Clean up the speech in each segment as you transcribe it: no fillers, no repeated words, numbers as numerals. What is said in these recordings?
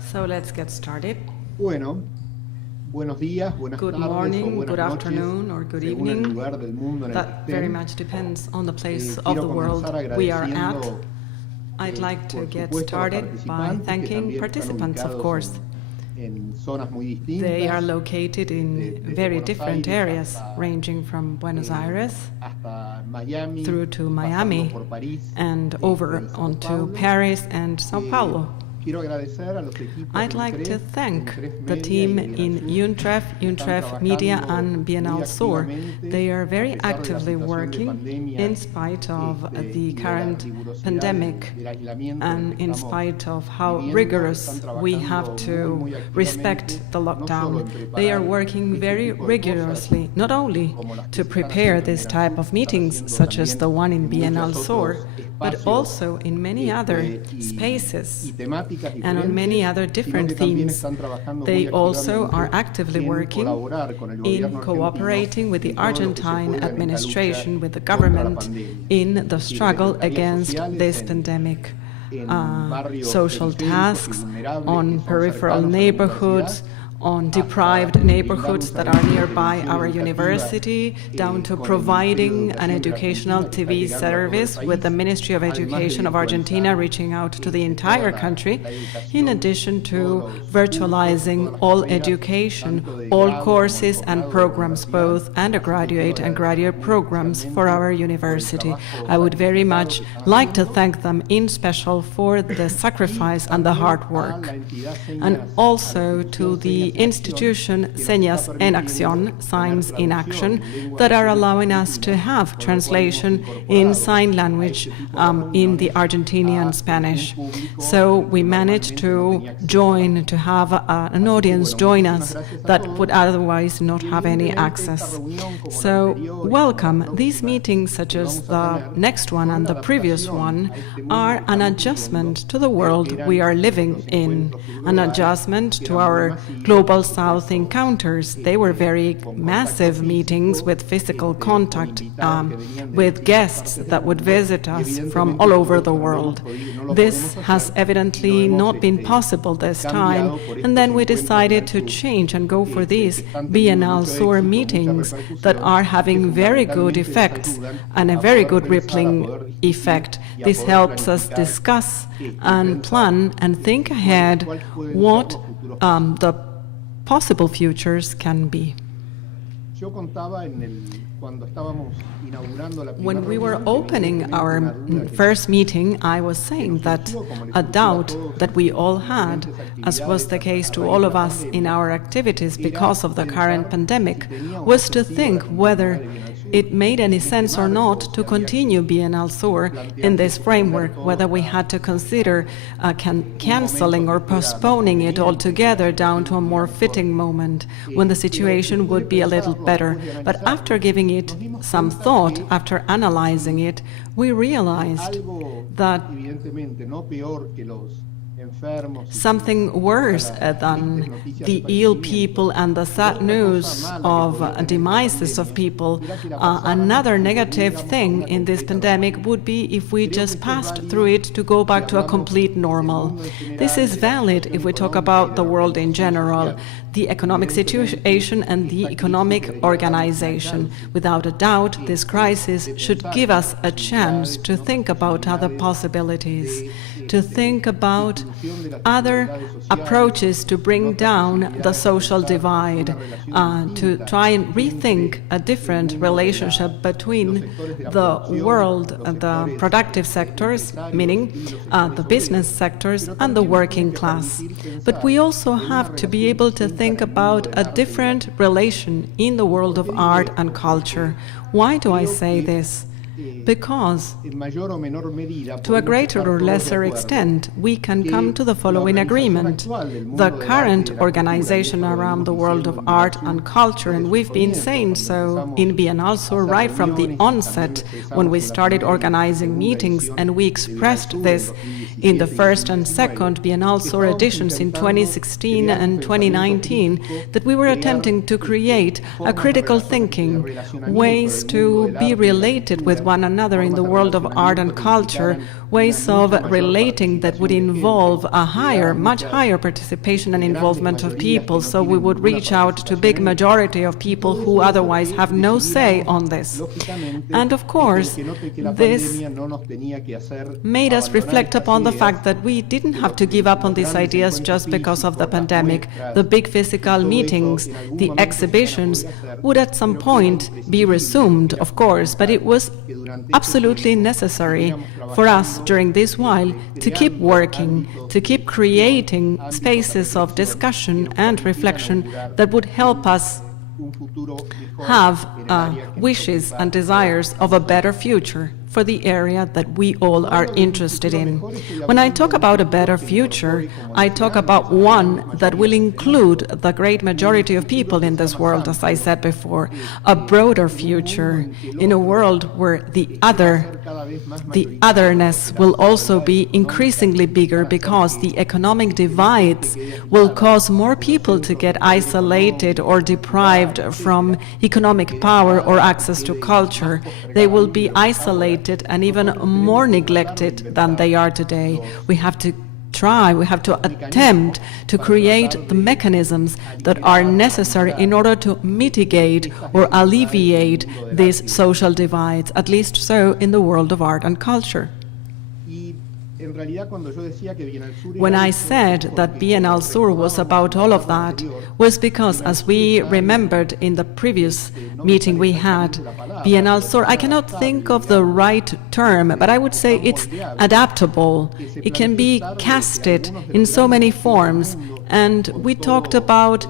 So let's get started. Bueno, buenos días, buenas Good tardes o morning, buenas good noches, afternoon, or good según el evening. lugar del mundo en el que That very estén. much depends on the place of Quiero the world comenzar we are at. agradeciendo, I'd like to por get supuesto, a los started by participantes que thanking también están participants, of ubicados course. en zonas muy They are distintas, located in desde very Buenos different Aires areas, hasta, ranging from Buenos Aires hasta Miami, through to pasando Miami por París, and y over São onto Paulo. Paris and Sao Paulo. Quiero agradecer a los equipos I'd de like to UNTREF, thank UNTREF the Media team y in BIENALSUR, UNTREF Media and BIENALSUR. They are very actively working in spite of the current pandemic and in spite of how rigorous we have to respect the lockdown. They are working very rigorously, not only to prepare this type of meetings, such as the one in BIENALSUR, but also in many other spaces and on many other different themes. They also are actively working in cooperating with the Argentine administration, with the government, in the struggle against this pandemic. Social tasks on peripheral neighborhoods, on deprived neighborhoods that are nearby our university, down to providing an educational TV service with the Ministry of Education of Argentina reaching out to the entire country, in addition to virtualizing all education, all courses and programs, both undergraduate and graduate programs for our university. I would very much like to thank them in special for the sacrifice and the hard work. And also to the institution Señas en Acción, Signs in Action, that are allowing us to have translation in sign language in the Argentinian Spanish. So we managed to have an audience join us that would otherwise not have any access. So welcome. These meetings, such as the next one and the previous one, are an adjustment to the world we are living in, an adjustment to our Global South encounters. They were very massive meetings with physical contact, with guests that would visit us from all over the world. This has evidently not been possible this time, and then we decided to change and go for these BIENALSUR meetings that are having very good effects and a very good rippling effect. This helps us discuss and plan and think ahead what the possible futures can be. When we were opening our first meeting, I was saying that a doubt that we all had, as was the case to all of us in our activities because of the current pandemic, was to think whether it made any sense or not to continue BIENALSUR in this framework, whether we had to consider cancelling or postponing it altogether down to a more fitting moment when the situation would be a little better. But after giving it some thought, after analyzing it, we realized that something worse than the ill people and the sad news of demises of people, another negative thing in this pandemic would be if we just passed through it to go back to a complete normal. This is valid if we talk about the world in general, the economic situation and the economic organization. Without a doubt, this crisis should give us a chance to think about other possibilities, to think about other approaches to bring down the social divide, to try and rethink a different relationship between the world, the productive sectors, meaning the business sectors, and the working class. But we also have to be able to think about a different relation in the world of art and culture. Why do I say this? Because, to a greater or lesser extent, we can come to the following agreement. The current organization around the world of art and culture, and we've been saying so in BIENALSUR right from the onset when we started organizing meetings, and we expressed this in the first and second BIENALSUR editions in 2016 and 2019, that we were attempting to create a critical thinking, ways to be related with one another in the world of art and culture, ways of relating that would involve a higher, much higher participation and involvement of people, so we would reach out to big majority of people who otherwise have no say on this. And of course, this made us reflect upon the fact that we didn't have to give up on these ideas just because of the pandemic. The big physical meetings, the exhibitions would at some point be resumed, of course, but it was absolutely necessary for us during this while to keep working, to keep creating spaces of discussion and reflection that would help us have wishes and desires of a better future for the area that we all are interested in. When I talk about a better future, I talk about one that will include the great majority of people in this world, as I said before, a broader future in a world where the otherness will also be increasingly bigger because the economic divides will cause more people to get isolated or deprived from economic power or access to culture. They will be isolated and even more neglected than they are today. We have to attempt to create the mechanisms that are necessary in order to mitigate or alleviate these social divides, at least so in the world of art and culture. When I said that BIENALSUR was about all of that, was because, as we remembered in the previous meeting we had, BIENALSUR, I cannot think of the right term, but I would say it's adaptable. It can be casted in so many forms. And we talked about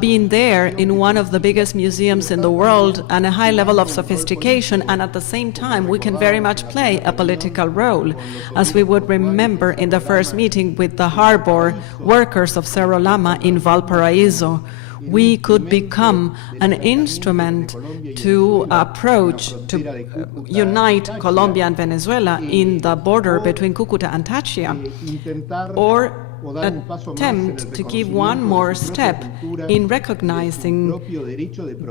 being there in one of the biggest museums in the world and a high level of sophistication, and at the same time we can very much play a political role. As we would remember in the first meeting with the harbor workers of Cerro Lama in Valparaiso, we could become an instrument to unite Colombia and Venezuela in the border between Cúcuta and Táchira, or attempt to give one more step in recognizing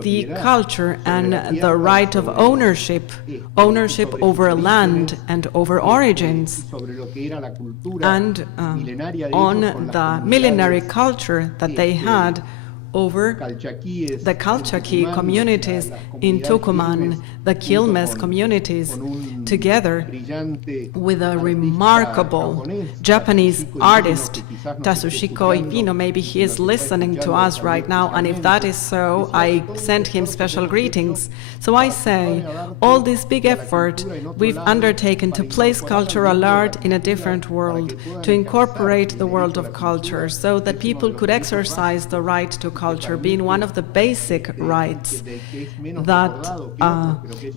the culture and the right of ownership over land and over origins, and on the millenary culture that they had over the Calchaquí communities in Tucumán, the Quilmes communities, together with a remarkable Japanese artist, Tasushiko Ipino. Maybe he is listening to us right now, and if that is so, I send him special greetings. So I say, all this big effort we've undertaken to place cultural art in a different world, to incorporate the world of culture so that people could exercise the right to culture, being one of the basic rights that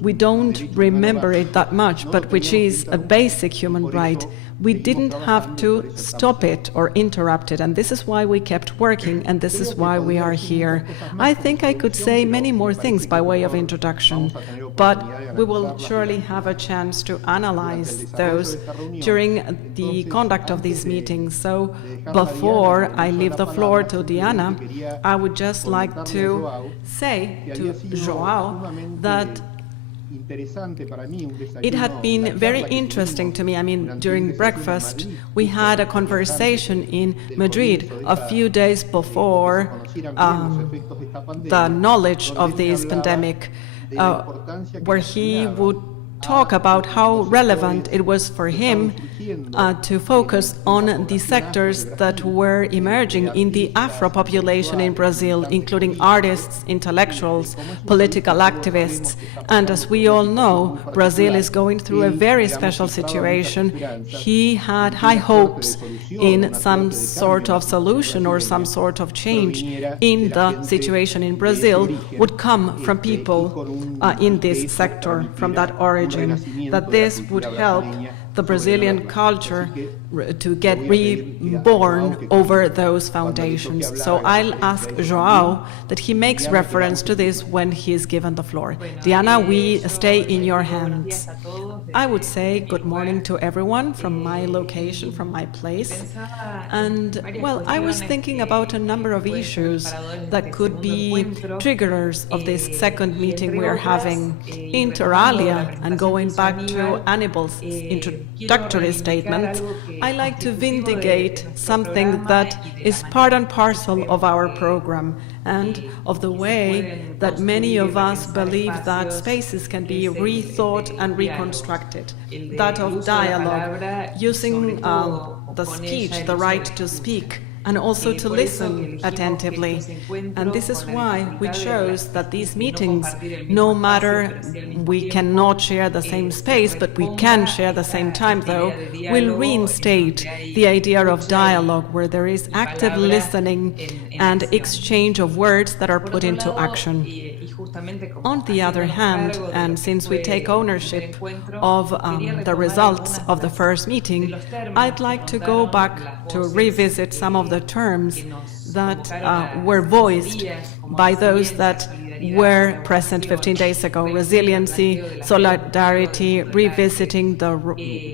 we don't remember it that much, but which is a basic human right. We didn't have to stop it or interrupt it, and this is why we kept working, and this is why we are here. I think I could say many more things by way of introduction, but we will surely have a chance to analyze those during the conduct of these meetings. So before I leave the floor to Diana, I would just like to say to João that it had been very interesting to me. I mean, during breakfast, we had a conversation in Madrid a few days before the knowledge of this pandemic, where he would talk about how relevant it was for him to focus on the sectors that were emerging in the Afro population in Brazil, including artists, intellectuals, political activists. And as we all know, Brazil is going through a very special situation. He had high hopes in some sort of solution or some sort of change in the situation in Brazil would come from people in this sector, from that origin, that this would help the Brazilian culture to get reborn over those foundations. So I'll ask João that he makes reference to this when he is given the floor. Diana, we stay in your hands. I would say good morning to everyone from my location, from my place. And, well, I was thinking about a number of issues that could be triggerers of this second meeting we are having. Inter alia, and going back to Hannibal's introductory statement, I like to vindicate something that is part and parcel of our program and of the way that many of us believe that spaces can be rethought and reconstructed. That of dialogue, using the speech, the right to speak, and also to listen attentively. And this is why we chose that these meetings, no matter we cannot share the same space, but we can share the same time though, will reinstate the idea of dialogue where there is active listening and exchange of words that are put into action. On the other hand, and since we take ownership of the results of the first meeting, I'd like to go back to revisit some of the terms that were voiced by those that were present 15 days ago. Resiliency, solidarity, revisiting the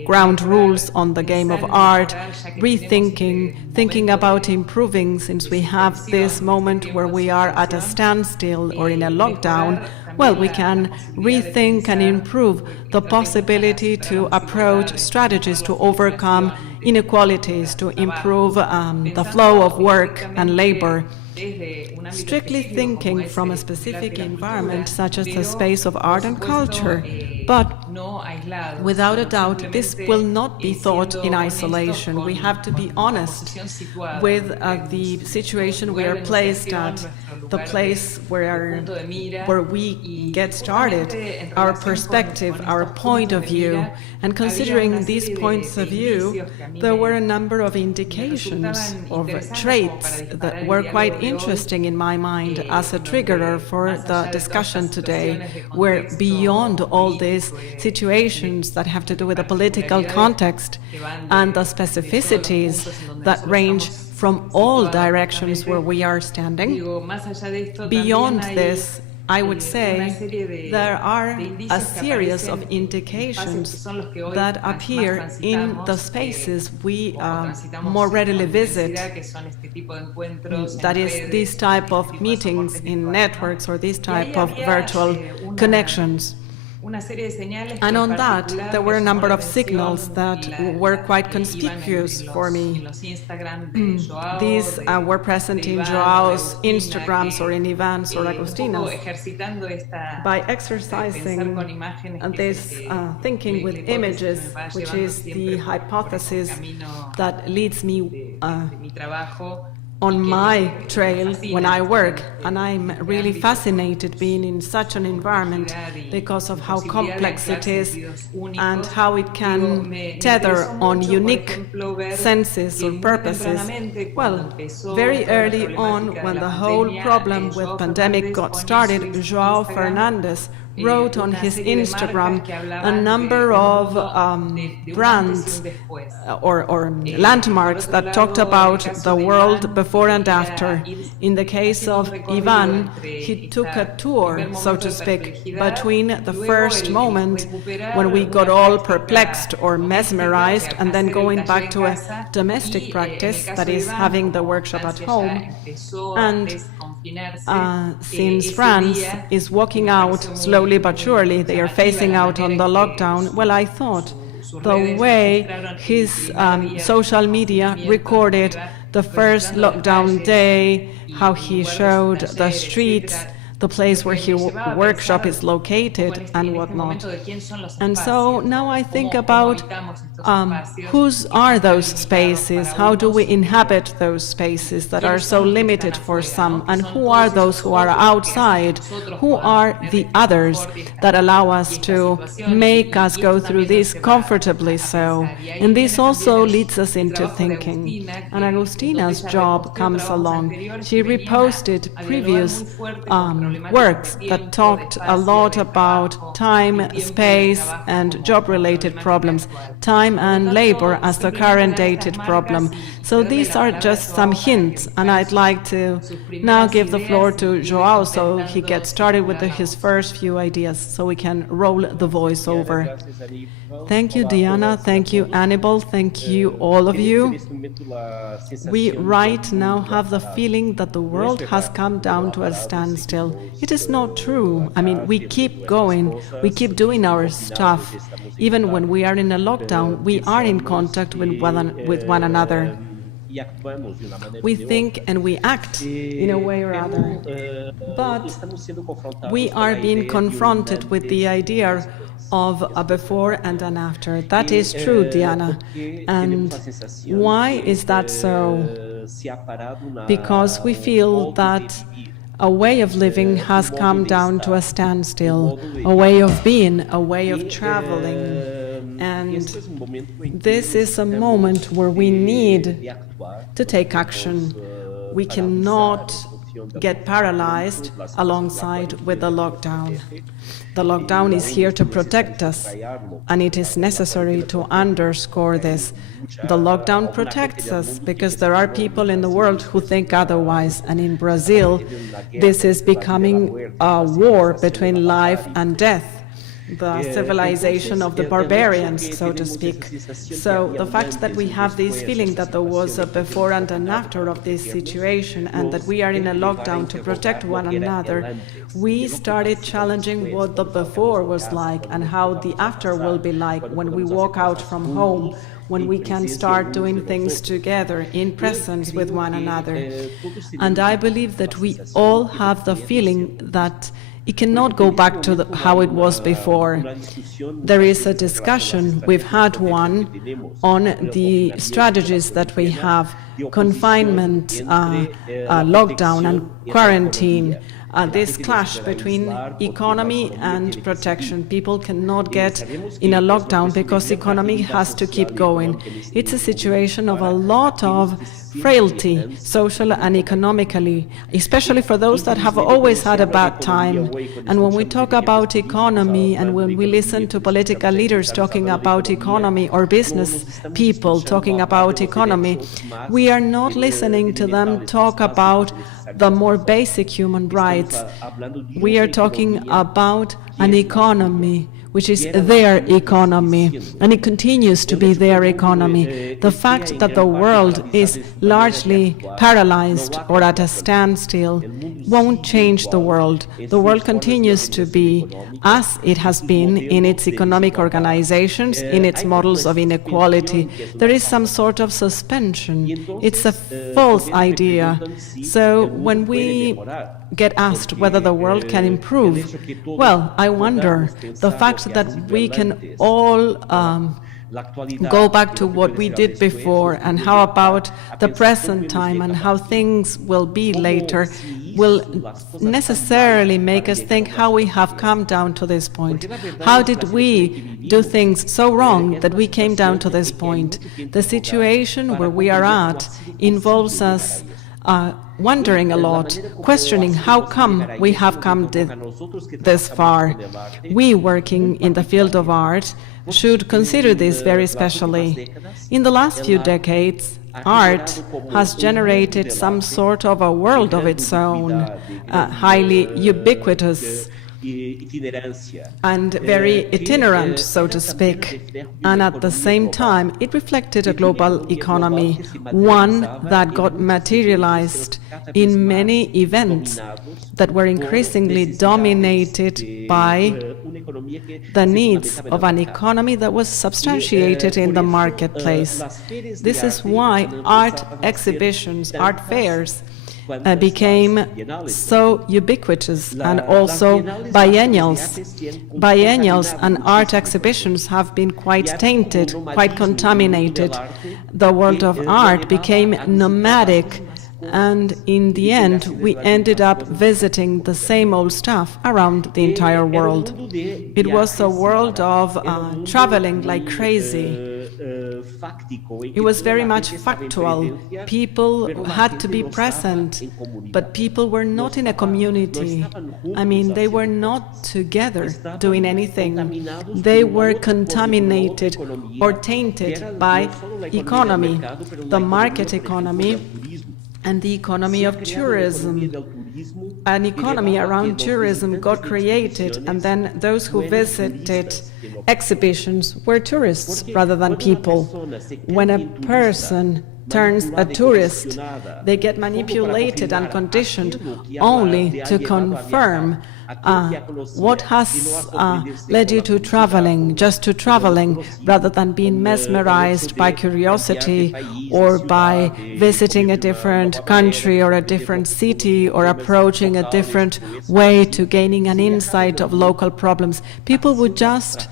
ground rules on the game of art, rethinking, thinking about improving, since we have this moment where we are at a standstill or in a lockdown. Well, we can rethink and improve the possibility to approach strategies to overcome inequalities, to improve the flow of work and labor. Strictly thinking from a specific environment such as the space of art and culture, but without a doubt this will not be thought in isolation. We have to be honest with the situation we are placed at, the place where we get started, our perspective, our point of view. And considering these points of view, there were a number of indications of traits that were quite interesting in my mind as a triggerer for the discussion today, where beyond all these situations that have to do with the political context and the specificities that range from all directions where we are standing, beyond this, I would say there are a series of indications that appear in the spaces we more readily visit. That is, these type of meetings in networks or these type of virtual connections. And on that, there were a number of signals that were quite conspicuous for me. These were present in Joao's Instagrams or in Ivan's or Agustina's. By exercising this thinking with images, which is the hypothesis that leads me on my trail when I work, and I'm really fascinated being in such an environment because of how complex it is and how it can tether on unique senses or purposes. Well, very early on, when the whole problem with pandemic got started, João Fernandes wrote on his Instagram a number of brands or landmarks that talked about the world before and after. In the case of Ivan, he took a tour, so to speak, between the first moment when we got all perplexed or mesmerized and then going back to a domestic practice, that is having the workshop at home. And since France is walking out slowly but surely, they are phasing out on the lockdown, well, I thought the way his social media recorded the first lockdown day, how he showed the streets, the place where his workshop is located and whatnot. And so now I think about whose are those spaces, how do we inhabit those spaces that are so limited for some, and who are those who are outside, who are the others that allow us to make us go through this comfortably so. And this also leads us into thinking. And Agustina's job comes along. She reposted previous works that talked a lot about time, space, and job-related problems, time and labor as the current dated problem. So these are just some hints, and I'd like to now give the floor to João so he gets started with his first few ideas, so we can roll the voiceover. Thank you, Diana. Thank you, Annibal. Thank you, all of you. We right now have the feeling that the world has come down to a standstill. It is not true. I mean, we keep going. We keep doing our stuff. Even when we are in a lockdown, we are in contact with one another. We think and we act in a way or other, but we are being confronted with the idea of a before and an after. That is true, Diana. And why is that so? Because we feel that a way of living has come down to a standstill, a way of being, a way of traveling. And this is a moment where we need to take action. We cannot get paralyzed alongside with the lockdown. The lockdown is here to protect us, and it is necessary to underscore this. The lockdown protects us because there are people in the world who think otherwise, and in Brazil, this is becoming a war between life and death. The civilization of the barbarians, so to speak. So the fact that we have this feeling that there was a before and an after of this situation, and that we are in a lockdown to protect one another, we started challenging what the before was like and how the after will be like when we walk out from home, when we can start doing things together in presence with one another. And I believe that we all have the feeling that it cannot go back to how it was before. There is a discussion, we've had one, on the strategies that we have, confinement, lockdown and quarantine. This clash between economy and protection. People cannot get in a lockdown because the economy has to keep going. It's a situation of a lot of frailty, social and economically, especially for those that have always had a bad time. And when we talk about economy, and when we listen to political leaders talking about economy, or business people talking about economy, we are not listening to them talk about the more basic human rights. We are talking about an economy which is their economy, and it continues to be their economy. The fact that the world is largely paralyzed or at a standstill won't change the world. The world continues to be as it has been in its economic organizations, in its models of inequality. There is some sort of suspension. It's a false idea. So when we get asked whether the world can improve, well, I wonder, the fact that we can all go back to what we did before, and how about the present time and how things will be later, will necessarily make us think how we have come down to this point. How did we do things so wrong that we came down to this point? The situation where we are at involves us wondering a lot, questioning how come we have come this far. We working in the field of art should consider this very specially. In the last few decades, art has generated some sort of a world of its own, highly ubiquitous and very itinerant, so to speak. And at the same time, it reflected a global economy, one that got materialized in many events that were increasingly dominated by the needs of an economy that was substantiated in the marketplace. This is why art exhibitions, art fairs, became so ubiquitous, and also biennials. Biennials and art exhibitions have been quite tainted, quite contaminated. The world of art became nomadic, and in the end we ended up visiting the same old stuff around the entire world. It was a world of traveling like crazy. It was very much factual. People had to be present, but people were not in a community. I mean, they were not together doing anything. They were contaminated or tainted by economy, the market economy, and the economy of tourism. An economy around tourism got created, and then those who visited exhibitions were tourists rather than people. When a person turns a tourist, they get manipulated and conditioned only to confirm what has led you to traveling, just to traveling, rather than being mesmerized by curiosity or by visiting a different country or a different city or approaching a different way to gaining an insight of local problems. People would just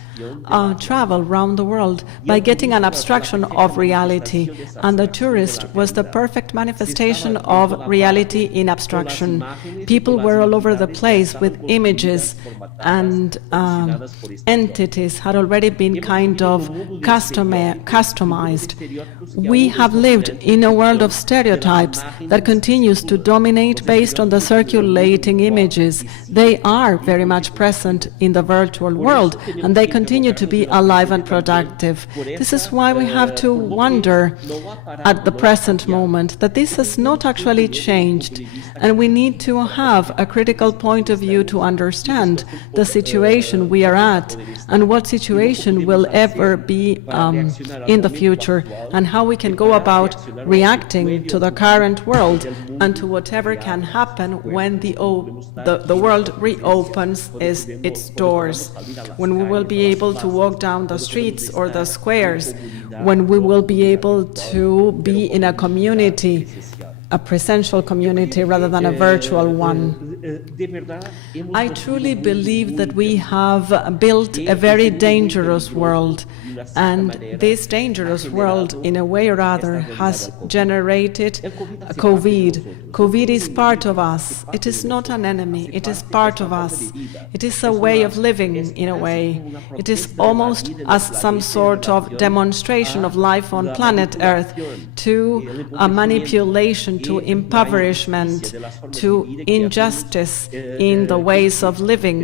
travel around the world by getting an abstraction of reality, and the tourist was the perfect manifestation of reality in abstraction. People were all over the place with images, and entities had already been kind of customized. We have lived in a world of stereotypes that continues to dominate based on the circulating images. They are very much present in the virtual world, and they continue to be alive and productive. This is why we have to wonder at the present moment that this has not actually changed, and we need to have a critical point of view to understand the situation we are at and what situation will ever be in the future, and how we can go about reacting to the current world and to whatever can happen when the world reopens its doors, when we will be able to walk down the streets or the squares, when we will be able to be in a community, a presential community rather than a virtual one. I truly believe that we have built a very dangerous world, and this dangerous world, in a way or other, has generated COVID. COVID is part of us. It is not an enemy. It is part of us. It is a way of living, in a way. It is almost as some sort of demonstration of life on planet Earth, to a manipulation, to impoverishment, to injustice in the ways of living,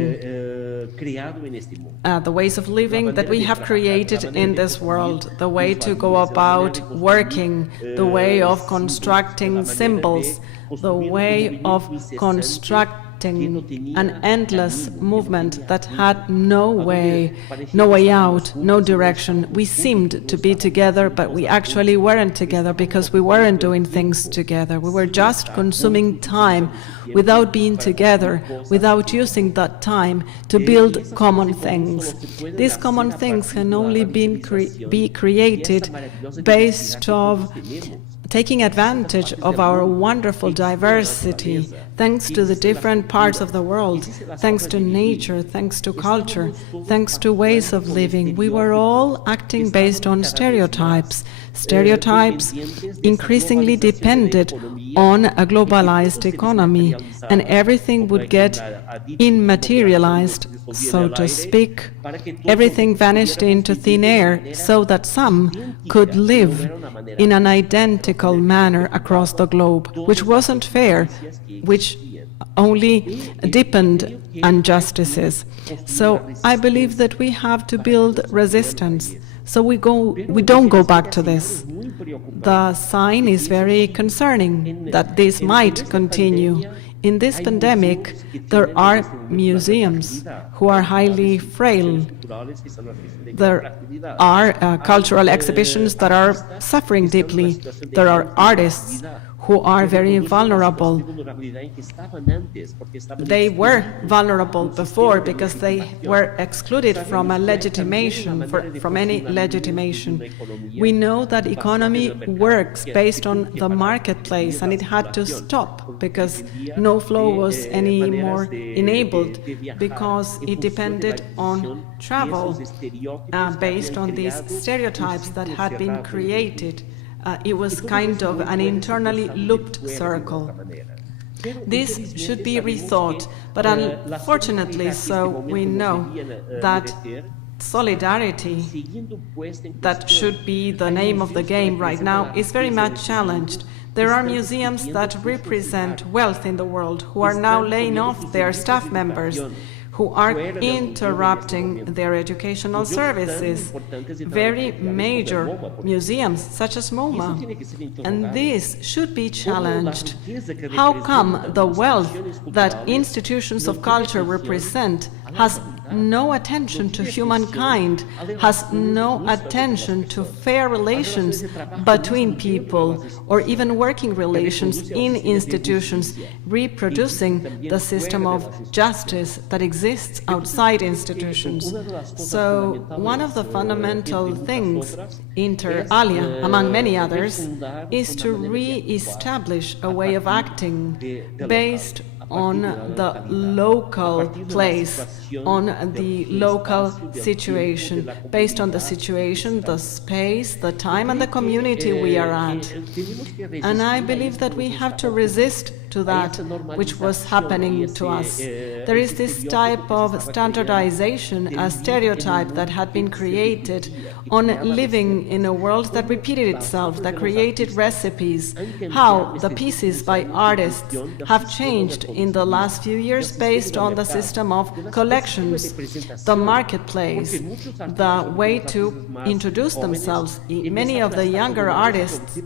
the ways of living that we have created in this world, the way to go about working, the way of constructing symbols, the way of constructing an endless movement that had no way out, no direction. We seemed to be together, but we actually weren't together because we weren't doing things together. We were just consuming time without being together, without using that time to build common things. These common things can only be created based on taking advantage of our wonderful diversity, thanks to the different parts of the world, thanks to nature, thanks to culture, thanks to ways of living. We were all acting based on stereotypes. Stereotypes increasingly depended on a globalized economy, and everything would get immaterialized, so to speak. Everything vanished into thin air so that some could live in an identical manner across the globe, which wasn't fair, which only deepened injustices. So I believe that we have to build resistance, so we don't go back to this. The sign is very concerning that this might continue. In this pandemic, there are museums who are highly frail. There are cultural exhibitions that are suffering deeply. There are artists who are very vulnerable. They were vulnerable before because they were excluded from a legitimation, from any legitimation. We know that economy works based on the marketplace, and it had to stop because no flow was any more enabled, because it depended on travel based on these stereotypes that had been created. It was kind of an internally looped circle. This should be rethought, but unfortunately so we know that solidarity that should be the name of the game right now is very much challenged. There are museums that represent wealth in the world who are now laying off their staff members, who are interrupting their educational services, very major museums such as MoMA. And this should be challenged. How come the wealth that institutions of culture represent has no attention to humankind, has no attention to fair relations between people, or even working relations in institutions, reproducing the system of justice that exists outside institutions? So one of the fundamental things, inter alia, among many others, is to re-establish a way of acting based on the local place, on the local situation, based on the situation, the space, the time, and the community we are at. And I believe that we have to resist to that which was happening to us. There is this type of standardization, a stereotype that had been created on living in a world that repeated itself, that created recipes, how the pieces by artists have changed in the last few years based on the system of collections, the marketplace, the way to introduce themselves. Many of the younger artists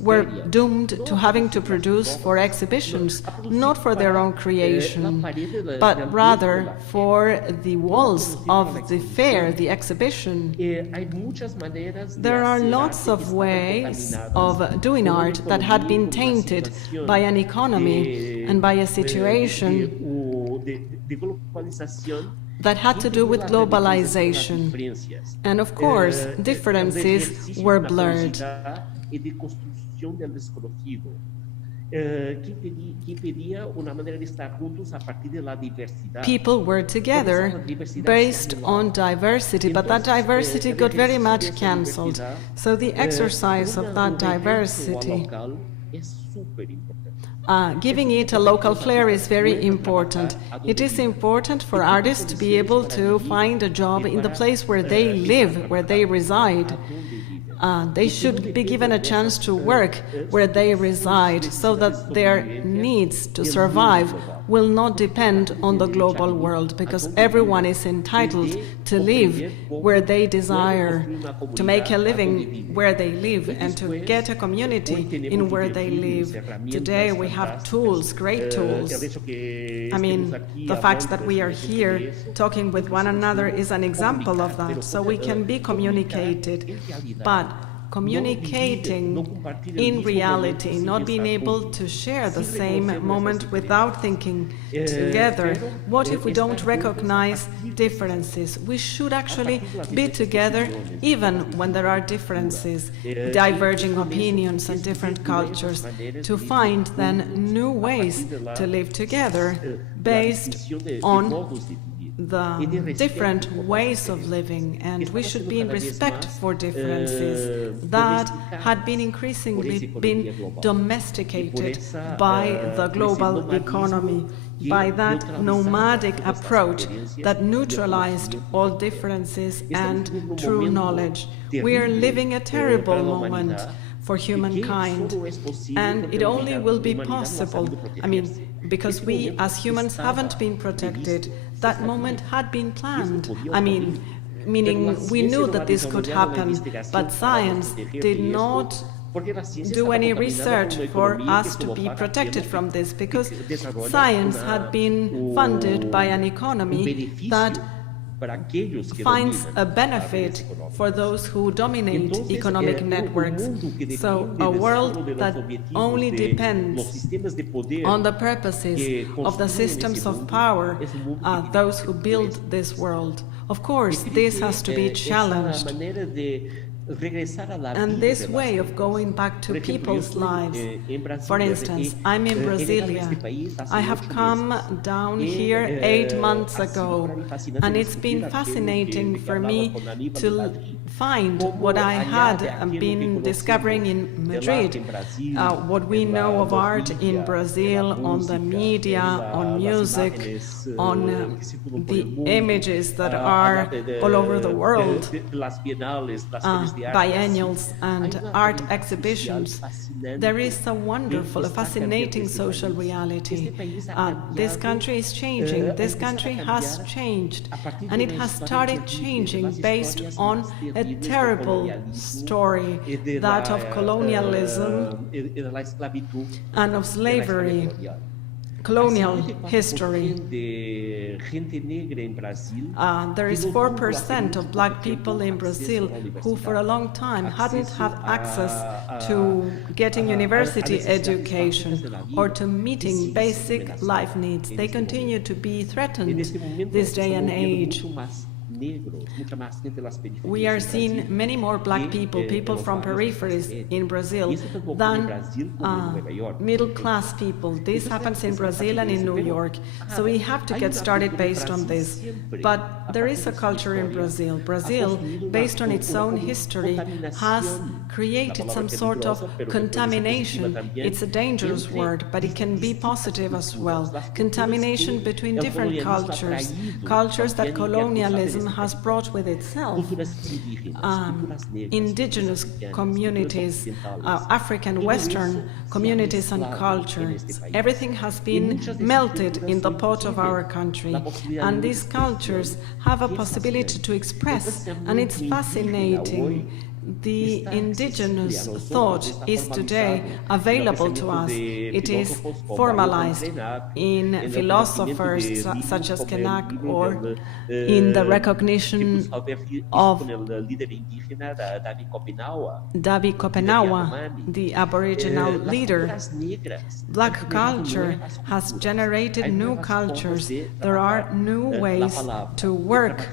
were doomed to having to produce for exhibitions, not for their own creation, but rather for the walls of the fair, the exhibition. There are lots of ways of doing art that had been tainted by an economy and by a situation that had to do with globalization. And of course, differences were blurred. People were together based on diversity, but that diversity got very much cancelled. So the exercise of that diversity, giving it a local flair, is very important. It is important for artists to be able to find a job in the place where they live, where they reside. They should be given a chance to work where they reside so that their needs to survive will not depend on the global world, because everyone is entitled to live where they desire, to make a living where they live, and to get a community in where they live. Today we have tools, great tools. I mean, the fact that we are here talking with one another is an example of that, so we can be communicated. But communicating in reality, not being able to share the same moment without thinking together. What if we don't recognize differences? We should actually be together even when there are differences, diverging opinions and different cultures, to find then new ways to live together based on the different ways of living, and we should be in respect for differences that had been increasingly domesticated by the global economy, by that nomadic approach that neutralized all differences and true knowledge. We are living a terrible moment for humankind, and it only will be possible, because we as humans haven't been protected. That moment had been planned. Meaning we knew that this could happen, but science did not do any research for us to be protected from this, because science had been funded by an economy that finds a benefit for those who dominate economic networks. So a world that only depends on the purposes of the systems of power, those who build this world. Of course, this has to be challenged. And this way of going back to people's lives, for instance, I'm in Brasilia. I have come down here 8 months ago, and it's been fascinating for me to find what I had been discovering in Madrid, what we know of art in Brazil, on the media, on music, on the images that are all over the world, biennials and art exhibitions. There is a wonderful, a fascinating social reality. This country is changing. This country has changed, and it has started changing based on a terrible story, that of colonialism and of slavery. Colonial history. There is 4% of black people in Brazil who for a long time hadn't had access to getting university education or to meeting basic life needs. They continue to be threatened this day and age. We are seeing many more black people, people from peripheries in Brazil, than middle-class people. This happens in Brazil and in New York. So we have to get started based on this. But there is a culture in Brazil. Brazil, based on its own history, has created some sort of contamination. It's a dangerous word, but it can be positive as well. Contamination between different cultures, cultures that colonialism has brought with itself. Indigenous communities, African, Western communities and cultures. Everything has been melted in the pot of our country. And these cultures have a possibility to express, and it's fascinating. The indigenous thought is today available to us. It is formalized in philosophers such as Kenak, or in the recognition of Davi Kopenawa, the Aboriginal leader. Black culture has generated new cultures. There are new ways to work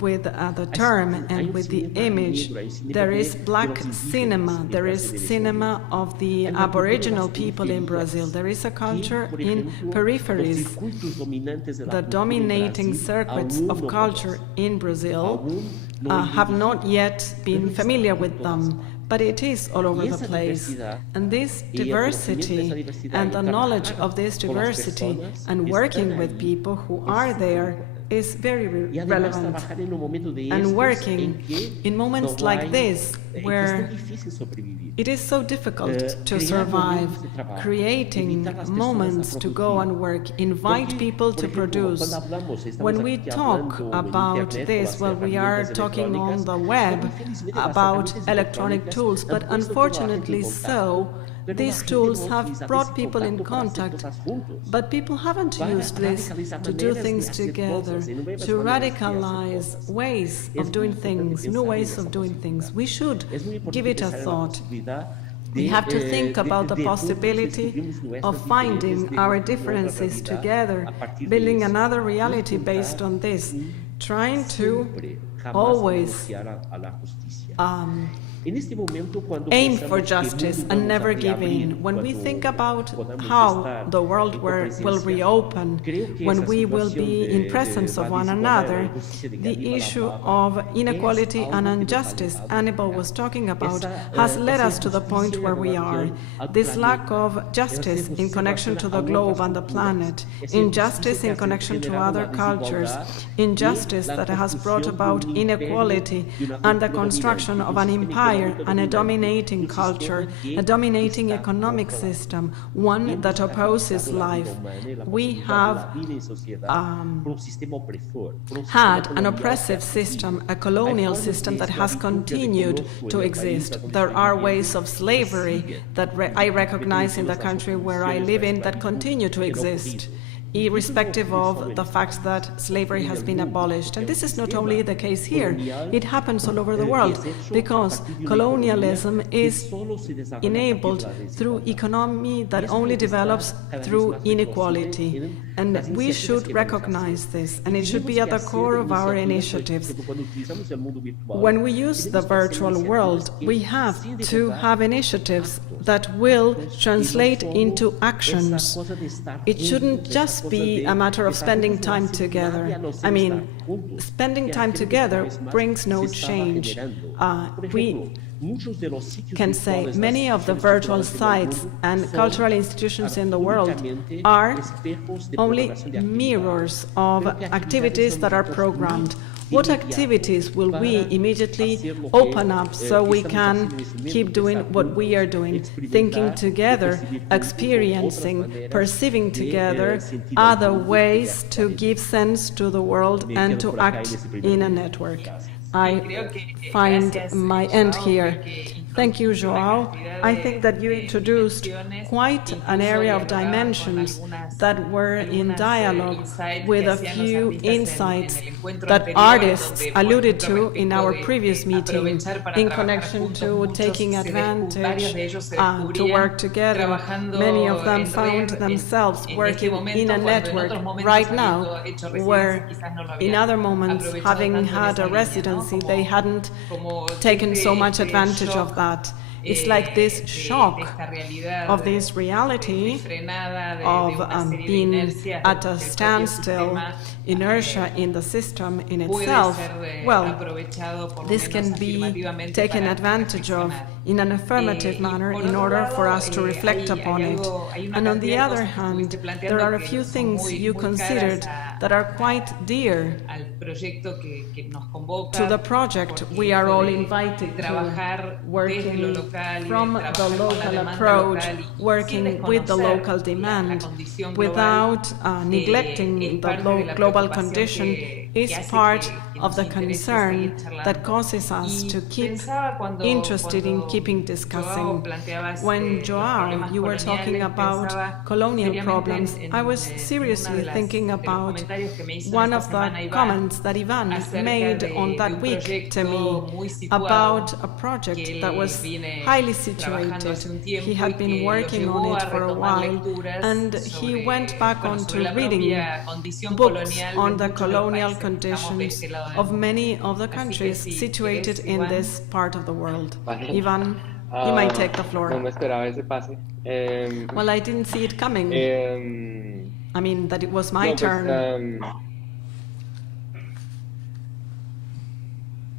with the term and with the image. There is black cinema. There is cinema of the Aboriginal people in Brazil. There is a culture in peripheries. The dominating circuits of culture in Brazil have not yet been familiar with them, but it is all over the place. And this diversity and the knowledge of this diversity and working with people who are there is very relevant. And working in moments like this, where it is so difficult to survive, creating moments to go and work, invite people to produce. When we talk about this, well, we are talking on the web about electronic tools, but unfortunately so, these tools have brought people in contact, but people haven't used this to do things together, to radicalize ways of doing things, new ways of doing things. We should give it a thought. We have to think about the possibility of finding our differences together, building another reality based on this, trying to always aim for justice and never give in. When we think about how the world will reopen, when we will be in presence of one another, the issue of inequality and injustice Annibal was talking about has led us to the point where we are. This lack of justice in connection to the globe and the planet, injustice in connection to other cultures, injustice that has brought about inequality and the construction of an empire and a dominating culture, a dominating economic system, one that opposes life. We have had an oppressive system, a colonial system that has continued to exist. There are ways of slavery that I recognize in the country where I live in that continue to exist. irrespective of the fact that slavery has been abolished. And this is not only the case here, it happens all over the world, because colonialism is enabled through economy that only develops through inequality. And we should recognize this, and it should be at the core of our initiatives. When we use the virtual world, we have to have initiatives that will translate into actions. It shouldn't just be a matter of spending time together. I mean, spending time together brings no change. We can say many of the virtual sites and cultural institutions in the world are only mirrors of activities that are programmed. What activities will we immediately open up so we can keep doing what we are doing, thinking together, experiencing, perceiving together other ways to give sense to the world and to act in a network? I find my end here. Thank you, Joao. I think that you introduced quite an area of dimensions that were in dialogue with a few insights that artists alluded to in our previous meeting in connection to taking advantage, to work together. Many of them found themselves working in a network right now where in other moments, having had a residency, they hadn't taken so much advantage of that. It's like this shock of this reality of being at a standstill, inertia in the system in itself. Well, this can be taken advantage of in an affirmative manner in order for us to reflect upon it. And on the other hand, there are a few things you considered that are quite dear to the project we are all invited to, working from the local approach, working with the local demand, without neglecting the global condition, is part of the concern that causes us to keep interested in keeping discussing. When, Joao, you were talking about colonial problems, I was seriously thinking about one of the comments that Ivan made on that week to me about a project that was highly situated. He had been working on it for a while, and he went back onto reading books on the colonial conditions of many of the countries situated in this part of the world. Ivan, you might take the floor. Well, I didn't see it coming. I mean, that it was my turn.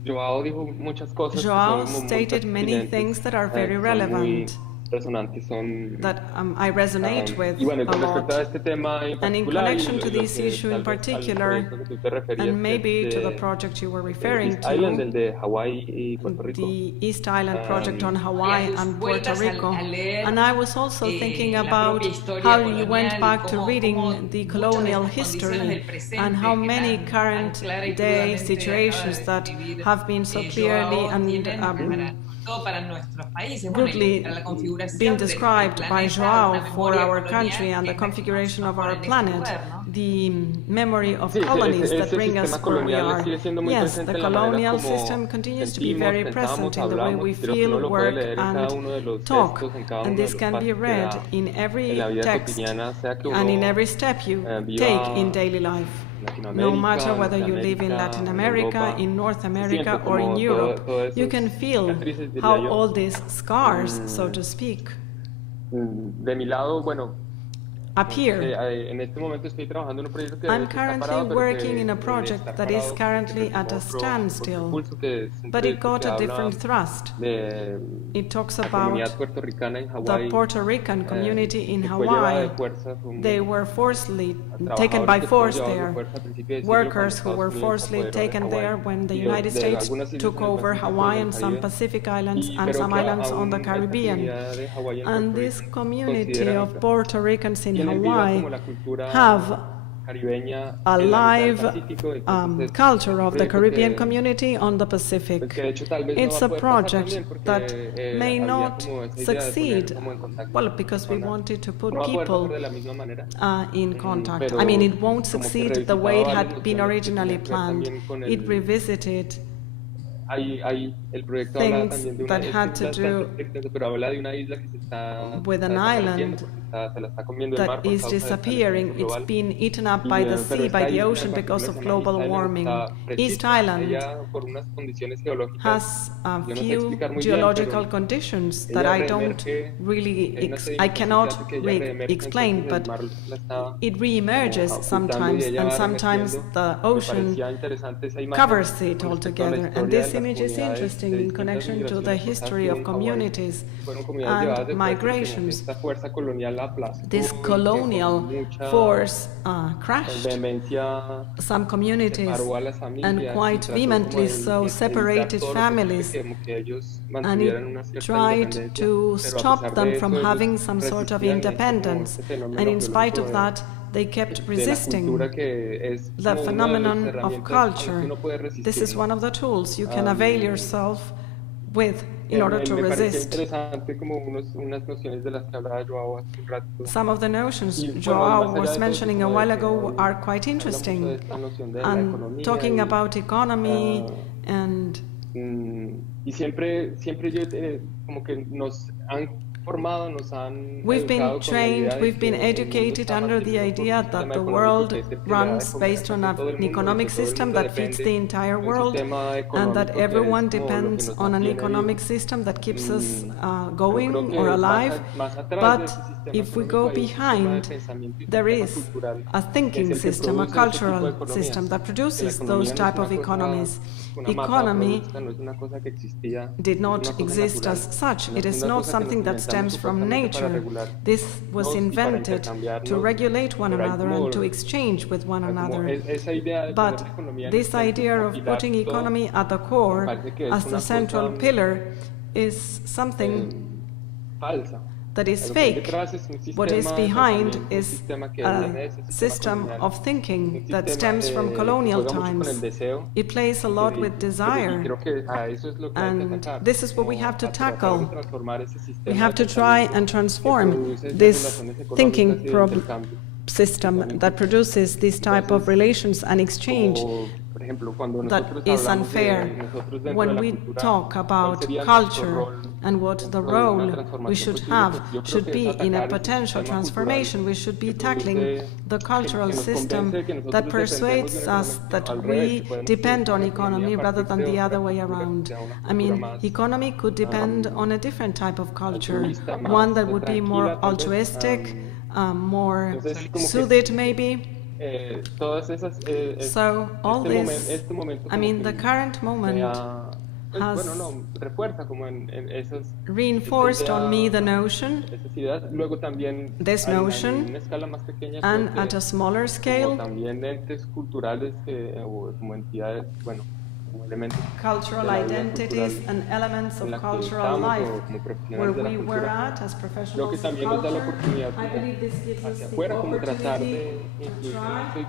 Joao stated many things that are very relevant, that I resonate with a lot. And in connection to this issue in particular, and maybe to the project you were referring to, the East Island project on Hawaii and Puerto Rico, and I was also thinking about how you went back to reading the colonial history and how many current day situations that have been so clearly and brutally been described by Joao for our country and the configuration of our planet, the memory of colonies that bring us where we are. Yes, the colonial system continues to be very present in the way we feel, work, and talk, and this can be read in every text and in every step you take in daily life. No matter whether you live in Latin America, in North America, or in Europe, you can feel how all these scars, so to speak, appear. I'm currently working in a project that is currently at a standstill, but it got a different thrust. It talks about the Puerto Rican community in Hawaii. They were forcibly taken by force there, workers who were forcibly taken there when the United States took over Hawaii and some Pacific islands and some islands on the Caribbean. And this community of Puerto Ricans in Hawaii have a live culture of the Caribbean community on the Pacific. It's a project that may not succeed, well, because we wanted to put people in contact. I mean, it won't succeed the way it had been originally planned. It revisited things that had to do with an island that is disappearing. It's been eaten up by the sea, by the ocean, because of global warming. East Island has a few geological conditions that I don't really, I cannot explain, but it re-emerges sometimes, and sometimes the ocean covers it altogether. And this image is interesting in connection to the history of communities and migrations. This colonial force crashed some communities, and quite vehemently so separated families, and it tried to stop them from having some sort of independence. And in spite of that, they kept resisting the phenomenon of culture. This is one of the tools you can avail yourself with in order to resist. Some of the notions Joao was mentioning a while ago are quite interesting, and talking about economy and we've been trained, we've been educated under the idea that the world runs based on an economic system that feeds the entire world, and that everyone depends on an economic system that keeps us going or alive. But if we go behind, there is a thinking system, a cultural system that produces those type of economies. Economy did not exist as such. It is not something that stems from nature. This was invented to regulate one another and to exchange with one another. But this idea of putting economy at the core as the central pillar is something that is fake. What is behind is a system of thinking that stems from colonial times. It plays a lot with desire, and this is what we have to tackle. We have to try and transform this thinking system that produces this type of relations and exchange that is unfair. When we talk about culture and what the role we should have should be in a potential transformation, we should be tackling the cultural system that persuades us that we depend on economy rather than the other way around. I mean, economy could depend on a different type of culture, one that would be more altruistic, more soothed maybe. So all this, I mean, the current moment has reinforced on me the notion, this notion, and at a smaller scale, cultural identities and elements of cultural life. Where we were at as professionals of culture, I believe this gives us the opportunity to try and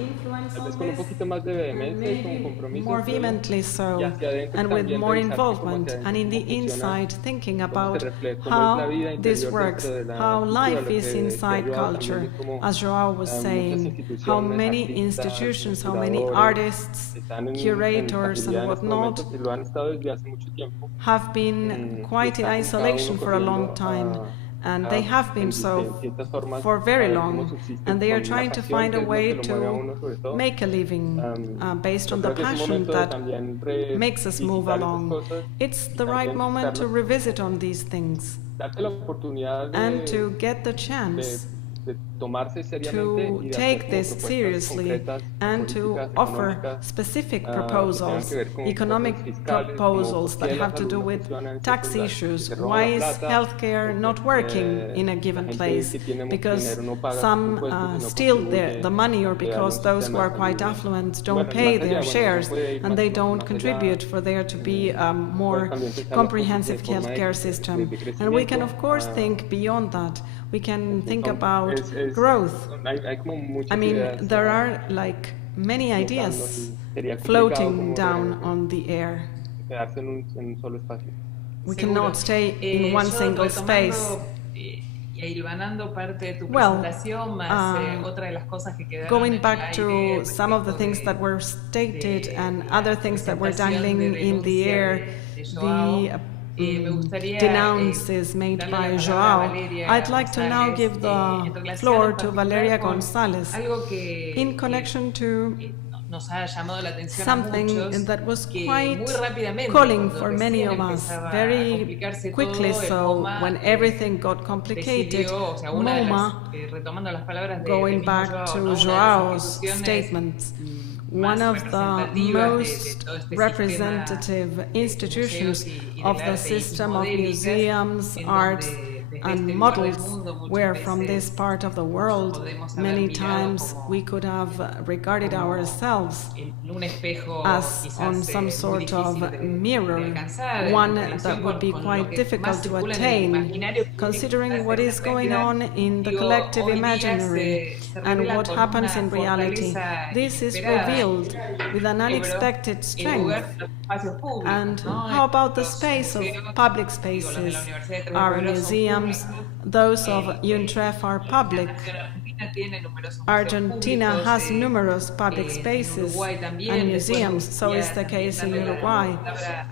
influence on this, and maybe more vehemently so, and with more involvement, and in the inside thinking about how this works, how life is inside culture, as Joao was saying, how many institutions, how many artists, curators, and whatnot have been quite in isolation for a long time, and they have been so for very long, and they are trying to find a way to make a living based on the passion that makes us move along. It's the right moment to revisit on these things and to get the chance to take this seriously and to offer specific proposals, economic proposals that have to do with tax issues. Why is healthcare not working in a given place? Because some steal the money, or because those who are quite affluent don't pay their shares and they don't contribute for there to be a more comprehensive healthcare system. And we can, of course, think beyond that. We can think about growth. I mean, there are like many ideas floating down on the air. We cannot stay in one single space. Well, going back to some of the things that were stated and other things that were dangling in the air, the denounces made by Joao, I'd like to now give the floor to Valeria González in connection to something that was quite calling for many of us, very quickly so, when everything got complicated. MoMA, going back to Joao's statements, one of the most representative institutions of the system of museums, arts, and models were from this part of the world. Many times we could have regarded ourselves as on some sort of mirror, one that would be quite difficult to attain, considering what is going on in the collective imaginary and what happens in reality. This is revealed with an unexpected strength. And how about the space of public spaces? Our museums, those of UNTREF, are public. Argentina has numerous public spaces and museums, so is the case in Uruguay.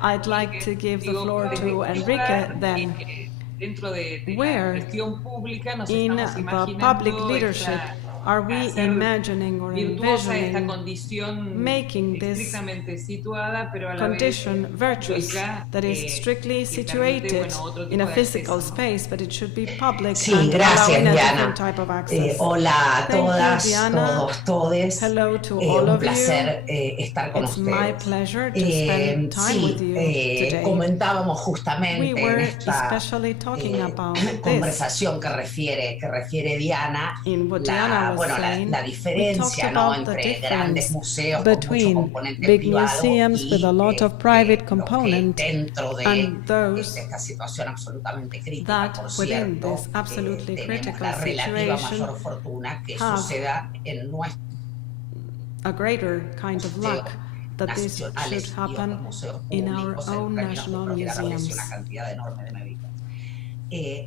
I'd like to give the floor to Enrique then. Where in the public leadership are we imagining or envisioning making this condition virtuous, that is strictly situated in a physical space, but it should be public and allowing a different type of access? Hola a todas, Diana. todos, todes. Hello to all Un of you. placer estar con It's ustedes. my pleasure to spend time with you today. Comentábamos justamente We were en esta especially talking about this. conversación que refiere Diana, In what Diana was saying, la we talked diferencia, ¿no? about the entre grandes difference museos con mucho between componente big privado museums y with a lot of private los component que dentro de and those esta situación absolutamente crítica, that por within cierto, this absolutely tenemos critical la relativa situation mayor fortuna que have suceda en nuestro a greater kind of luck that this should nacionales y happen otros museos in our públicos own en términos de national propiedad, porque es museums. una cantidad enorme de medidas.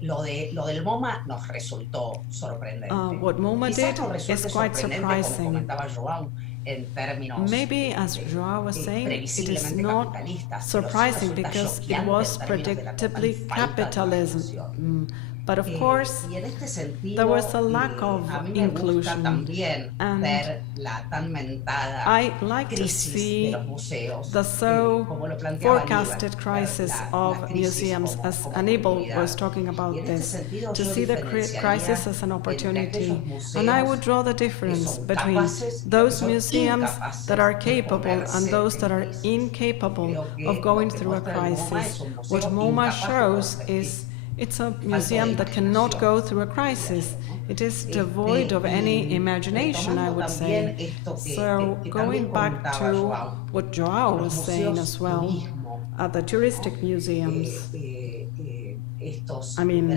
Lo del MoMA nos resultó sorprendente. What MoMA Quizás did nos resulte is quite sorprendente, como surprising. comentaba Joao, en términos Maybe, as Joao was saying, it is previsiblemente not capitalistas, surprising pero sí because resulta it was choqueante en términos de la predictably total falta de capitalism. inclusión. But of course, Y en este sentido, there was a lack of a mí me gusta inclusion, también and ver la tan mentada I like to crisis de see los museos, the so como lo planteaba forecasted Aníbal, crisis la of crisis museums, como as oportunidad. Aníbal was talking about Y en este this, sentido, to yo see the diferenciaría crisis as an entre opportunity. aquellos museos And I would draw the que difference son between capaces y those son museums incapaces that are de capable and ponerse those en that are crisis. incapable Creo que of going lo que through a muestra el MoMA crisis. es un museo What MoMA incapaz de shows perspectiva. is it's a museum that cannot go through a crisis. It is devoid of any imagination, I would say. So, going back to what Joao was saying as well, at the touristic museums, I mean,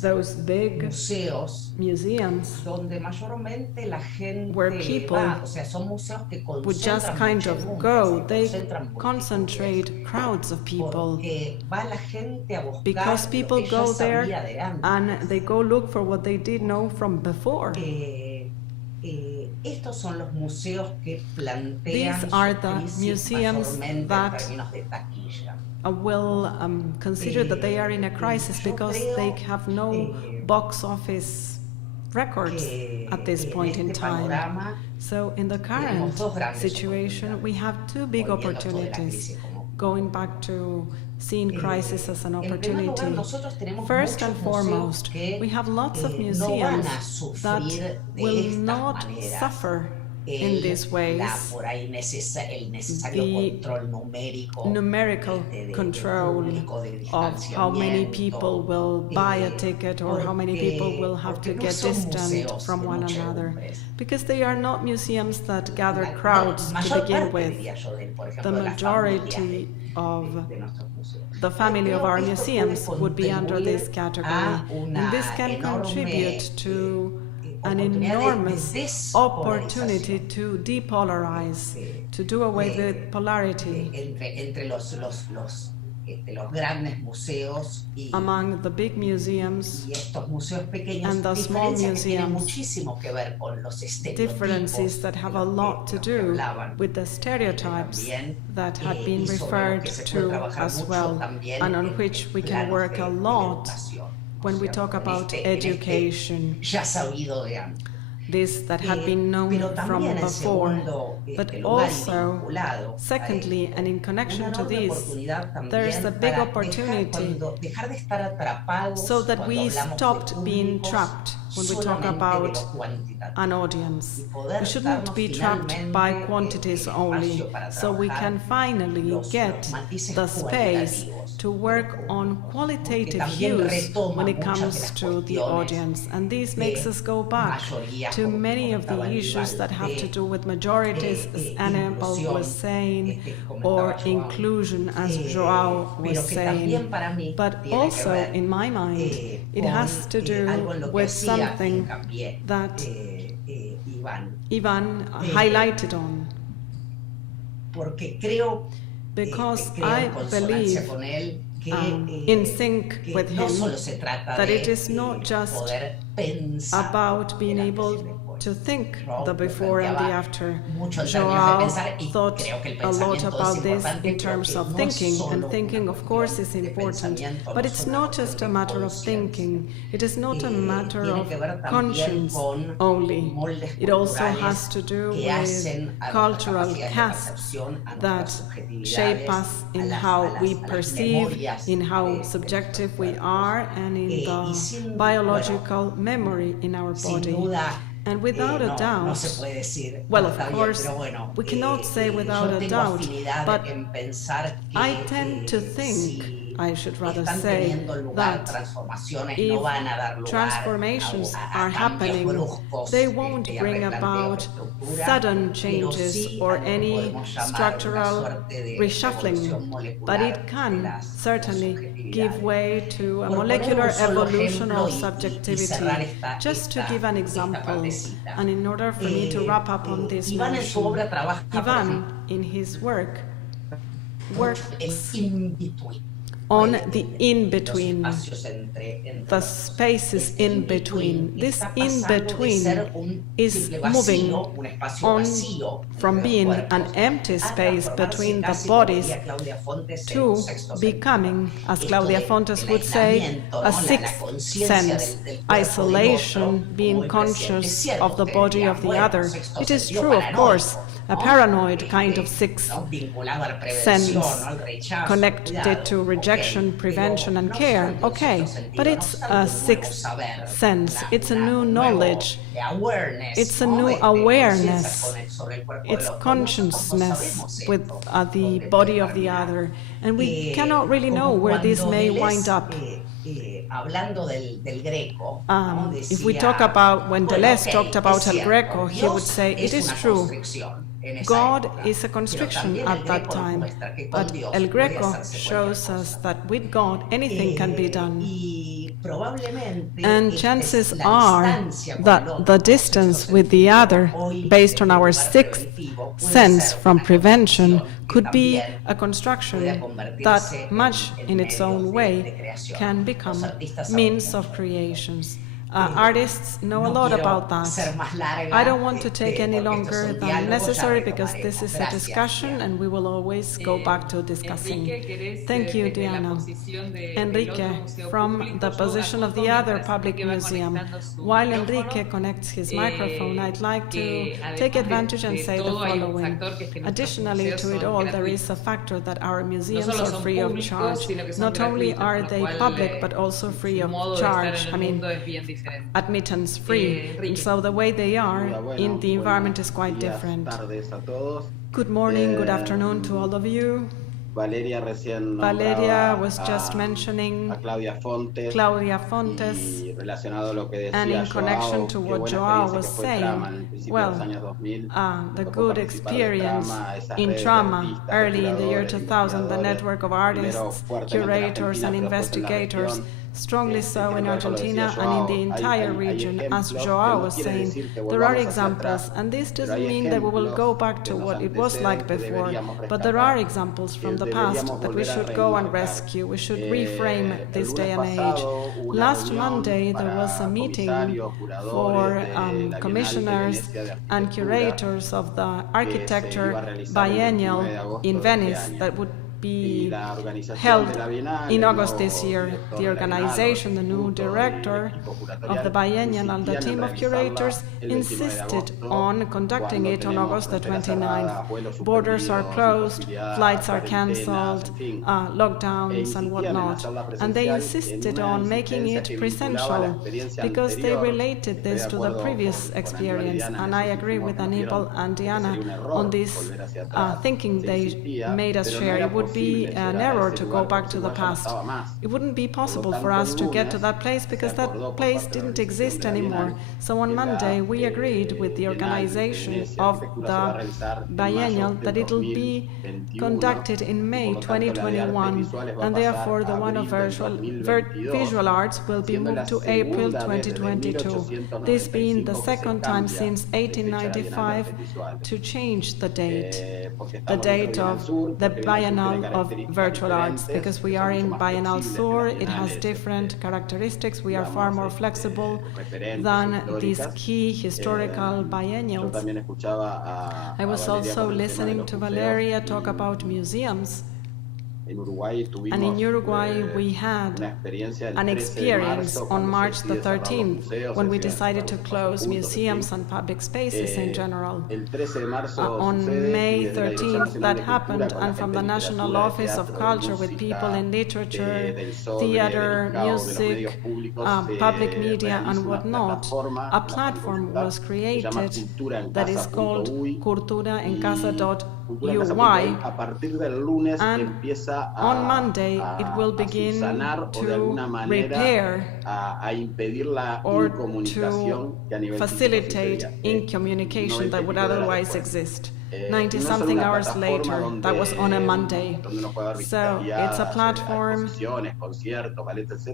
those big museums donde mayormente la gente where people va, o sea, son museos que would just concentran kind of muchedumbres, go, they concentran concentrate crowds of people porque va la gente a buscar because lo people que ya go there sabía de antes. and they go look for what they did know from before. Estos son los museos que plantean These are su the crisis museums mayormente en that términos de taquilla. Will consider that they are in a crisis because they have no box office records at this point in time. So in the current situation, we have two big opportunities, going back to seeing crisis as an opportunity. First and foremost, we have lots of museums that will not suffer in these ways the numerical control of how many people will buy a ticket or how many people will have to get distant from one another, because they are not museums that gather crowds to begin with. The majority of the family of our museums would be under this category, and this can contribute to an enormous opportunity to depolarize, to do away with polarity among the big museums and the small museums. Differences that have a lot to do with the stereotypes that had been referred to as well, and on which we can work a lot when we talk about education. This that had been known from before, but also, secondly, and in connection to this, there is a big opportunity so that we stopped being trapped when we talk about an audience. We shouldn't be trapped by quantities only, so we can finally get the space to work on qualitative use when it comes to the audience. And this makes us go back to many of the issues that have to do with majorities, as Annabelle was saying, or inclusion, as Joao was saying. But also, in my mind, it has to do with something that Ivan highlighted on. Because I believe, in sync with him, that it is not just about being able to think the before and the after. Joao thought a lot about this in terms of thinking, and thinking, of course, is important, but it's not just a matter of thinking. It is not a matter of conscience only. It also has to do with cultural casts that shape us in how we perceive, in how subjective we are, and in the biological memory in our body. And without a doubt, well, of course, we cannot say without a doubt, but I tend to think, I should rather say, that if transformations are happening, they won't bring about sudden changes or any structural reshuffling, but it can certainly give way to a molecular evolution of subjectivity. Just to give an example, and in order for me to wrap up on this notion, Ivan, in his work, works on the in-between, the spaces in between. This in-between is moving on from being an empty space between the bodies to becoming, as Claudia Fontes would say, a sixth sense, isolation, being conscious of the body of the other. It is true, of course, a paranoid kind of sixth sense connected to rejection, prevention, and care. Okay, but it's a sixth sense. It's a new knowledge. It's a new awareness. It's consciousness with the body of the other. And we cannot really know where this may wind up. If we talk about, when Deleuze talked about El Greco, he would say, it is true, God is a constriction at that time, but El Greco shows us that with God anything can be done. And chances are that the distance with the other, based on our sixth sense from prevention, could be a construction that, much in its own way, can become means of creations. Artists know a lot about that. I don't want to take any longer than necessary because this is a discussion and we will always go back to discussing. Thank you, Diana. Enrique, from the position of the other public museum. While Enrique connects his microphone, I'd like to take advantage and say the following. Additionally to it all, there is a factor that our museums are free of charge. Not only are they public, but also free of charge. I mean, admittance free. And so the way they are in the environment is quite different. Good morning, good afternoon to all of you. Valeria was just mentioning Claudia Fontes, and in connection to what Joao was saying, well, the good experience in trauma early in the year 2000, the network of artists, curators and investigators, strongly so in Argentina and in the entire region. As Joao was saying, there are examples, and this doesn't mean that we will go back to what it was like before, but there are examples from the past that we should go and rescue. We should reframe this day and age. Last Monday there was a meeting for commissioners and curators of the architecture biennial in Venice that would be held in August this year. The organization, the new director of the biennial and the team of curators insisted on conducting it on August the 29th. Borders are closed, flights are cancelled, lockdowns and whatnot. And they insisted on making it presential because they related this to the previous experience. And I agree with Aníbal and Diana on this thinking they made us share. It would be an error to go back to the past. It wouldn't be possible for us to get to that place because that place didn't exist anymore. So on Monday we agreed with the organization of the biennial that it will be conducted in May 2021, and therefore the one of visual arts will be moved to April 2022, this being the second time since 1895 to change the date of the Bienal of Virtual Arts, because we are in BIENALSUR. It has different characteristics. We are far more flexible than these key historical biennials. I was also listening to Valeria talk about museums. And in Uruguay we had an experience on March the 13th when we decided to close museums and public spaces in general. On May 13th that happened, and from the National Office of Culture, with people in literature, theater, music, public media and whatnot, a platform was created that is called culturaencasa.uy, and on Monday it will begin to repair or to facilitate incommunication that would otherwise exist. 90-something hours later, that was on a Monday. So it's a platform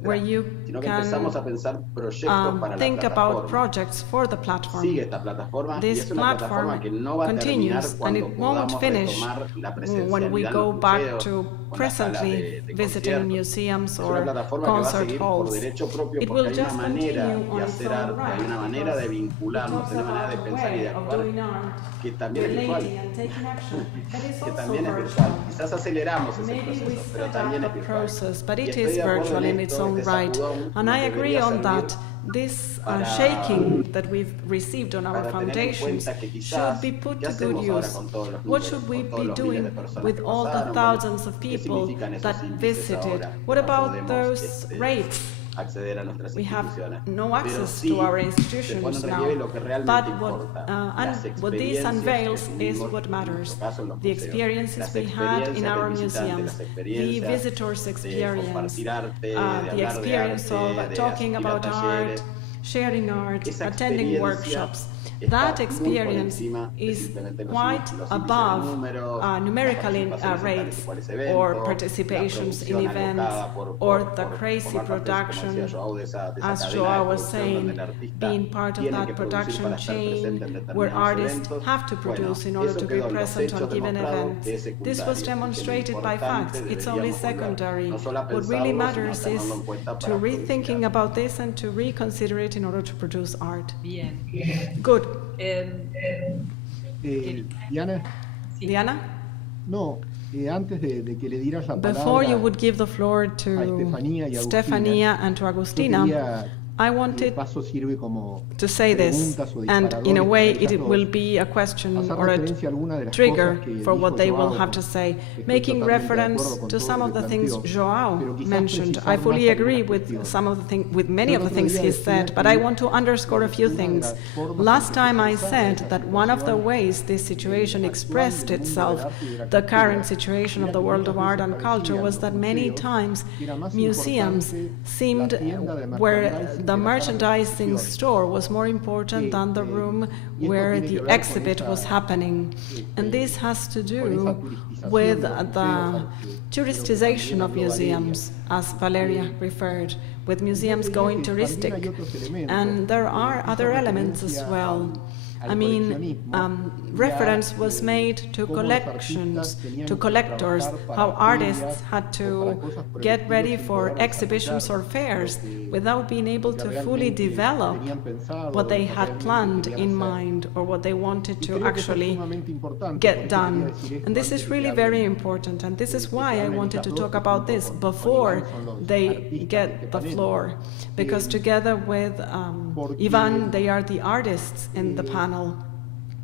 where you can think about projects for the platform. This platform continues, and it won't finish when we go back to presently visiting museums or concert halls. It will just continue on its own right. It talks about the way of doing art, relating and taking action, but it's also virtual. Maybe we set up a process, but it is virtual in its own right. And I agree on that. This shaking that we've received on our foundations should be put to good use. What should we be doing with all the thousands of people that visited? What about those rates? We have no access to our institutions now, but what this unveils is what matters. The experiences we had in our museums, the visitors' experience, the experience of talking about art, sharing art, attending workshops. That experience is quite above numerical rates or participations in events or the crazy production, as Joao was saying, being part of that production chain where artists have to produce in order to be present on given events. This was demonstrated by facts. It's only secondary. What really matters is to rethinking about this and to reconsider it in order to produce art. Good. Diana? No, antes de que le dieras la palabra, before you would give the floor to Stefania and to Agustina, I de wanted paso sirve como to say this, preguntas o and in a disparadores way para ellas it will dos, be a question hacer or a referencia a algunas de las trigger cosas que for what dijo they will Joao. have to say, Estoy making totalmente de reference acuerdo con to todo some lo of que the things planteó, Joao pero quizás mentioned. precisar I fully más agree algunas with cuestiones. some of the things, with many Yo of el the otro things día he decía said, but I want to underscore a few una de things. las formas en Last que time I se said expresaba that esa one of the situación ways this situation actual expressed del mundo del itself, arte y de la the cultura, current situation of era the que world muchas of art veces and culture, parecía en was los that many museos times que era más museums importante seemed la tienda de where merchandising the que la sala de merchandising exposición. store was more important than the room Y esto where tiene que the ver con exhibit was esa, happening. And this has to con esa do turistización with de los museos a the los que touristization creo of que también habló Valeria. museums, as Valeria referred, with Y yo museums diría going que también hay touristic. otros elementos. And there are Hizo other elements as referencia well. al I mean, coleccionismo y a, reference was made to cómo los collections, artistas tenían to que collectors, trabajar para how artists ferias had o para to cosas por el get estilo ready sin for poder exhibitions or desarrollar fairs lo que, without being able lo que to fully realmente develop tenían pensado, what they lo que had realmente planned querían in hacer. mind or what they wanted Y to creo que eso es actually sumamente importante, por get eso quería done. decir esto And this antes is de really que very hablen, important, and this is que why I hablen wanted estas to dos talk que about junto this con before Iván son los they artistas de get este the panel. floor, because together with Porque Ivan, they are the artists in the panel.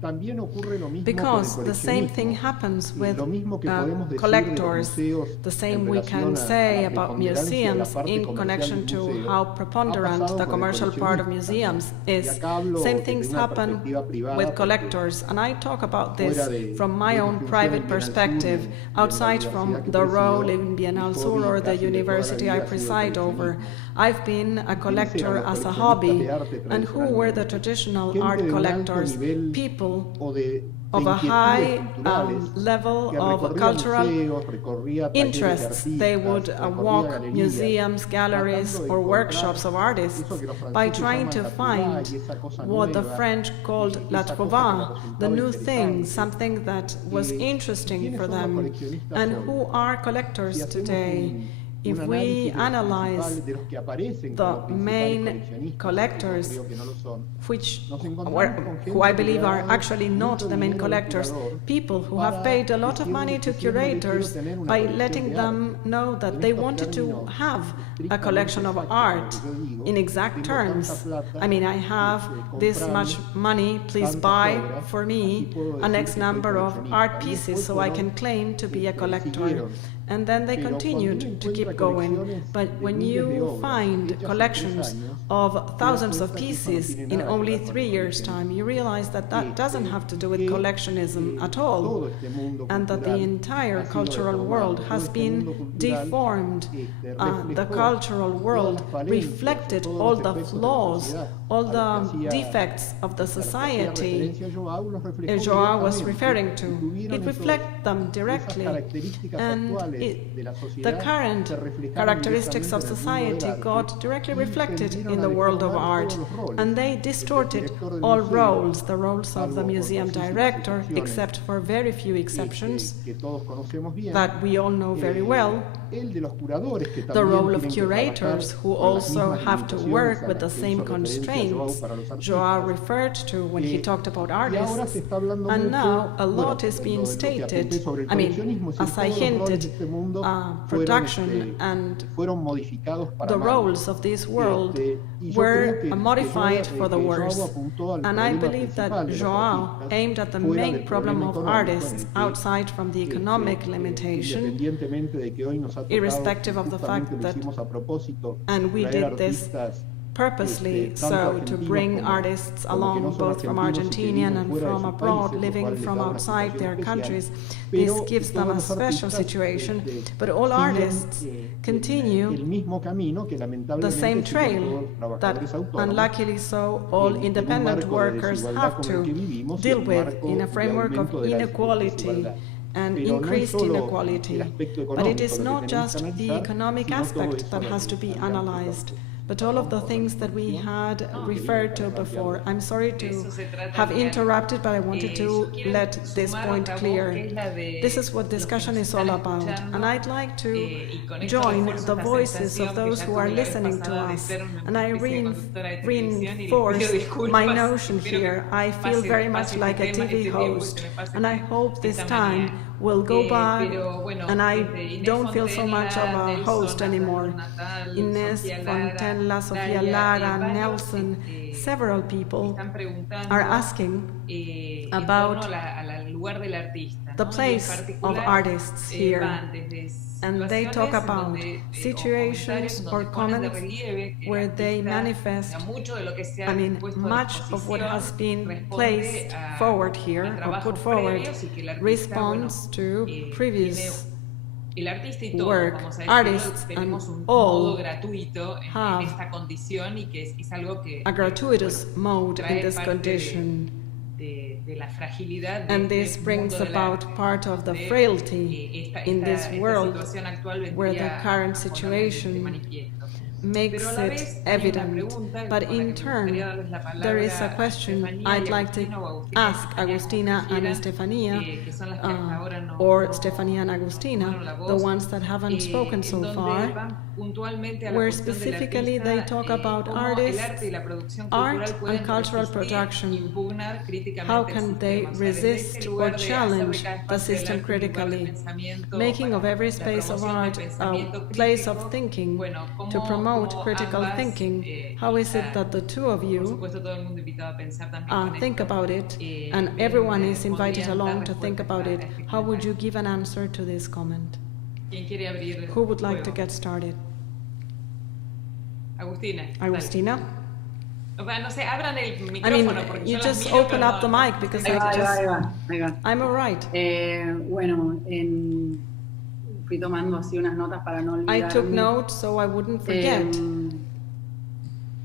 También ocurre lo mismo Because con el the same thing coleccionismo. happens Y with lo mismo que podemos decir de los collectors, museos the en same we relación can a say la about preponderancia de la museums parte in comercial connection del to museo, how ha preponderant pasado the con el commercial part of coleccionista. museums Y is. acá hablo Same desde things una happen perspectiva privada with porque collectors, and I talk about this fuera de from my mi own función private en BIENALSUR perspective, y en la outside universidad from que the role presido, in mi BIENALSUR hobby or the casi de toda la university I vida ha sido el preside over. coleccionismo. I've been a ¿Quiénes collector eran los as a coleccionistas hobby, de arte and who were the tradicionalmente? traditional Gente art de un alto collectors? nivel People o de of a inquietudes high culturales level que of recorría cultural museos, recorría talleres de interests. They artistas, would recorría walk galerías, museums, galleries, tratando de or encontrar workshops of artists eso que los by franceses trying llaman to la find trouvaille, esa cosa what the nueva, French called la esa cosa que les trouvaille, the resultaba new thing, interesante. something that was interesting ¿Quiénes for son los them. coleccionistas And hoy? who are Si collectors hacemos today? If un we análisis de los analyze principales, de los que aparecen the como principales main coleccionistas, collectors, que no creo que no lo son, which nos encontramos con who I gente believe que are ha dado actually not mucho the main dinero al collectors, curador people who have para paid a lot of decirle- money to diciéndole, "Quiero curators tener una by colección letting de them arte". know that En they estos wanted to términos have a estrictamente collection of exactos, art porque yo digo, in exact tengo terms. tanta plata, I mean, I have this comprame much money, please tantas buy obras, for así me puedo an decir X que soy number of coleccionista. art Y pieces después so I fueron, can claim to be a collector. siguieron. And then they Pero cuando uno continued to keep encuentra going. colecciones But de when miles de you obras find hechas en 3 collections años, of thousands of cuenta que eso no pieces tiene in nada que only ver con 3 el years' coleccionismo. time, you realize that that doesn't have to do with collectionism at all, Todo este mundo and that the cultural entire ha sido cultural deformado. world Todo has este been mundo cultural, deformed. The reflejó cultural world todas las falencias, reflected todos all los the defectos de la flaws, sociedad. all A lo que the hacía- defects of the a lo que hacía society referencia Joao los reflejó Joao was directamente referring y to. tuvieron It esos- reflects them esas directly, características and actuales de la the sociedad current se reflejaron characteristics of directamente en el mundo del society arte got directly y reflected tendieron in a the world of deformar art, todos los roles. and they El del distorted director del all museo, roles, the roles of salvo the por museum poquísimas director, excepciones, except for very few exceptions que todos conocemos bien, that we all know very well. el de los curadores, que The también role of tienen que curators, trabajar who con las also mismas have to limitaciones work a with las the que same hizo referencia Joao constraints para los artistas. Joao referred to when he talked about Y ahora se artists. está hablando And mucho, now a lot bueno, is being lo que stated. apunté sobre el I mean, coleccionismo, es decir, as I todos los roles hinted, de este mundo production and fueron modificados para the mal. roles of this world Y yo were creo que modified for the Joao worse. apuntó al And I problema believe that principal de los Joao artistas aimed at the fuera main del problem problema of económico artists en el que, outside from the economic limitation, independientemente de que hoy nos ha tocado, irrespective of the fact justamente lo that- hicimos a propósito, and we traer did this artistas purposely tanto so to argentinos bring como- artists como que no along son both from argentinos y que Argentinian viven and fuera de from sus abroad, países, lo living cual les from da una outside situación their especial. countries. Pero This gives them todos a los special artistas, situation, but all siguen, artists el continue mismo camino que the lamentablemente same siguen todos trail los that trabajadores autónomos, unluckily so all en un independent marco de workers desigualdad have como el que to vivimos y deal un with marco in a de framework of aumento de la inequality desigualdad. and Pero no es increased solo inequality. el aspecto But it económico is lo que not tenemos just que the analizar, economic sino todo aspect eso that lo has que to be habíamos analyzed, tocado. but all of the things that we had referred to before. I'm sorry to have interrupted, but I wanted to let this point clear. This is what discussion is all about, and I'd like to join the voices of those who are listening to us, and I reinforce my notion here. I feel very much like a TV host, and I hope this time will go by, pero bueno, and I Inés don't feel so much of a Fontella, host Nelson, anymore. Natal, Inés Sofía Fontella, Sofia Daria, Lara, varios, Nelson, several people están preguntando are asking en about torno al lugar del artista, the ¿no? place of artists here. Van desde And they talk situaciones about donde, situations o or comentarios donde ponen de comments relieve que el where they artista, manifest, mucho de lo que se I ha mean, puesto a much of what has disposición been responde placed a forward here or trabajos put forward previos y que el artista, responds to previous el artista y todos, work. vamos a decirlo, Artists tenemos and un all modo gratuito en esta condición y que es algo que a gratuitous mode trae in this parte condition. De la fragilidad de And this brings about part of the frailty in this world where the current situation makes it evident. But in turn, there is a question I'd like to ask Agustina and Estefania, or Stefania and Agustina, the ones that haven't spoken so far, where specifically they talk about artists, art and cultural production. How can they resist or challenge the system critically, making of every space of art a place of thinking to promote critical thinking? How is it that the two of you think about it, and everyone is invited along to think about it? How would you give an answer to this comment? Who would like to get started? Agustina? No sé, abran el micrófono, I mean, porque you yo just las miro, open pero up the mic because Ahí va. I'm all right. Bueno, fui tomando así unas notas para no olvidarme. I took notes so I wouldn't forget.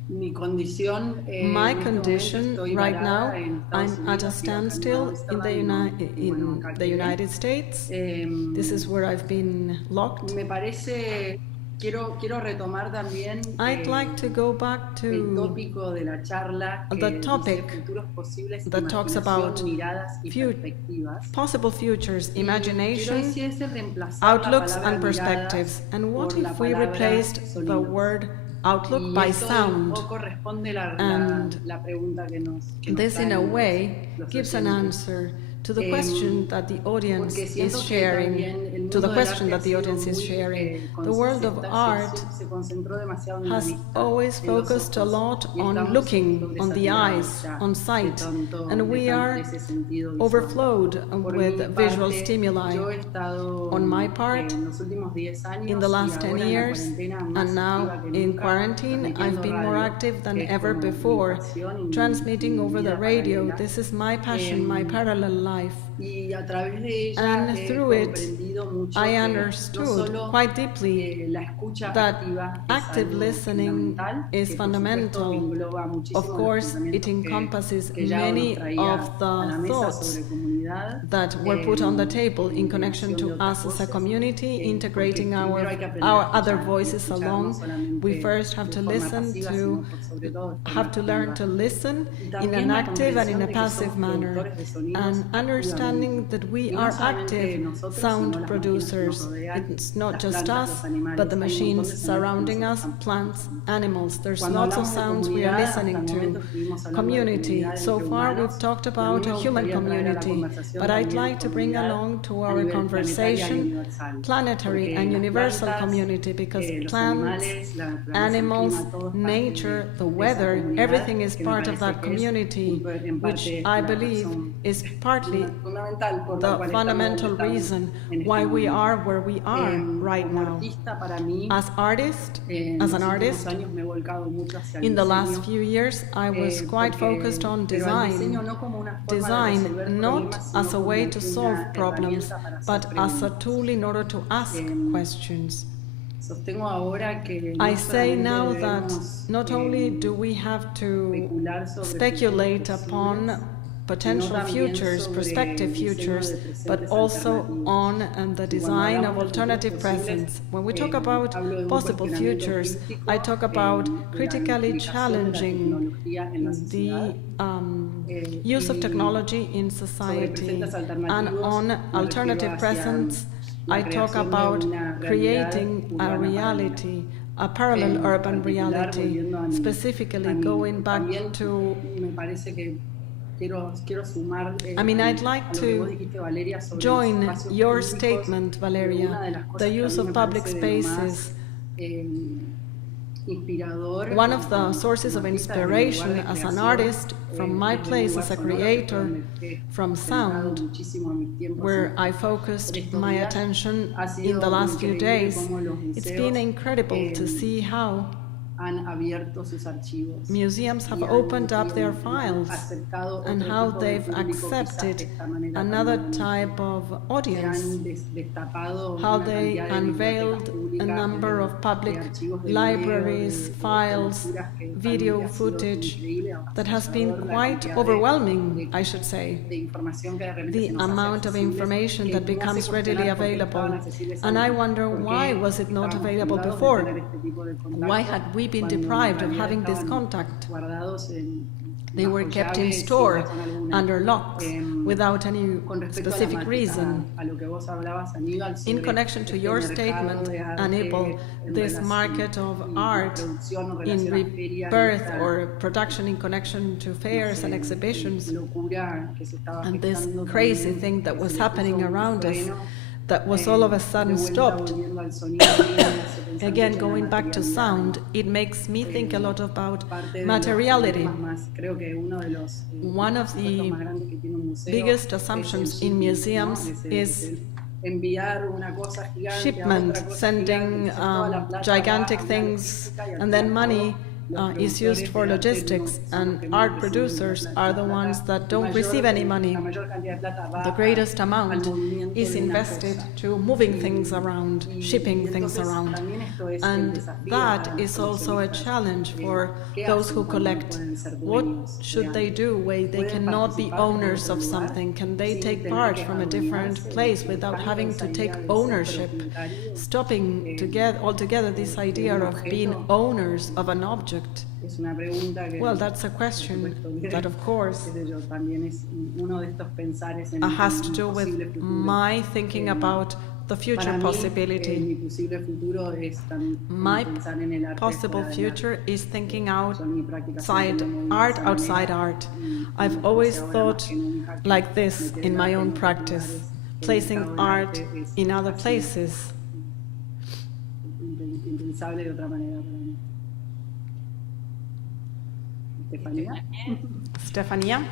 Mi condición, My condition right now, I'm at a standstill in the United States. This is where I've been locked. Me parece, quiero retomar también I'd like to go back el to tópico de la charla que the topic dice futuros posibles, that talks imaginación, about miradas y perspectivas. possible futures, Quiero imagination, hiciese reemplazar outlooks, la palabra and perspectives. miradas And what por la if we palabra replaced the sonidos. word outlook by esto sound? un poco responde And la pregunta que nos This, in a traen way, los gives an oyentes. answer to the question that the audience Porque siento is que también el sharing, mundo to the del question arte that ha the sido audience is muy, sharing. The world of art se concentró demasiado en la has vista, always en los focused a ojos, lot y on estamos looking, on the eyes, sobresaturados ya on de sight, tanto- and we de are ese sentido visual. overflowed Por with mi visual parte, stimuli. yo he estado On my part, en los últimos 10 años in the last y 10 ahora en la years, cuarentena más and now activa que in nunca, quarantine, I've transmitiendo been more radio, active than que es ever como mi before, pasión y mi- transmitting mi over the vida radio. paralela. This is my passion, my parallel life. Y a través de ella And he through it, comprendido mucho I que no understood solo, quite deeply la escucha that activa es active algo listening fundamental, is que por supuesto fundamental. engloba muchísimos Of course, de los it pensamientos encompasses que ya many nos traía of a the la mesa thoughts sobre comunidad, that were put on the table in integración connection de to otras us as a voces, community, integrating porque primero hay que aprender our a other escuchar, voices y escuchar no along. solamente We first have de to forma listen pasiva, to sino por sobre todo de forma have to learn activa. to listen Y in también an la active and in a comprensión de que passive somos manner, productores de sonidos and understanding that we Y no are solamente active nosotros, sino sound las producers. máquinas que nos rodean, It's not las just plantas, us, los animales. but the Hay un montón de machines sonidos que surrounding us, nosotros plants, estamos animals. There's Cuando lots of hablamos de sounds we are comunidad, listening hasta el momento to. estuvimos hablando de Community. comunidad So entre far, humanos, we've talked y a mí about me a human gustaría traer a la community, conversación but I'd también like to bring comunidad along to a our nivel planetario y conversation universal. planetary Porque and las universal plantas, community, because los plants, animales, la naturaleza, el animals, clima, todo es parte nature, de the esa weather, comunidad, everything is que me part of parece that que es community, en which parte I la believe razón is partly fundamental por la the cual fundamental estamos reason en este why we momento. are where we are right Como now. artista, para mí, As artist, en as los an últimos artist, años me he volcado mucho hacia el in the diseño, last few years, I was quite porque- focused on pero al diseño design. no como una forma de Design resolver not problemas, as sino a way como to una solve problems, herramienta para hacer but as a preguntas. tool in order to ask Em, questions. Sostengo ahora que no I say solamente now that debemos, not only do we have to especular sobre speculate futuros upon posibles, potential sino también futures, sobre prospective diseño de futures, but presentes also alternativos. on the Y cuando design of hablamos de alternative futuros posibles, presents. When we talk about hablo de un possible cuestionamiento futures, crítico I talk about en la critically implicación de la challenging tecnología en la the sociedad. use of Y technology in sobre society, presentes and alternativos, on me alternative refiero hacia presents. la I talk creación de about una realidad creating a urbana reality, a parallel urban particular, reality, volviendo a mi- specifically a mí going back también to me parece que quiero sumar I mean, I'd like a lo que vos to dijiste, Valeria, sobre join los espacios your públicos. statement, Una de Valeria, las the cosas que a use mí of me public parece de lo más, spaces. Inspirador, One of the como sources of artista desde mi inspiration lugar de as an creación, artist, from my desde mi place lugar as a sonoro, que fue creator, donde he from centrado sound, muchísimo mis tiempos where I en focused estos my días, attention ha in the sido last few increíble days. cómo los It's been museos incredible to see how han abierto sus archivos museums have y opened up their han files acercado and otro how tipo de they've público, quizás de accepted esta manera another también, type of que audience, han destapado how una they cantidad de unveiled bibliotecas a públicas, number of public de archivos de libraries, video, de files, lecturas que video realmente ha sido footage increíble, that has been avasallador la quite cantidad overwhelming, I should say. de información que de repente The se nos hace amount of accesibles, information que that me hace becomes cuestionar readily por qué estaban available. accesibles And I antes, wonder por why qué was it not estábamos available privados de before? tener este tipo de contacto, Why had we been cuando en deprived of realidad having this estaban contact? guardados They were bajo kept llave in sin store razón alguna. under locks without any Con respecto specific reason. a lo que vos hablabas, Aníbal, In sobre connection to este your mercado statement, de arte Aníbal, en this relación- market of y art producción o in relación a ferias y rebirth esta, or production in connection to fairs and exhibitions, locura que se estaba and this gestando crazy también, thing that que was se le happening puso un around us freno, that was all of a sudden de vuelta stopped. volviendo al sonido, ese pensamiento Again, de la going back to materialidad, sound, ¿no? it makes me think a lot about Parte de los materiality. problemas más, creo que uno de los One of supuestos the más grandes que tiene un museo biggest es el assumptions shipping, in ¿no? museums Es is el enviar una cosa gigante a shipment, otra cosa sending gigante, entonces toda la plata va gigantic a una things, logística y al and then fin y al money cabo los is used productores for de arte logistics, no son los que and menos art reciben producers la are the plata. ones that La don't mayor- receive any money. La mayor cantidad de plata va The greatest al amount movimiento is de una invested cosa. to moving things around, Y shipping things entonces around. también esto es el And desafío that para los is also a coleccionistas. challenge for ¿Qué those hacen who cuando no collect. pueden ser What dueños should de they algo? do when they ¿Pueden cannot be participar desde owners otro of lugar something? Can they sin take tener part que from a different adueñarse, place without dejando having esa to idea take de ser ownership? propietario? Stopping altogether this idea of being owners of an object. Es una pregunta que, Well, that's a por question supuesto, que, that, of course, qué sé yo, también es uno de estos pensares en has to un do with posible futuro. my thinking about the future Para mí, possibility. mi posible futuro es también My pensar en el arte possible fuera del future arte. is thinking Yo en mi práctica outside siempre me moví de art, esa outside manera, art. y I've me always parece ahora thought más que nunca que like this meter in el my arte own en otros practice, lugares, el placing mercado del art arte es in other casi places. impensable de otra manera para mí. Estefanía. Stefania?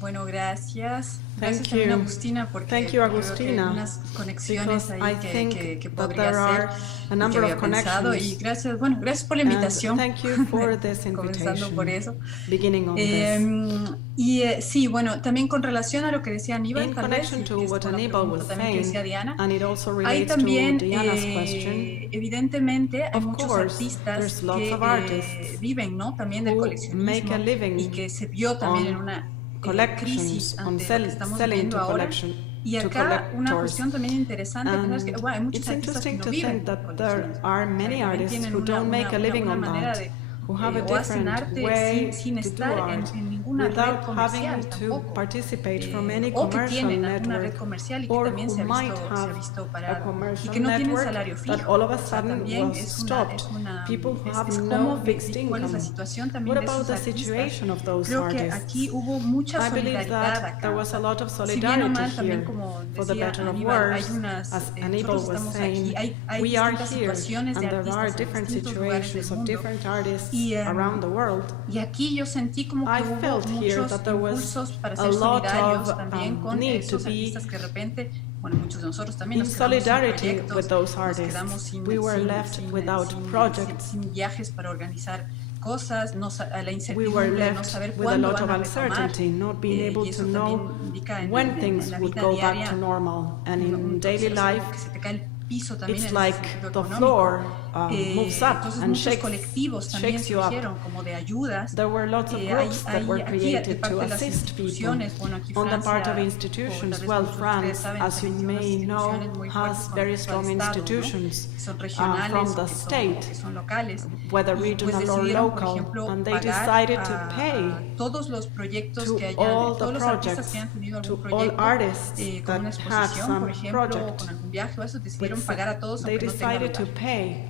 Bueno, gracias. Thank Gracias también you. a Agustina porque Thank you, creo que Agustina, hay unas conexiones because ahí I think que that podría there hacer are a y que number había of pensado. Y connections. gracias, bueno, gracias por la And invitación. thank you for this Comenzando por invitation, eso. beginning on this. Sí, bueno, también con relación a lo que decía Aníbal, In tal vez, connection y to que es what con la Aníbal pregunta was también que saying, decía Diana, and it also hay relates también, to Diana's question, evidentemente, hay of muchos course, artistas there's lots que of artists viven, ¿no? También del who coleccionismo make a living y que se vio también en on una collections, crisis on ante lo que estamos selling viendo to ahora. collection, Y to acá una collectors. cuestión también interesante, And es que bueno, hay muchos it's artistas que interesting no to viven think del that there coleccionismo. are O sea, many que artists tienen who don't make a living una on manera that, de who have a o hacen different arte way sin to do estar art, en ninguna red without comercial having to tampoco, participate from any o que commercial tienen alguna red network, comercial y que or también who se ha might visto have a parado y commercial que no tienen network salario fijo. that all of a O sea, sudden también was es stopped. People who have no como fixed cuál es la income. situación también What de about esos the artistas. situation of those Creo que artists? aquí hubo mucha I believe solidaridad that acá. there was a lot of Si bien o solidarity mal, también here. como For the decía better of Aníbal, hay worse, unas, as Aníbal nosotros was estamos saying, aquí, hay we are distintas here, situaciones de and there are artistas en different distintos lugares situations del of mundo. different artists Y, around the world. Y aquí yo sentí como que I hubo felt here muchos that there was impulsos para a ser lot solidarios of también con need to esos be artistas que de repente, bueno, muchos de nosotros también in nos quedamos sin solidarity proyectos, with those nos quedamos artists. sin, We were left without projects. sin viajes para organizar cosas, a la We incertidumbre were de no left saber with a cuándo lot of van a retomar. uncertainty, not being Y able eso to know también indica when things la would vida go diaria, back to normal. And in entonces, daily es como life, que se te cae el piso también it's en like el sentido the económico. floor moves up Entonces and muchos colectivos también shakes you up. surgieron como de ayudas. There were lots of groups that were Aquí de created parte to de las assist people. instituciones, bueno, aquí On the part Francia, of o institutions, tal vez well, muchos de ustedes France, saben, as you también tiene unas may know, instituciones muy has fuertes very con strong respecto al Estado, institutions ¿no? Que son regionales, from the que state, son locales, whether y pues regional or decidieron, por local, ejemplo, and they pagar decided to a pay todos los proyectos to que hayan, all the todos los artistas projects, que hayan tenido to algún all proyecto, artists con una that had exposición, some por ejemplo, project. con algún viaje o eso, decidieron pagar a todos They aunque no tengan decided to lugar. pay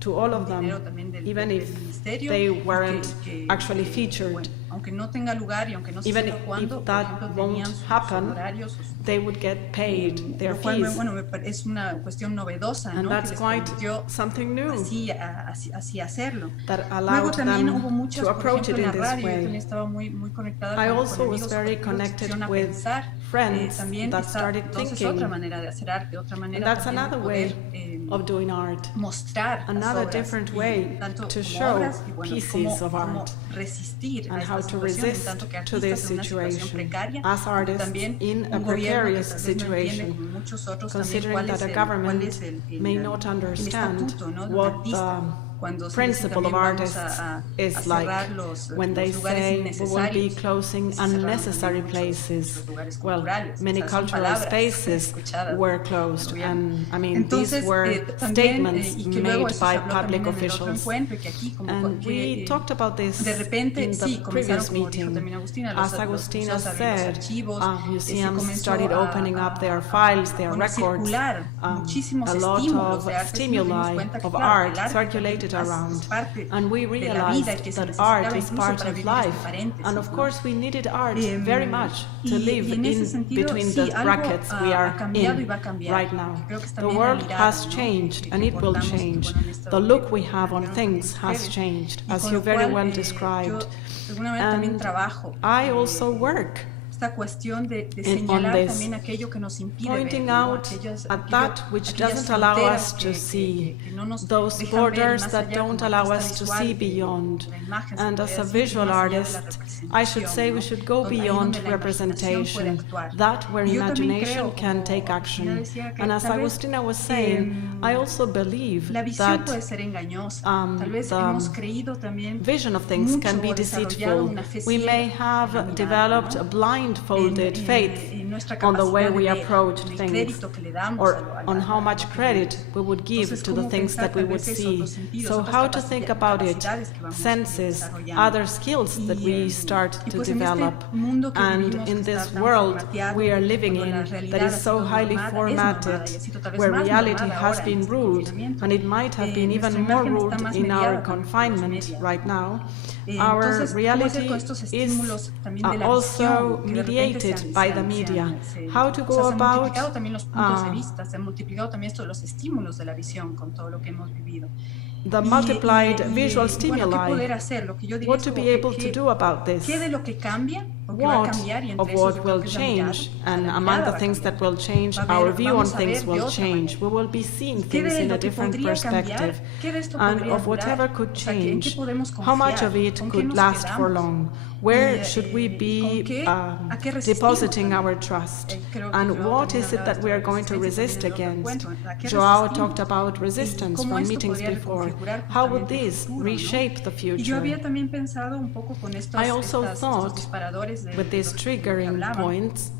to all of them, even if they weren't actually featured. Even if that won't happen, they would get paid their fees. And that's quite something new that allowed them to approach it in this way. I also was very connected with friends that started thinking, and that's another way of doing art, another different way to show pieces of art and how to resist to this situation as artists in a precarious situation, considering that a government may not understand what the principle of artists is like when they say we will be closing unnecessary places. Well, many cultural spaces were closed, and I mean these were statements made by public officials. And we talked about this in the previous meeting. As Agustina said, museums started opening up their files, their records. A lot of stimuli of art circulated around, and we realized that art is part of life, and of course we needed art very much to live in between the brackets we are in right now. The world has changed, and it will change. The look we have on things has changed, as you very well described. And I also work on this, pointing out at that which doesn't allow us to see, those borders that don't allow us to see beyond. And as a visual artist, I should say we should go beyond representation, that where imagination can take action. And as Agustina was saying, I also believe that the vision of things can be deceitful. We may have developed a blindfolded faith on the way we approach things, or on how much credit we would give to the things that we would see. So how to think about it, senses, other skills that we start to develop. And in this world we are living in that is so highly formatted, where reality has been ruled, and it might have been even more ruled in our confinement right now. Our reality is also mediated by the media. How to go about the multiplied visual stimuli, what to be able to do about this, what of what will change, and among the things that will change, our view on things will change. We will be seeing things in a different perspective, and of whatever could change, how much of it could last for long. Where should we be depositing our trust? And what is it that we are going to resist against? Joao talked about resistance from meetings before. How would this reshape the future? I also thought, with these triggering points,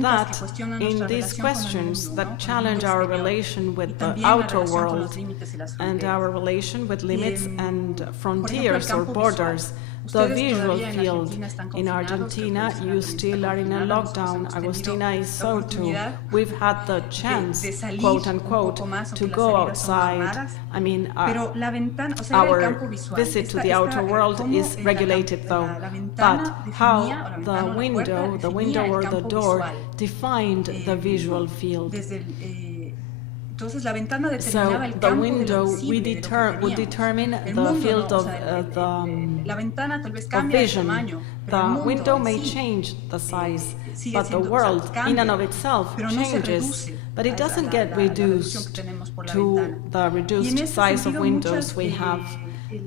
that in these questions that challenge our relation with the outer world and our relation with limits and frontiers or borders, the visual field. In Argentina, you still are in a lockdown. Agustina is so too. We've had the chance, quote unquote, to go outside. I mean, our visit to the outer world is regulated though. But how the window or the door defined the visual field. So the window would determine the field of vision. The window may change the size, but the world in and of itself changes. But it doesn't get reduced to the reduced size of windows we have.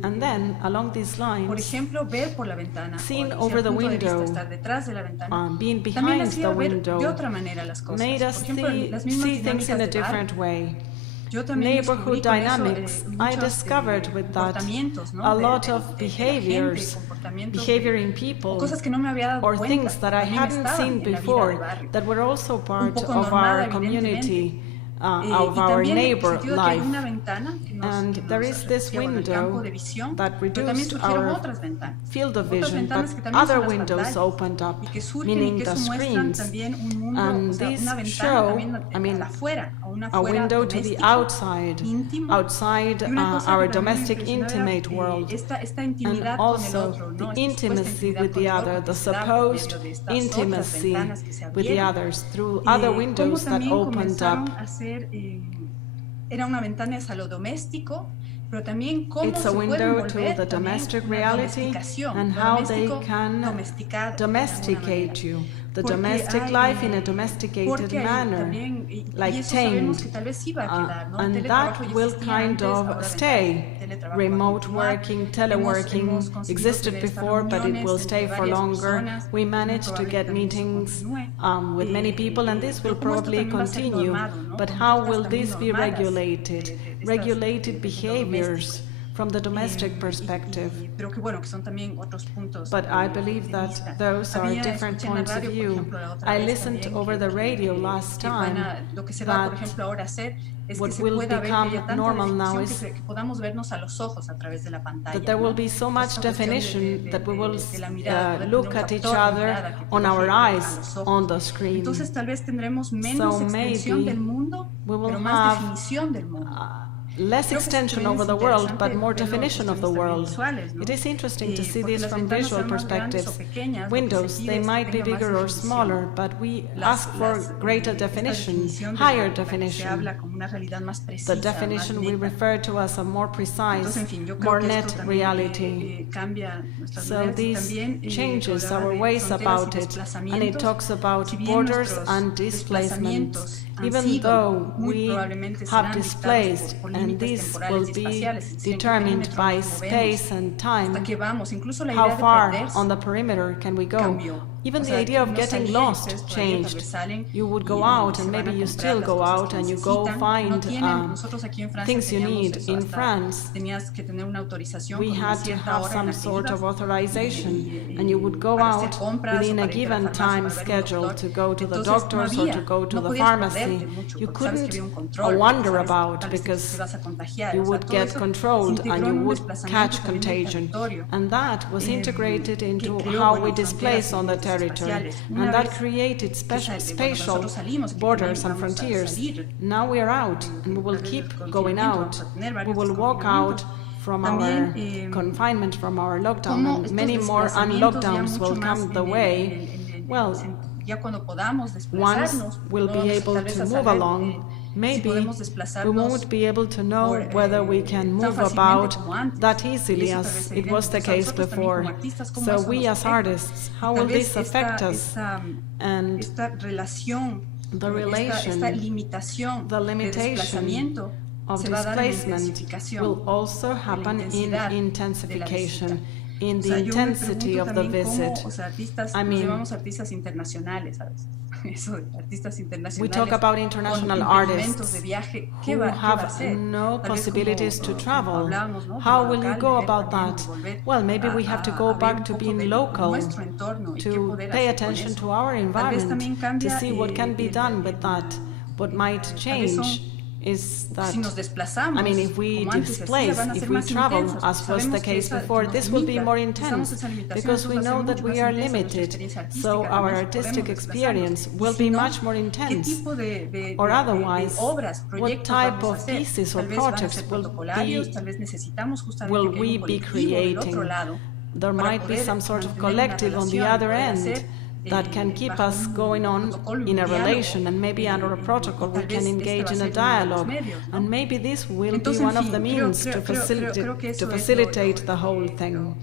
And then, along these lines, seeing over the window, being behind the window, made us see things in a different way. Neighborhood dynamics, I discovered with that a lot of behavior in people, or things that I hadn't seen before, that were also part of our community. of our neighbor life. And there there is this window that reduced our field of vision, but other windows opened up, meaning the screens. And these show, I mean, a window to the outside our domestic intimate world, and also the intimacy with the other, the supposed intimacy with the others through other windows that opened up. Era una ventana hacia lo doméstico, pero también cómo It's a se pueden window to volver the también domestic una reality domesticación, and lo how they doméstico can domesticado de alguna domesticate you, the Porque domestic hay, life in a domesticated porque hay manner, también, like eso sabemos tamed, que tal vez sí va a quedar, ¿no? and Teletrabajo that ya will existía kind antes, ahora of vendrá stay. el teletrabajo va a Remote continuar. working, teleworking Hemos conseguido existed tener estas before, but it reuniones will entre stay for varias longer. personas, We muy managed to probable get también eso meetings continúe. with many people, and this will Pero cómo esto probably también va a ser continue. normado, ¿no? But Con how estas will también this be normadas regulated? de estas, Regulated de lo behaviors doméstico. from the domestic perspective. Pero que bueno, que son también otros puntos But I de believe that vista. those are Había, different escuché en la points of radio, por view. ejemplo, la otra I vez listened también over the radio last que van time lo que se va, por that ejemplo, ahora a hacer es que what se will pueda ver que become haya tanta normal now definición is que podamos vernos a los ojos a través de la pantalla. that there will be so much Esta cuestión definition that we will de la mirada, poder look tener un at each factor de other mirada que te on our deje a eyes los ojos. on the screen. Entonces tal vez tendremos menos So extensión maybe del mundo, we will pero más have, definición del mundo. Less Creo que extension también over es the world, interesante but more verlo definition of the desde world. visuales, ¿no? It is interesting to see Porque this las from ventanas visual sean más grandes o perspectives. pequeñas, lo que Windows, se pide they es que might be tenga más bigger or definición. smaller, but we ask for greater Esta definition, definición de higher la que se definition. habla como una realidad más precisa, The definition más we neta. refer to as a more Entonces, precise, en fin, yo creo more que net esto también reality. cambia nuestras So maneras y this también changes hablaba our de ways fronteras y about it, and it desplazamientos. talks about Si bien borders nuestros and displacements. desplazamientos han Even sido though muy we probablemente have serán displaced, dictados por and límites this temporales will y be espaciales, en qué determined perímetro by nos movemos, space and time, hasta que vamos, incluso la how idea de far perderse on the perimeter can we go? cambió. Even O the sea, idea of no getting salían, lost ustedes todavía tal changed. vez salen You would go y out, se and van a maybe you comprar still las go cosas out que and you go necesitan. No find tienen, nosotros aquí en Francia things you teníamos need. eso, In hasta France, tenías que tener una autorización we con una had to cierta have hora en some la que sort of ibas authorization, and you would go para hacer out compras within o a para ir a la given farmacia, time para ver un schedule doctor. to go to the Entonces, doctors or to go to no the podías pharmacy. perderte mucho, You porque sabes que couldn't había un control, wonder sabes about tal vez que because te vas a contagiar, you o sea, would todo get eso controlled se integró and en you un would desplazamiento catch también del contagion. territorio. And that was integrated into que creó, how bueno, we displace fronteras on the y límites territory. espaciales. Una And that vez created cuando spatial nosotros salimos, que borders también and vamos a frontiers. salir, Now we are out and we will tal vez keep del going confinamiento, out. vamos a tener We varios will walk out desconfinamientos. from También, our confinement, from our lockdown, cómo and estos many more desplazamientos ya unlockdowns mucho will más come the way. Well, ya cuando podamos once desplazarnos, we'll no be vamos able tal vez to a move saber, along, si maybe podemos we desplazarnos won't be able to know por, whether we can tan move fácilmente about como antes. that Y easily eso tal as vez it was the evidente. case Nosotros también before. como artistas, ¿cómo So eso we nos as afecta? artists, how Tal will vez this affect us? esta relación, The esta relation, limitación the de limitation desplazamiento of se va a dar en displacement intensificación, will also en la happen in intensidad de la intensification, visita. in O the sea, yo me intensity pregunto of the también visit. cómo, o sea, artistas, I nos mean, llamamos artistas internacionales, ¿sabes? Eso, artistas we internacionales talk about con international impedimentos artists de viaje, who ¿qué va a have hacer? no Tal vez possibilities como, to travel. hablábamos, ¿no? How Como will you local, go ver about también, that? volver Well, maybe we have to go a ver back un to poco being de local, nuestro entorno y qué to poder pay hacer con attention eso. to our Tal vez también environment, to cambia, see what can be done with that. What might tal vez son change is that, si nos desplazamos, I mean, if we como antes se hacía, displace, van a if ser we más travel, intensas, as was the sabemos que case esa before, nos this will be limita, more usamos intense esa limitación, because we entonces know hace that mucho we más are intensa nuestra limited, experiencia artística, so our además artistic podemos experience desplazarnos. will Y be si no, much more ¿qué intense. tipo de Or otherwise, obras, what proyectos type vamos a of hacer? pieces or Tal vez van a projects ser will protocolarios, be tal vez necesitamos justamente will que we haya un be colectivo del otro creating? lado There para might be poder some sort of mantener una collective on the relación, other poder end hacer, that can keep bajo us un going on protocolo, in a un diálogo, relation, and maybe under a protocol we tal can vez engage va a in a ser uno de los dialogue, medios, ¿no? and maybe this will Entonces, be en one of fin, the means to creo que facilitate eso es the whole thing.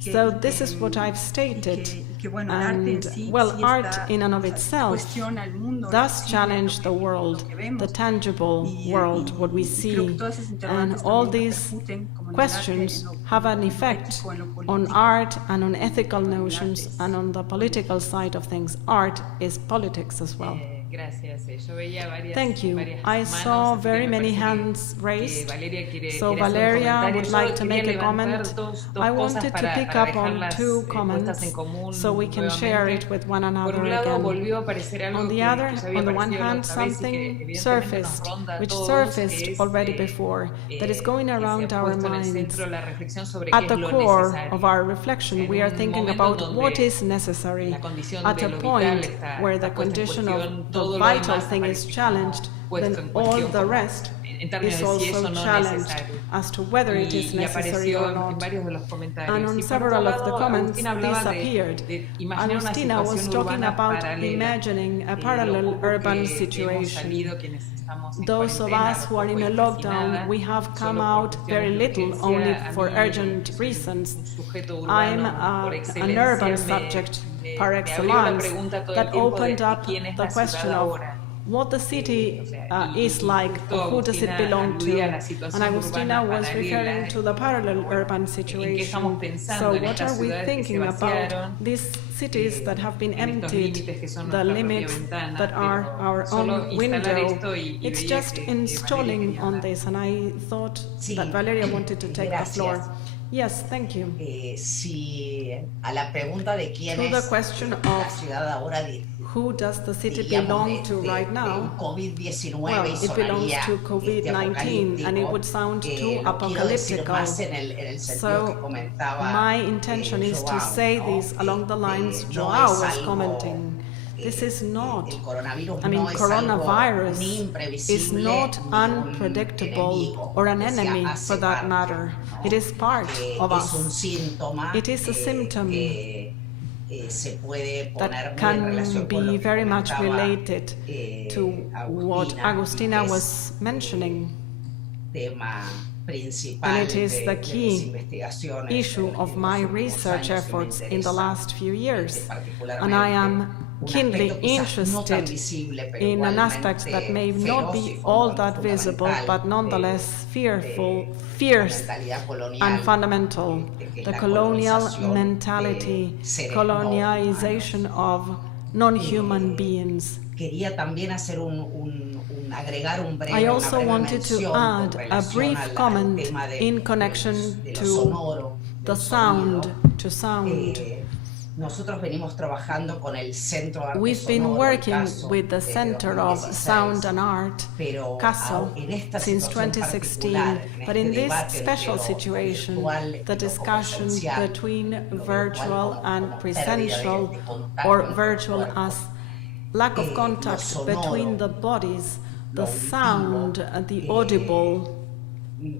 So this is what I've stated, bueno, el arte en and sí, well, sí art está, in and of o sea, itself cuestiona el mundo, lo does visible, challenge the lo world, que vemos, the tangible world, what we creo que see, todas esas and interrogantes all también these repercuten como en el questions arte, en lo have an effect ético, en lo on político. art and on ethical El arte notions es- and on the political side of things. Art is politics as well. Gracias. Yo veía Thank you. varias I manos, saw así que very me many parece hands raised. Valeria quiere So hacer un Valeria comentario. would Yo like to quería make a levantar comment. dos I cosas wanted to para pick up on dejarlas two puestas comments en común so we can share it nuevamente. with one Por another un lado, again. volvió a aparecer algo On the que other, ya había on the one aparecido la hand, otra vez y que something evidentemente nos surfaced, ronda a which todos, surfaced que es already before, that is going que se around ha our puesto en el minds. centro la reflexión sobre At qué the es lo core necesario. of our reflection, we are En un thinking momento about donde what is necessary. la condición At de a lo point vital está where the puesta en condition cuestión, of the todo lo vital demás thing is aparece challenged, puesto then en all cuestión the como rest en términos is de si es also o no challenged necesario. as to whether it is Y necessary apareció or en not. varios de los comentarios. And on Y por several otro of the lado, comments, Agustina hablaba this appeared. de imaginar una Agustina was situación talking urbana about paralela. imagining a Lo parallel poco urban que hemos situation. salido, quienes estamos en Those of cuarentena, us lo who are poco in a y casi lockdown, nada, we have come solo por out cuestiones very de little urgencia. only A for mí, urgent que soy reasons. un sujeto I'm urbano por an excelencia, urban subject par me abrió la excellence pregunta todo el that tiempo de opened up quién es the la ciudad question of ahora. what the city Y is like, justo who does it Agustina belong to. aludía a la And situación Agustina urbana was paralela. referring to the parallel urban ¿En qué situation. estamos pensando So en what estas are we ciudades que se thinking about vaciaron? these cities that have been En estos emptied, límites que son the nuestra propia limits ventana, that are pero our solo own instalar window? esto y It's veía just que Valeria installing quería on hablar. this, and I thought Sí, that Valeria wanted to take the gracias. floor. Yes, thank you. Si a la pregunta de quién To the es question la of ciudad ahora, who does the city diríamos, belong to right del now? COVID-19 Well, y it belongs sonaría to COVID-19, and it would sound too lo quiero decir apocalyptical. más en el sentido que So comentaba my intention is to Joao, say ¿no? this along the lines No Joao es was algo, commenting. This is not, el coronavirus I mean, no es algo coronavirus ni is imprevisible, not ni un unpredictable enemigo, or an que sea enemy hace for that parte, matter. ¿no? It is part of Es un us. síntoma It is a symptom que se puede poner that muy en relación can con lo be que very much comentaba, related to what Agustina que es was mentioning. tema principal And it is de the las key investigaciones issue en of los my últimos research años, y me efforts in the interesa, last few years. particularmente, And I am un keenly aspecto quizás no tan interested visible, pero in an aspect that may igualmente not feroz y be all that fundamental visible, but nonetheless fearful, de fierce, la mentalidad colonial, and fundamental. que es The la colonial colonización mentality, de seres no colonialization of non-human beings. Quería también hacer agregar I also una breve wanted to mención add con a relación brief al comment tema in connection de lo to sonoro, the del sound, sonido. to sound. Nosotros venimos trabajando con el Centro de Arte We've been Sonoro, working CASO, with the desde Center of 2016, Sound and Art, pero CASO, en esta since situación 2016. particular, But en in este this debate special entre lo situation, virtual y the lo discussion presencial, between lo virtual virtual and como pérdida presential de contacto or entre el virtual cuerpo, as lack of lo contact sonoro, between the bodies, the lo auditivo, sound, the audible,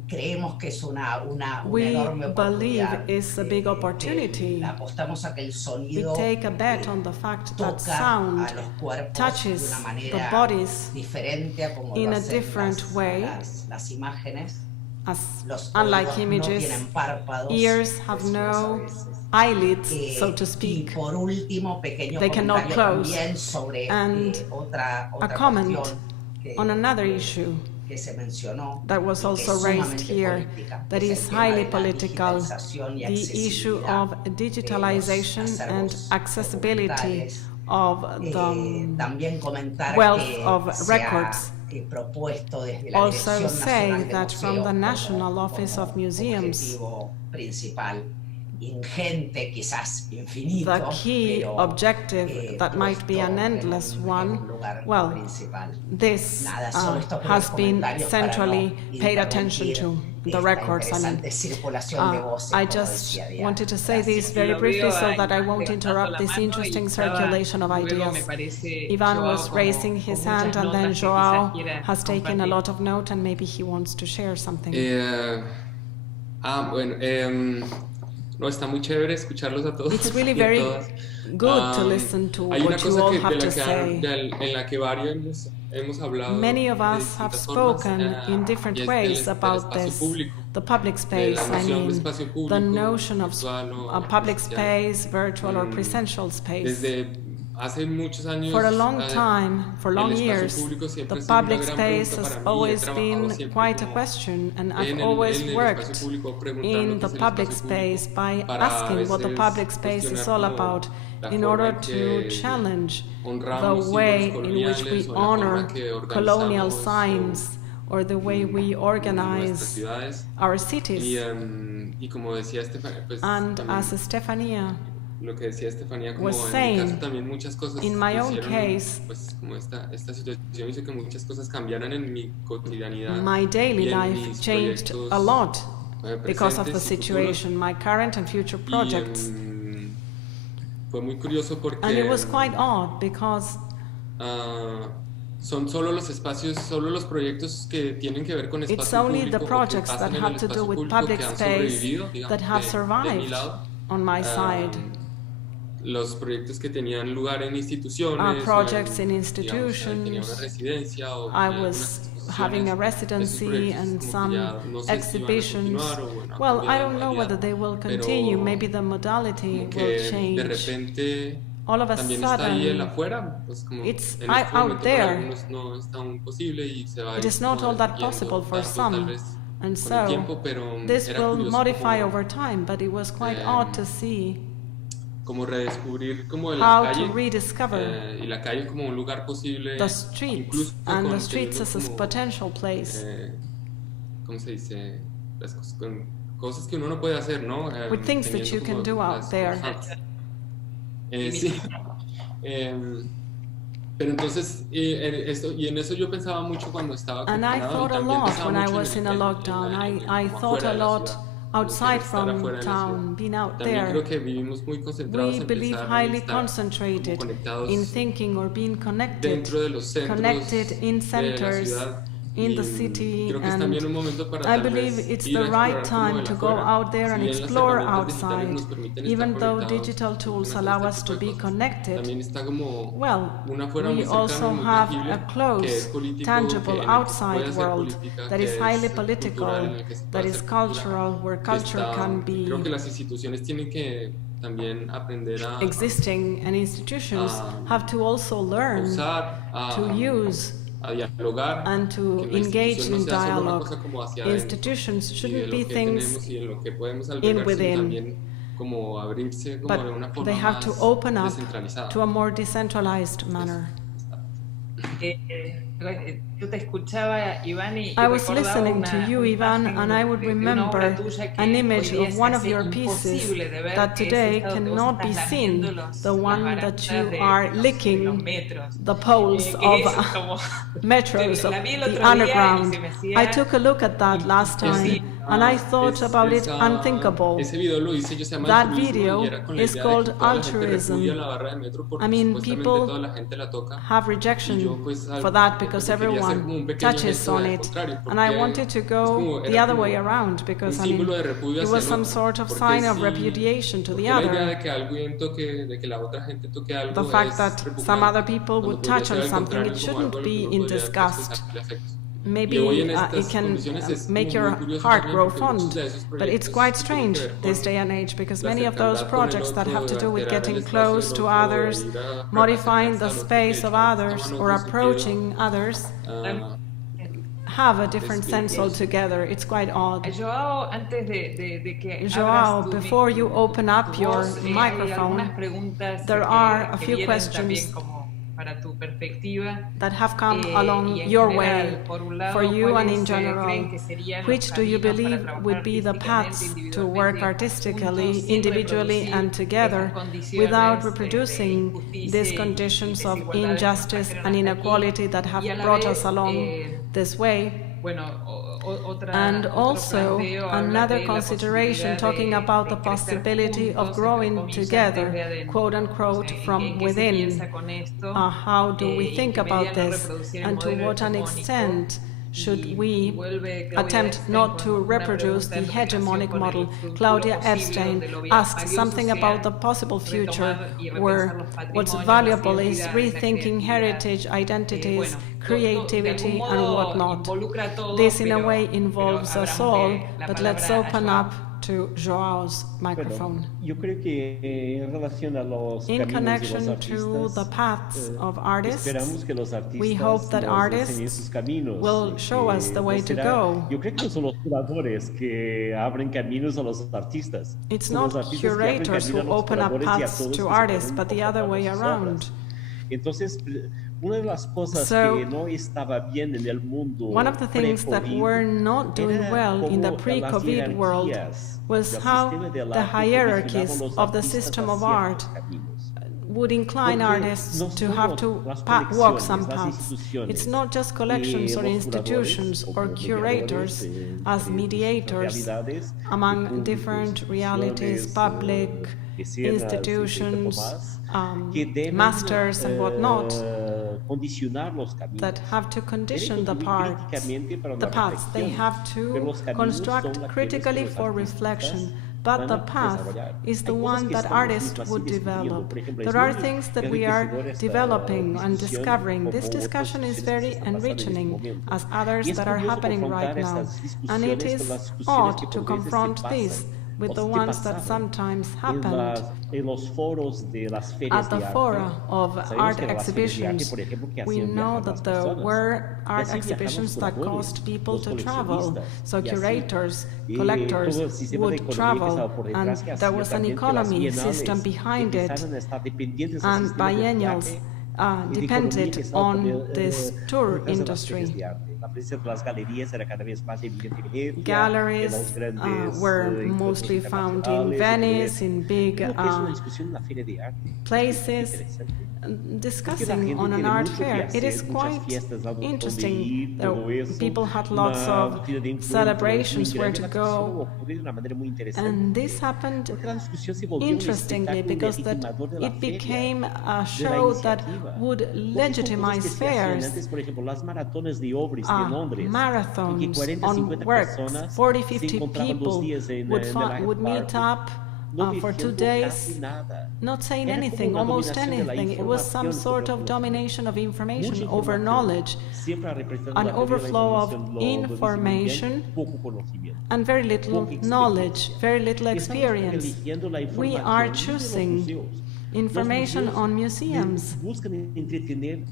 creemos que es una we enorme believe oportunidad. is a big opportunity. Apostamos a que el We sonido take a bet on the fact that toca sound a los cuerpos touches de una the manera bodies diferente a como in lo a hacen different way. las imágenes. As Los unlike oídos no images, tienen párpados, ears have decimos a no veces. eyelids, so to Y speak. por último, pequeño They cannot comentario close. también sobre And otra a comment cuestión que, on another issue que se mencionó that was y que also es raised sumamente here, política, that que es is el tema highly de la political, digitalización y the issue accesibilidad of de los digitalization and acervos accessibility documentales. of the También comentar wealth que of se ha records. propuesto desde la Also Dirección say Nacional de that from Museos the como National Office of Museums, objetivo principal, ingente, quizás infinito, the key pero, objective that might be an puesto endless en one, un lugar well, principal. this Nada, solo estos has breves been comentarios para centrally no paid attention to, the esta records. interesante circulación de voces, I como just decía Diana. wanted to say Gracias. this very Lo briefly veo so a that I Iván won't levantando interrupt la this mano y interesting estaba- circulation of luego me ideas. parece Ivan Joao was como- raising his con hand, muchas and then notas que Joao quizás quiera has taken a compartir. lot of note, and maybe he wants to share something. Bueno, no, está muy chévere escucharlos a todos. It's really y a very todas. good to listen to Hay una what you cosa all que, have de to la que, say. en la que varios hemos hablado. Many of de us have distintas formas, spoken in different y es ways del about espacio this. público, The public de space, la I noción de mean, espacio público, the notion of virtual o a public presencial. space, virtual or presential space. Desde hace muchos años, For a long time, for el long espacio years, público siempre the ha sido una public gran space pregunta has para mí. He always trabajado been siempre quite a como question, and en I've el always espacio worked público preguntando in qué the es el public espacio space público by para a asking what the veces public space is cuestionar all como about la in forma order en to que challenge the honramos way símbolos in which we coloniales o la forma honor que colonial organizamos signs or the way we nuestras organize ciudades. our Y, cities. y como decía Estefania, pues And también as Stefania lo que decía Estefanía, como was en mi saying, caso también muchas cosas in my own hicieron, case, pues como esta situación hizo que muchas cosas cambiaran en mi cotidianidad my daily y en life mis changed proyectos a lot because of the presentes y futuros. situation, my current and future projects. Y fue muy curioso porque And it was quite odd because son solo los espacios, solo los proyectos que tienen que ver con espacio it's only público the o que projects that pasan en el have to do espacio with público public que han space sobrevivido, digamos, that have de mi survived lado. on my side. Los proyectos que tenían lugar en instituciones, Projects in digamos, tenía una institutions. residencia o I algunas was exposiciones. having a Esos residency proyectos and como que some ya no sé si van a exhibitions. continuar o, bueno, han Well, I cambiado don't know de whether they will continue. pero Maybe the modality como que will de change. repente All of a también está ahí el sudden, afuera, pues como it's en este out momento there. para algunos no es tan posible y se va a It ir is not como all that yendo possible for tanto, some. tal vez And con el so, tiempo, pero this era will curioso modify como, over time, but it was quite odd to see como redescubrir como la how calle to rediscover y la calle como un lugar posible, the streets incluso and con the streets as a como, potential place ¿cómo se dice? Las cosas, con cosas que uno no puede hacer, ¿no? with things that you can do out there. Sí. Pero entonces, y en eso yo pensaba mucho cuando estaba And I confinado y thought a también lot pensaba when I mucho was in a lockdown. I como thought afuera a de la lot ciudad, outside estar from afuera de la ciudad. town, being out También there. creo que vivimos muy concentrados We en believe pensar en highly estar como concentrated conectados in thinking or being connected, dentro de los centros connected in de la centers, ciudad. in the city, Creo que es and también un momento para I tal believe vez it's ir a the right explorar como time el to go afuera. out there Si and bien las explore herramientas digitales outside. nos permiten Even estar though conectados digital tools con allow este us tipo to de be cosas, connected, también está como well, un afuera muy we cercano, also muy have tangible, a que es close, político, tangible que en el que se outside puede hacer world política, that que is es highly cultural, political, en el que se that puede is hacer cultura, cultural, where que culture está, can creo que be las instituciones tienen que también aprender a existing, and institutions have to also learn usar, to use a dialogar, and to que la engage institución no in sea solo una dialogue. cosa como hacia adentro, Institutions y de shouldn't lo be que things tenemos y en lo que podemos in albergar, sino within, también como abrirse como de una but forma they have más to open up descentralizada. to a more decentralized manner. Yo te escuchaba, Iván, y I was recordaba listening to you, una Ivan, imagen and I would de una obra remember tuya que an image hoy día of se one of hace your pieces imposible de ver, that que es today esta donde vos cannot be estás seen, lamiendo the las one that barandas you de are los licking metros. the poles Que of eso es como- metros of la vi el the otro día y underground. se me hacía I took a look at that last time, and I thought about it unthinkable. Ese video lo hice yo, se llama That Altruismo, video y era con la is idea de called que toda la gente altruism. repudia la barra de metro porque I mean, supuestamente people toda la gente la toca. have rejection Y yo, pues, for that pues, because quería hacer como everyone un pequeño touches gesto on al it, contrario, and I porque wanted to es go como- the era other como way around because un I mean, símbolo de repudio it hacia was el some otro, sort of porque sign of si- repudiation to the porque la idea other. de que alguien toque, de que la otra gente toque algo The fact es that some repugnante, other people cuando would podría touch ser on al something, contrario, it como shouldn't algo a lo que be uno in podría, pues, disgust. sacarle afectos. Maybe Y hoy en it estas can condiciones es make como your muy curioso heart también, grow porque muchos fond, de esos but it's proyectos quite que tienen strange que ver this con day and age because la many of those cercanía con el projects that otro, have to do with alterar el getting espacio close del to otro, others, ir a modifying the representarse a los space que of llaman others, otro or sentido, approaching others have a different sense altogether. It's quite odd. Joao, antes de que Joao, abras tu before you open up tu your voz, hay microphone, algunas preguntas there que- are a que few vienen questions también como para tu perspectiva. that have come Y along en your general, way por un lado, for you and ¿cuáles, in creen general. que serían los Which do you caminos para believe trabajar would be the artísticamente, paths to work individualmente, artistically, juntos, sin individually reproducir and together, estas condiciones without de reproducing injusticia these y conditions of desigualdades que nos injustice trajeron and hasta inequality aquí? that have Y a la brought vez, us along this way? Bueno, And otro also planteo habla another de la consideration posibilidad talking de about the crecer possibility juntos, of growing entre comillas, together, desde adentro. quote unquote, ¿En from qué se within. piensa con esto? How do we ¿En think qué about medida no this? reproducir el And to modelo what an hegemónico? extent should Y we vuelve Claudia attempt Epstein not con to una reproduce pregunta the en relación hegemonic con el model? futuro Claudia posible, Epstein donde lo asked valioso something sea about the possible future retomar y where repensar los what's patrimonios, valuable las is identidades, la rethinking creatividad. heritage, identities, Bueno, de creativity, algún and modo whatnot. involucra a todos, This in a pero- way pero involves us abramos all, la but let's palabra a open Joao. up to Joao's microphone. Yo creo que en relación a los In caminos de connection los to the artistas, paths of artists, esperamos que los we hope artistas that nos enseñen artists sus caminos. will show us the way No to será- go. Yo creo que no son los curadores que abren caminos a los artistas. It's Son los not artistas que abren curators camino a who los open up curadores y a paths todos to los que artists, pueden but the other comprar way sus around. obras. Entonces, una de las cosas So, que no estaba bien en el mundo one of the things that pre-COVID were not doing era well in the cómo las pre-COVID world jerarquías was del how sistema del the arte hierarchies condicionaban los of the artistas system a of ciertos art caminos. would incline Porque artists no to solo have to las walk colecciones, some las paths. instituciones, It's not just collections or los institutions curadores, or como curators mediadores as entre mediators realidades, among públicos, different realities, instituciones, public escenas, institutions, que deben, masters and whatnot, condicionar los caminos. that have to condition the Deben paths. críticamente para The una paths, they reflexión, have pero to los caminos construct son aquellos critically que los for artistas reflection. van But a the path desarrollar. is the Hay cosas one que that estamos artists mismo así would descubriendo. develop. Por ejemplo, There es are muy things that we are enriquecedora esta developing and discusión discovering. como This otras discussion is discusiones que very están pasando en este enriching momento. as others Y es that are curioso happening right confrontar now. estas And it discusiones is con las discusiones odd que to por veces confront se this pasan with o the se ones that pasaban sometimes happened en los foros de las ferias at the de arte. fora of Sabemos art que eran las ferias de arte, exhibitions. por ejemplo, que We hacían know viajar that las there personas. were Y art así viajaban exhibitions los that curadores, caused people los to travel. coleccionistas, So y así. curators, Y collectors todo el sistema de would economía que travel, estaba por detrás, and que there hacía was an también que las economy bienales system behind it, empezaran a estar dependientes del and sistema de biennials viaje y de economía que depended estaba on this tour detrás de las ferias industry. de arte. La presencia de las galerías era cada vez más evidente en Venecia, en Galleries los grandes were encuentros mostly found in internacionales, Venice, in big Creo que es una discusión en la feria de arte. places, Interesante. Porque la discussing gente on an tiene art mucho que fair. It hacer, is muchas quite fiestas a donde interesting. ir, todo eso, People had lots una of rutina de encuentros celebrations muy where grande. to La discusión go, ocurrió de una manera muy interesante. and this happened Porque la discusión se volvió un interestingly espectáculo because that legitimador de la it feria, became a de la show that iniciativa. would Porque son legitimize cosas que se hacían fairs, antes, por ejemplo, las maratones de obras de Londres, en que marathons 40, on 50 works. personas 40, se 50 encontraban 2 people días en would, el Hyde would meet Park, up no for 2 diciendo days, casi nada. not saying Era como anything, una almost dominación de la anything. It was some información sort sobre of el domination of information Mucha over información, knowledge, siempre representando an la teoría de la overflow of información, lo dice muy bien, information, poco conocimiento. and very little Poca knowledge, experiencia. very little Estamos experience. privilegiando la We are información de los choosing museos. information Los on museos museums. buscan entretener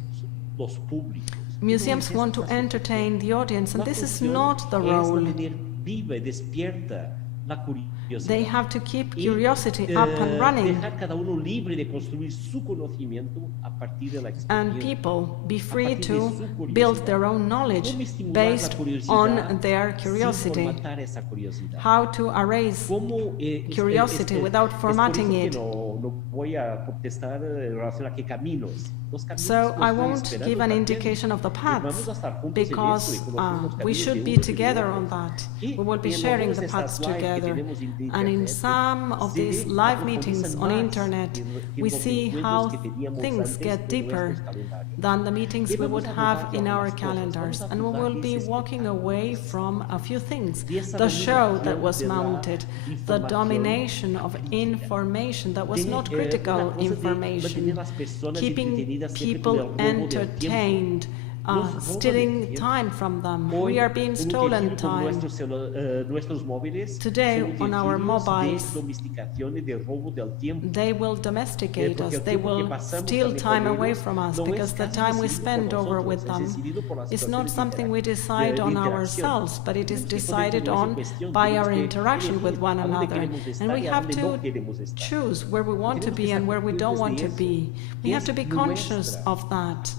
los públicos. Museums No es want to esta entertain the audience, and La this is función not the es role. mantener viva y despierta la curiosidad. They have to keep Y, curiosity up and running, dejar cada uno libre de construir su conocimiento a partir de la and experiencia. people be free partir de to su curiosidad. build their own knowledge ¿Cómo estimular la based curiosidad on their sin curiosity. formatar esa curiosidad? How to erase ¿Cómo, curiosity without formatting es it. por eso que no voy a contestar en relación a qué caminos. Los caminos So nos I están won't esperando give an también. indication of the Y vamos paths, a estar juntos en because eso y conocemos los we caminos should de be unos y de together otros. on that. Y We will be en sharing algunas the de paths estas live que together. tenemos en And in internet, some of se these ve live cómo meetings profundizan on más internet, que we los see encuentros how que teníamos things antes get en deeper nuestros calendarios. than the meetings Y we vamos would a have abordar in our algunas cosas. calendars, Vamos a and we abordar will be ese walking espectáculo away ese. from a few things. Y esa The show that dominación was de la mounted, the información domination of crítica. information that was De, not una critical cosa de information, mantener las personas keeping entretenidas siempre people con el robo del tiempo. entertained, Nos roban el stealing tiempo. time from them. Hoy, We are being con un stolen tejido con time. nuestros móviles, Today, son on our utensilios mobiles, de domesticación y de robo del tiempo. They will domesticate Porque us, el they tiempo que will pasamos steal también time con away ellos from us, no because es the casi time we decidido spend por over nosotros, with es them decidido por las is not situaciones de something we de decide on interacción. ourselves, but it is Tenemos que decided poner on en cuestión, by tenemos our que interaction with elegir one a dónde another. queremos estar And we y a have dónde no to queremos estar. choose where we want to Tenemos que be and estar where we don't conscientes want de to eso. be. We Y have es to be conscious nuestra, of that.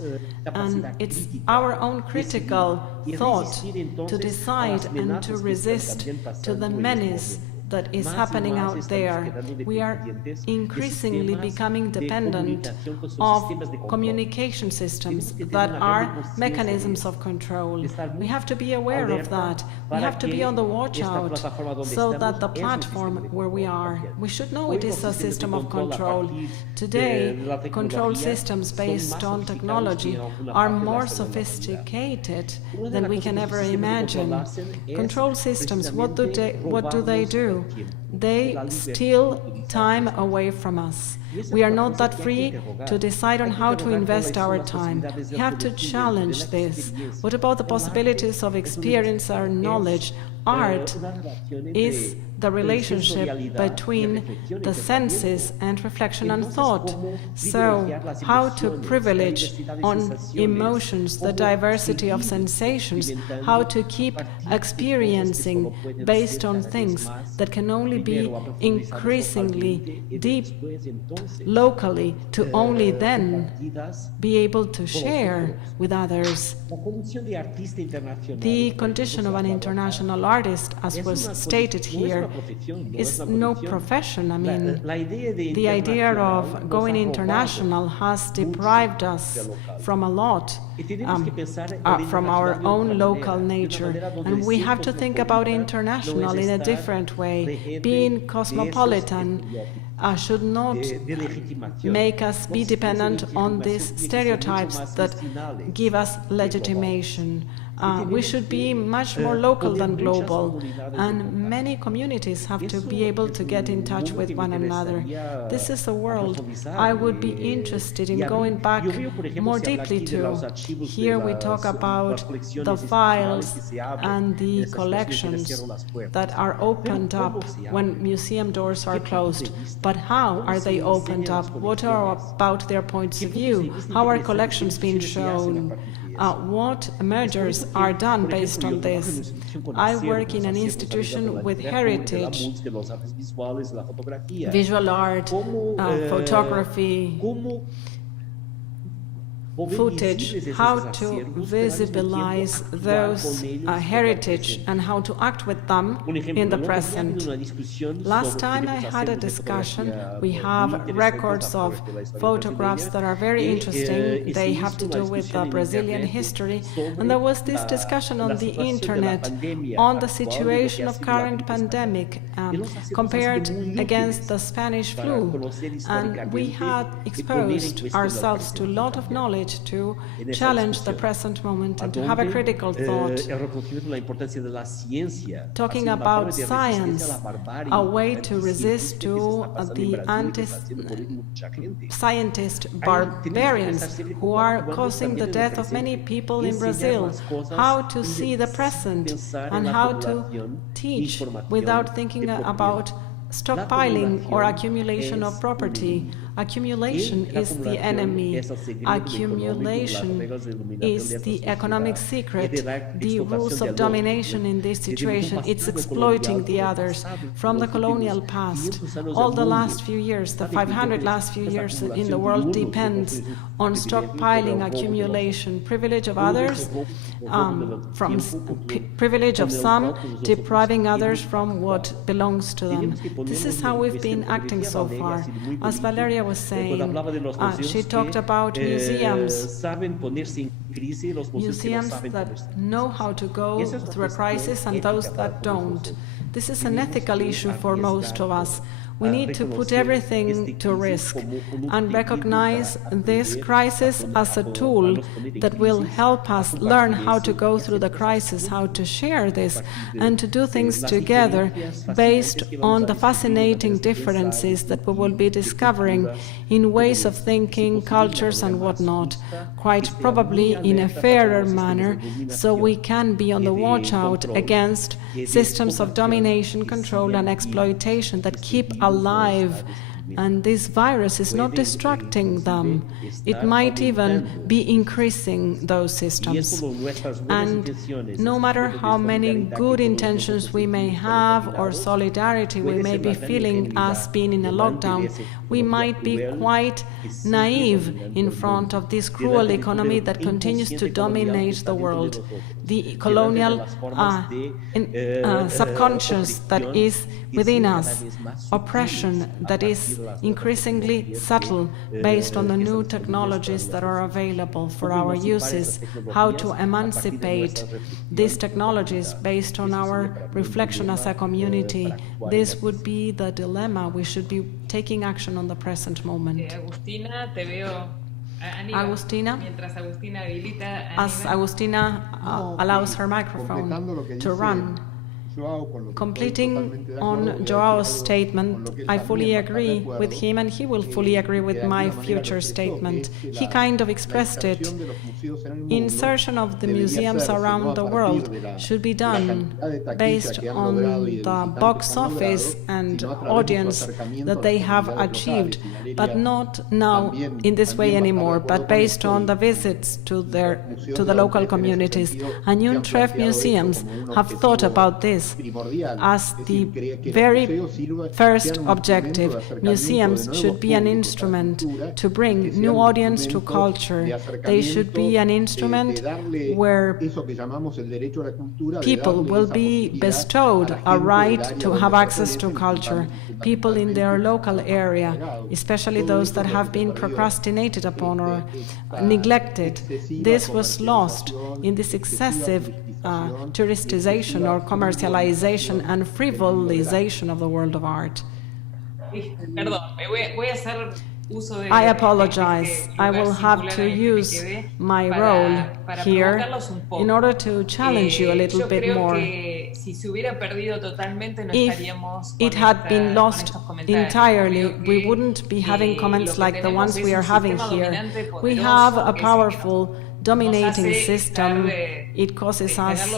capacidad And it's crítica, our own decidir critical y thought resistir to entonces a decide las and to amenazas que están resist también to pasando the en este menace momento. that is Más y happening más out estamos there. quedando We are dependientes de increasingly sistemas becoming de dependent comunicación que son of sistemas de control. communication systems Tenemos que tener that una are grande conciencia mechanisms de of control. de estar We muy have to be aware of alerta that. We para have to be que on the watch esta out plataforma donde so estamos that the es un platform sistema de where we control are, también. we should know Hoy it los is a sistemas de system of control a control. partir Today, de la control tecnología systems son based más on sofisticados technology que en alguna are parte de la more historia de la humanidad. sophisticated Una de than las we cosas can que los ever sistemas de control imagine. hacen es Control systems, what do precisamente they do? robarnos el tiempo. they steal time away from us. We are not that free to decide on how to invest our time. We have to challenge this. What about the possibilities of experience or knowledge? Art is the relationship between the senses and reflection and thought. So, how to privilege on emotions the diversity of sensations, how to keep experiencing based on things that can only be increasingly deep locally, to only then be able to share with others. The condition of an international artist, as was stated here, is no profession. I mean, the idea of going international has deprived us from a lot, from our own local nature. And we have to think about international in a different way. Being cosmopolitan should not make us be dependent on these stereotypes that give us legitimation. We should be much more local than global, and many communities have to be able to get in touch with one another. This is a world I would be interested in going back more deeply to. Here we talk about the files and the collections that are opened up when museum doors are closed. But how are they opened up? What are about their points of view? How are collections being shown? What mergers are done based on this? I work in an institution with heritage, visual art, photography, footage, how to visibilize those heritage and how to act with them in the present. Last time I had a discussion, we have records of photographs that are very interesting. They have to do with Brazilian history. And there was this discussion on the internet on the situation of current pandemic compared against the Spanish flu. And we had exposed ourselves to a lot of knowledge to challenge the present moment and to have a critical thought. Talking about science, a way to resist to the anti-scientist barbarians who are causing the death of many people in Brazil. How to see the present and how to teach without thinking about stockpiling or accumulation of property. Accumulation is the enemy. Accumulation is the economic secret, the rules of domination in this situation. It's exploiting the others from the colonial past. All the last few years, the 500 last few years in the world depends on stockpiling, accumulation, privilege of others, from privilege of some, depriving others from what belongs to them. This is how we've been acting so far. As Valeria was saying, she talked about museums that know how to go through a crisis and those that don't. This is an ethical issue for most of us. We need to put everything to risk and recognize this crisis as a tool that will help us learn how to go through the crisis, how to share this, and to do things together based on the fascinating differences that we will be discovering in ways of thinking, cultures, and whatnot, quite probably in a fairer manner, so we can be on the watch out against systems of domination, control, and exploitation that keep alive. And this virus is not destructing them. It might even be increasing those systems. And no matter how many good intentions we may have or solidarity we may be feeling as being in a lockdown, we might be quite naive in front of this cruel economy that continues to dominate the world. The colonial subconscious that is within us, oppression that is increasingly subtle based on the new technologies that are available for our uses, how to emancipate these technologies based on our reflection as a community. This would be the dilemma. We should be taking action on the present moment. Agustina, te veo. Agustina, as Agustina allows her microphone to run, Completing on Joao's statement, I fully agree with him, and he will fully agree with my future statement. He kind of expressed it. Insertion of the museums around the world should be done based on the box office and audience that they have achieved, but not now in this way anymore, but based on the visits to the local communities. And UNTREF museums have thought about this as the very first objective. Museums should be an instrument to bring new audience to culture. They should be an instrument where people will be bestowed a right to have access to culture. People in their local area, especially those that have been procrastinated upon or neglected. This was lost in this excessive touristicization or commercialization and frivolization of the world of art. I apologize. I will have to use my role here in order to challenge you a little bit more. If it had been lost entirely, we wouldn't be having comments like the ones we are having here. We have a powerful dominating system. It causes us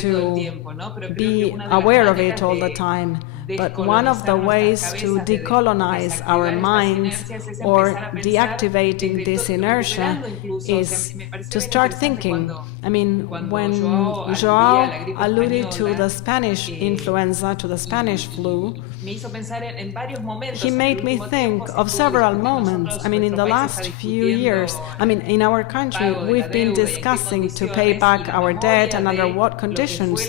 to be aware of it all the time. But one of the ways to decolonize our minds or deactivating this inertia is to start thinking. I mean, when Joao alluded to the Spanish influenza, to the Spanish flu, he made me think of several moments. I mean, in the last few years, I mean, in our country, we've been discussing to pay back our debt and under what conditions.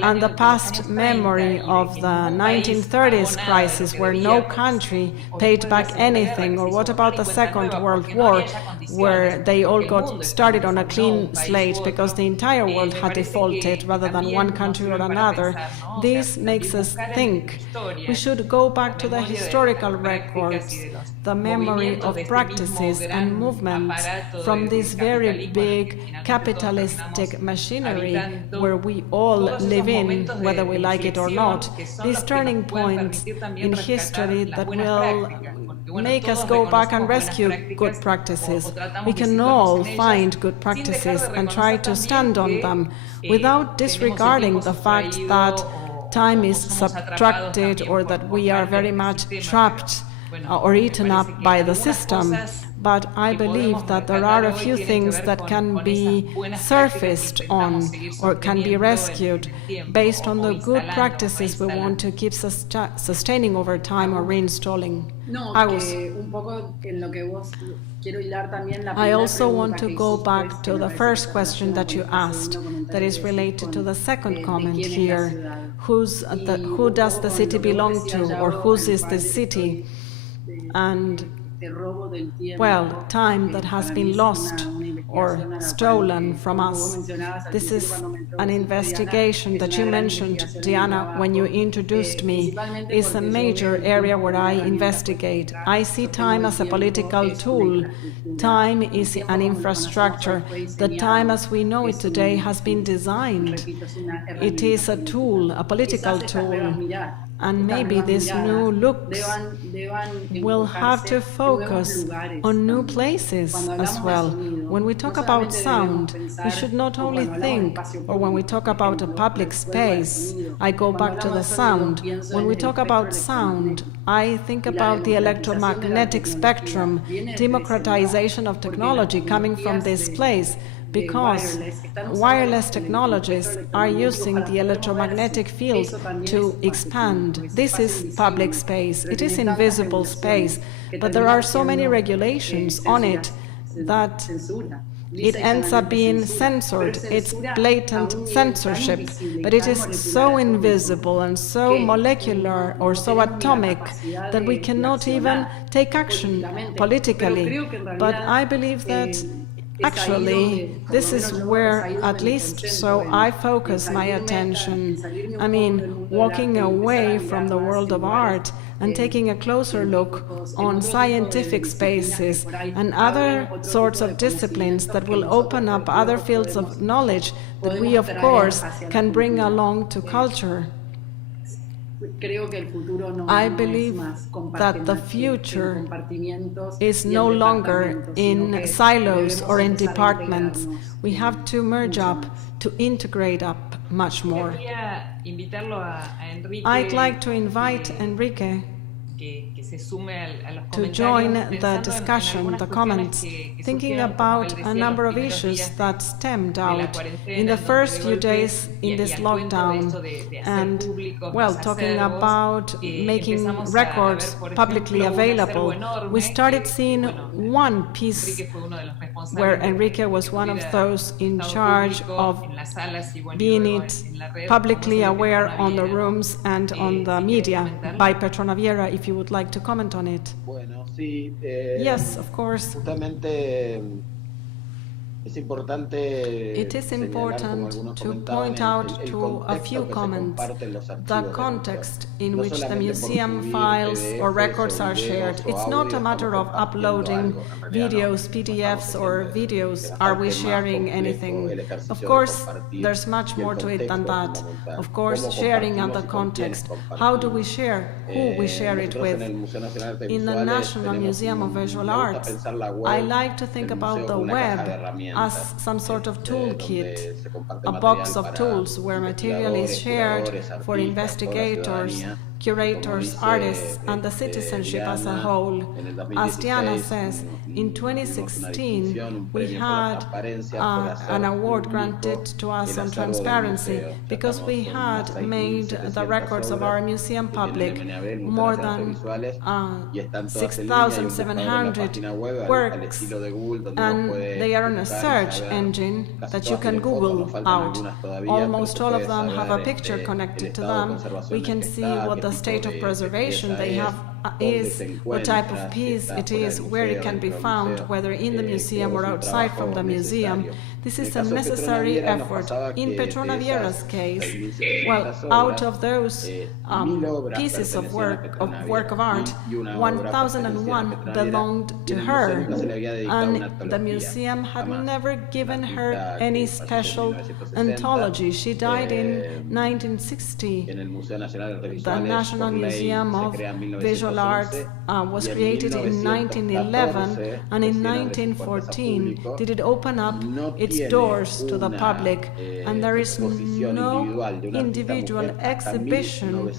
And the past memory of the 1930s crisis, where no country paid back anything, or what about the Second World War, where they all got started on a clean slate because the entire world had defaulted rather than one country or another. This makes us think. We should go back to the historical records, the memory of practices and movements from this very big capitalistic machinery where we all live in, whether we like it or not. These turning points in history that will make us go back and rescue good practices. We can all find good practices and try to stand on them without disregarding the fact that time is subtracted or that we are very much trapped or eaten up by the system. But I believe that there are a few things that can be surfaced on or can be rescued based on the good practices we want to keep sustaining over time or reinstalling. I also want to go back to the first question that you asked, that is related to the second comment here. Who does the city belong to, or whose is the city? And well, time that has been lost or stolen from us. This is an investigation that you mentioned, Diana, when you introduced me. It's a major area where I investigate. I see time as a political tool. Time is an infrastructure. The time as we know it today has been designed. It is a tool, a political tool. And maybe these new looks will have to focus on new places as well. When we talk about sound, we should not only think, or when we talk about a public space, I go back to the sound. When we talk about sound, I think about the electromagnetic spectrum, democratization of technology coming from this place, because wireless technologies are using the electromagnetic field to expand. This is public space. It is invisible space, but there are so many regulations on it that it ends up being censored. It's blatant censorship, but it is so invisible and so molecular or so atomic that we cannot even take action politically. But I believe that Actually, this is where, at least so, I focus my attention. I mean, walking away from the world of art and taking a closer look on scientific spaces and other sorts of disciplines that will open up other fields of knowledge that we, of course, can bring along to culture. I believe that the future is no longer in silos or in departments. We have to merge up, to integrate up much more. I'd like to invite Enrique to join the discussion, the comments, thinking about a number of issues that stemmed out in the first few days in this lockdown, and, well, talking about making records publicly available. We started seeing one piece where Enrique was one of those in charge of being it publicly aware on the rooms and on the media by Petronaviera, if you would like to comment on it. Yes, of course. It is important to point out to a few comments the context in which the museum files or records are shared. It's not a matter of uploading videos, PDFs or videos. Are we sharing anything? Of course, there's much more to it than that. Of course, sharing and the context. How do we share? Who we share it with? In the National Museum of Visual Arts, I like to think about the web as some sort of toolkit, a box of tools where material is shared for investigators, curators, artists, and the citizenship as a whole. As Diana says, in 2016, we had an award granted to us on transparency because we had made the records of our museum public, more than 6,700 works, and they are on a search engine that you can Google out. Almost all of them have a picture connected to them. We can see what the state of preservation they have is, what type of piece it is, where it can be found, whether in the museum or outside from the museum. This is a necessary effort. In Petronaviera's case, well, out of those pieces of work of art, 1,001 belonged to her, and the museum had never given her any special anthology. She died in 1960. The National Museum of Visual Arts was created in 1911, and in 1914 did it open up its doors to the public, and there is no individual exhibition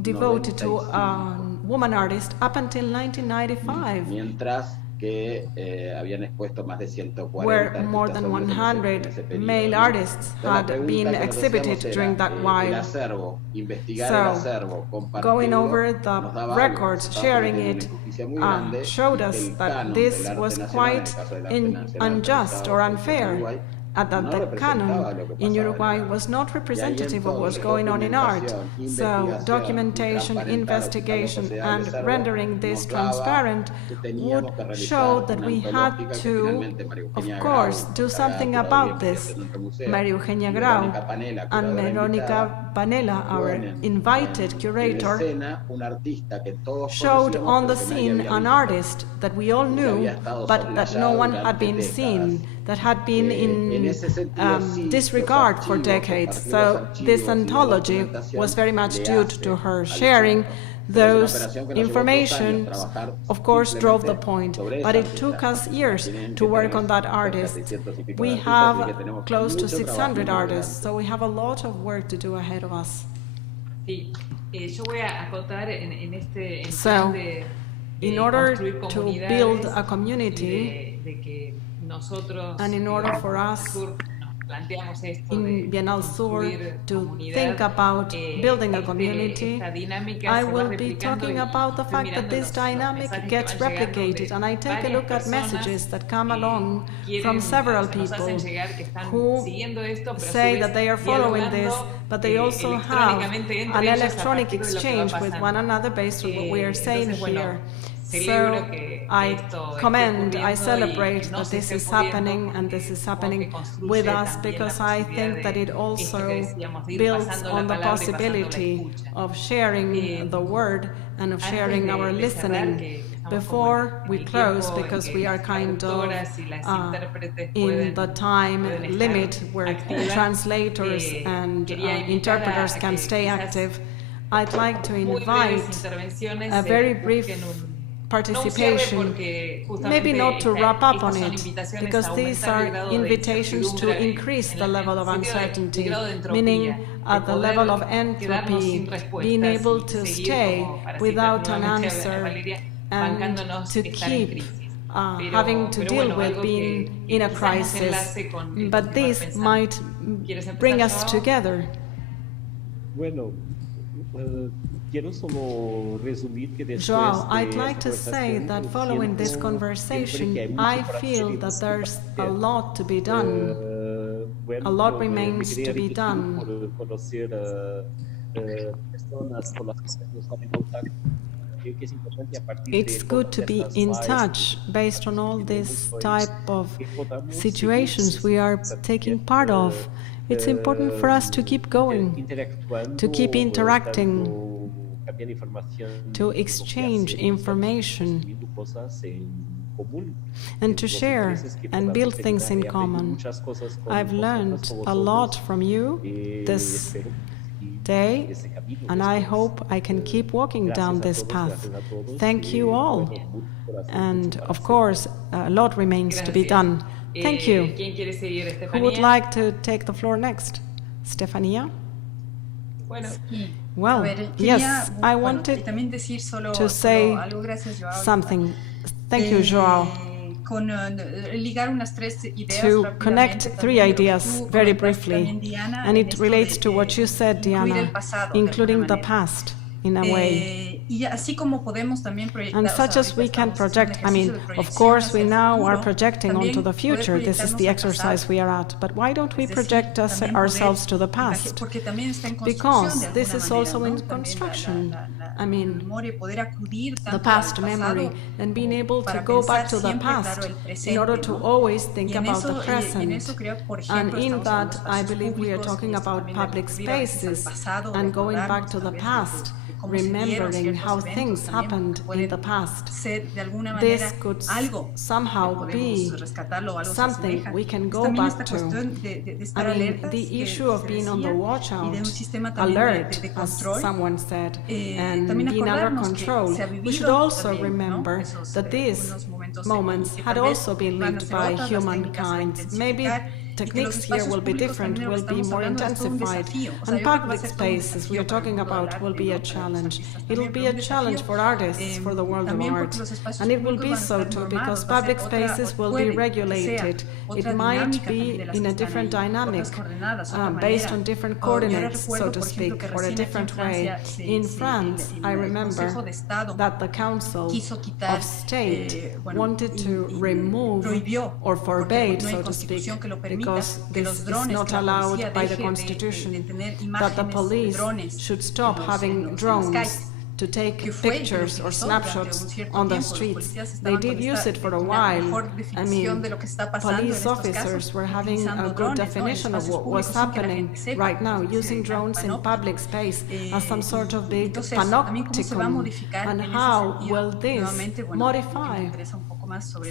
devoted to a woman artist up until 1995. Where more than 100 male artists had been exhibited during that while. So, going over the records, sharing it, showed us that this was quite unjust or unfair. That the canon in Uruguay was not representative of what's going on in art. So documentation, investigation, and rendering this transparent would show that we had to, of course, do something about this. Maria Eugenia Grau and Verónica Panela, our invited curator, showed on the scene an artist that we all knew, but that no one had been seen, that had been in disregard for decades. So this anthology was very much due to her sharing those information. Of course, drove the point, but it took us years to work on that artist. We have close to 600 artists, so we have a lot of work to do ahead of us. So, in order to build a community, and in order for us in BIENALSUR to think about building a community, I will be talking about the fact that this dynamic gets replicated, and I take a look at messages that come along from several people who say that they are following this, but they also have an electronic exchange with one another based on what we are saying here. So I commend, I celebrate that this is happening, and this is happening with us, because I think that it also builds on the possibility of sharing the word and of sharing our listening. Before we close, because we are kind of in the time limit where translators and interpreters can stay active, I'd like to invite a very brief participation, maybe not to wrap up on it, because these are invitations to increase the level of uncertainty, meaning at the level of entropy, being able to stay without an answer and to keep having to deal with being in a crisis. But this might bring us together. João, I'd like to say that following this conversation, I feel that there's a lot to be done. A lot remains to be done. It's good to be in touch based on all this type of situations we are taking part of. It's important for us to keep going, to keep interacting, to exchange information, and to share and build things in common. I've learned a lot from you this day, and I hope I can keep walking down this path. Thank you all. And of course, a lot remains to be done. Thank you. Who would like to take the floor next? Stefania? Well, yes, I wanted to say something. Thank you, João. To connect three ideas very briefly, and it relates to what you said, Diana, including the past in a way. And such as we can project, I mean, of course we now are projecting onto the future, this is the exercise we are at, but why don't we project ourselves to the past? Because this is also in construction. I mean, the past memory, and being able to go back to the past in order to always think about the present. And in that, I believe we are talking about public spaces and going back to the past, remembering how things happened in the past. This could somehow be something we can go back to. I mean, the issue of being on the watch out, alert, as someone said, and being under control. We should also remember that these moments had also been lived by humankind. Maybe techniques here will be different, will be more intensified. And public spaces we are talking about will be a challenge. It will be a challenge for artists, for the world of art. And it will be so too, because public spaces will be regulated. It might be in a different dynamic, based on different coordinates, so to speak, or a different way. In France, I remember that the Council of State wanted to remove or forbade, so to speak, because this is not allowed by the Constitution, that the police should stop having drones to take pictures or snapshots on the streets. They did use it for a while. I mean, police officers were having a good definition of what was happening right now, using drones in public space as some sort of big panopticon. And how will this modify?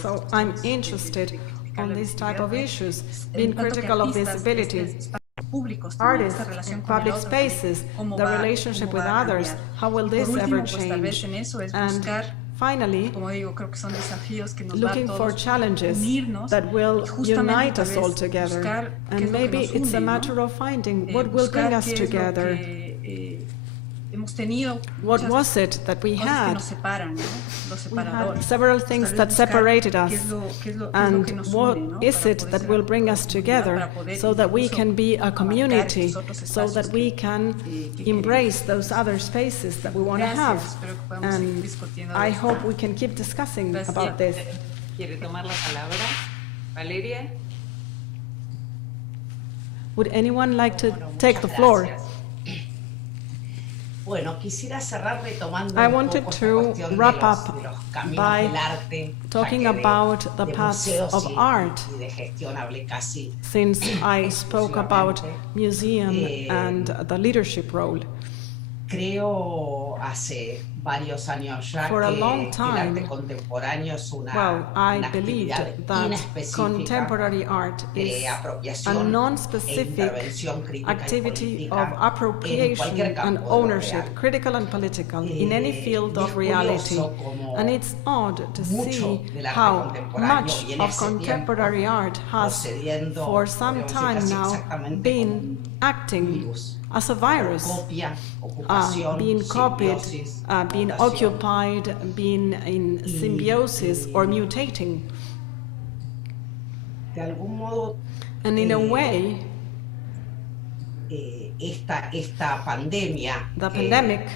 So I'm interested on these type of issues, being critical of visibility. Artists in public spaces, the relationship with others, how will this ever change? And finally, looking for challenges that will unite us all together. And maybe it's a matter of finding what will bring us together. What was it that we had? We had several things that separated us. And what is it that will bring us together so that we can be a community, so that we can embrace those other spaces that we want to have? And I hope we can keep discussing about this. Would anyone like to take the floor? Bueno, quisiera cerrar retomando I un wanted poco esta to cuestión de wrap los up caminos by del arte, talking ya que about the de paths museos of art, y de gestión hablé casi since I spoke about exclusivamente. museum and the leadership role. Creo hace varios años ya For a long que el arte time, contemporáneo es well, I una actividad believed that inespecífica contemporary art de is a apropiación e non-specific intervención crítica y activity of política en appropriation cualquier and campo de lo ownership, real. critical and political, in any field Y es of reality. curioso como And it's odd to mucho see del arte how contemporáneo much y en of ese contemporary tiempo art has, procediendo, for some podríamos decir time casi now, exactamente been como un acting virus, as a virus, copia, ocupación, being copied, simbiosis, being mutación. occupied, being in symbiosis or mutating. De algún modo, And in a way, esta pandemia, the pandemic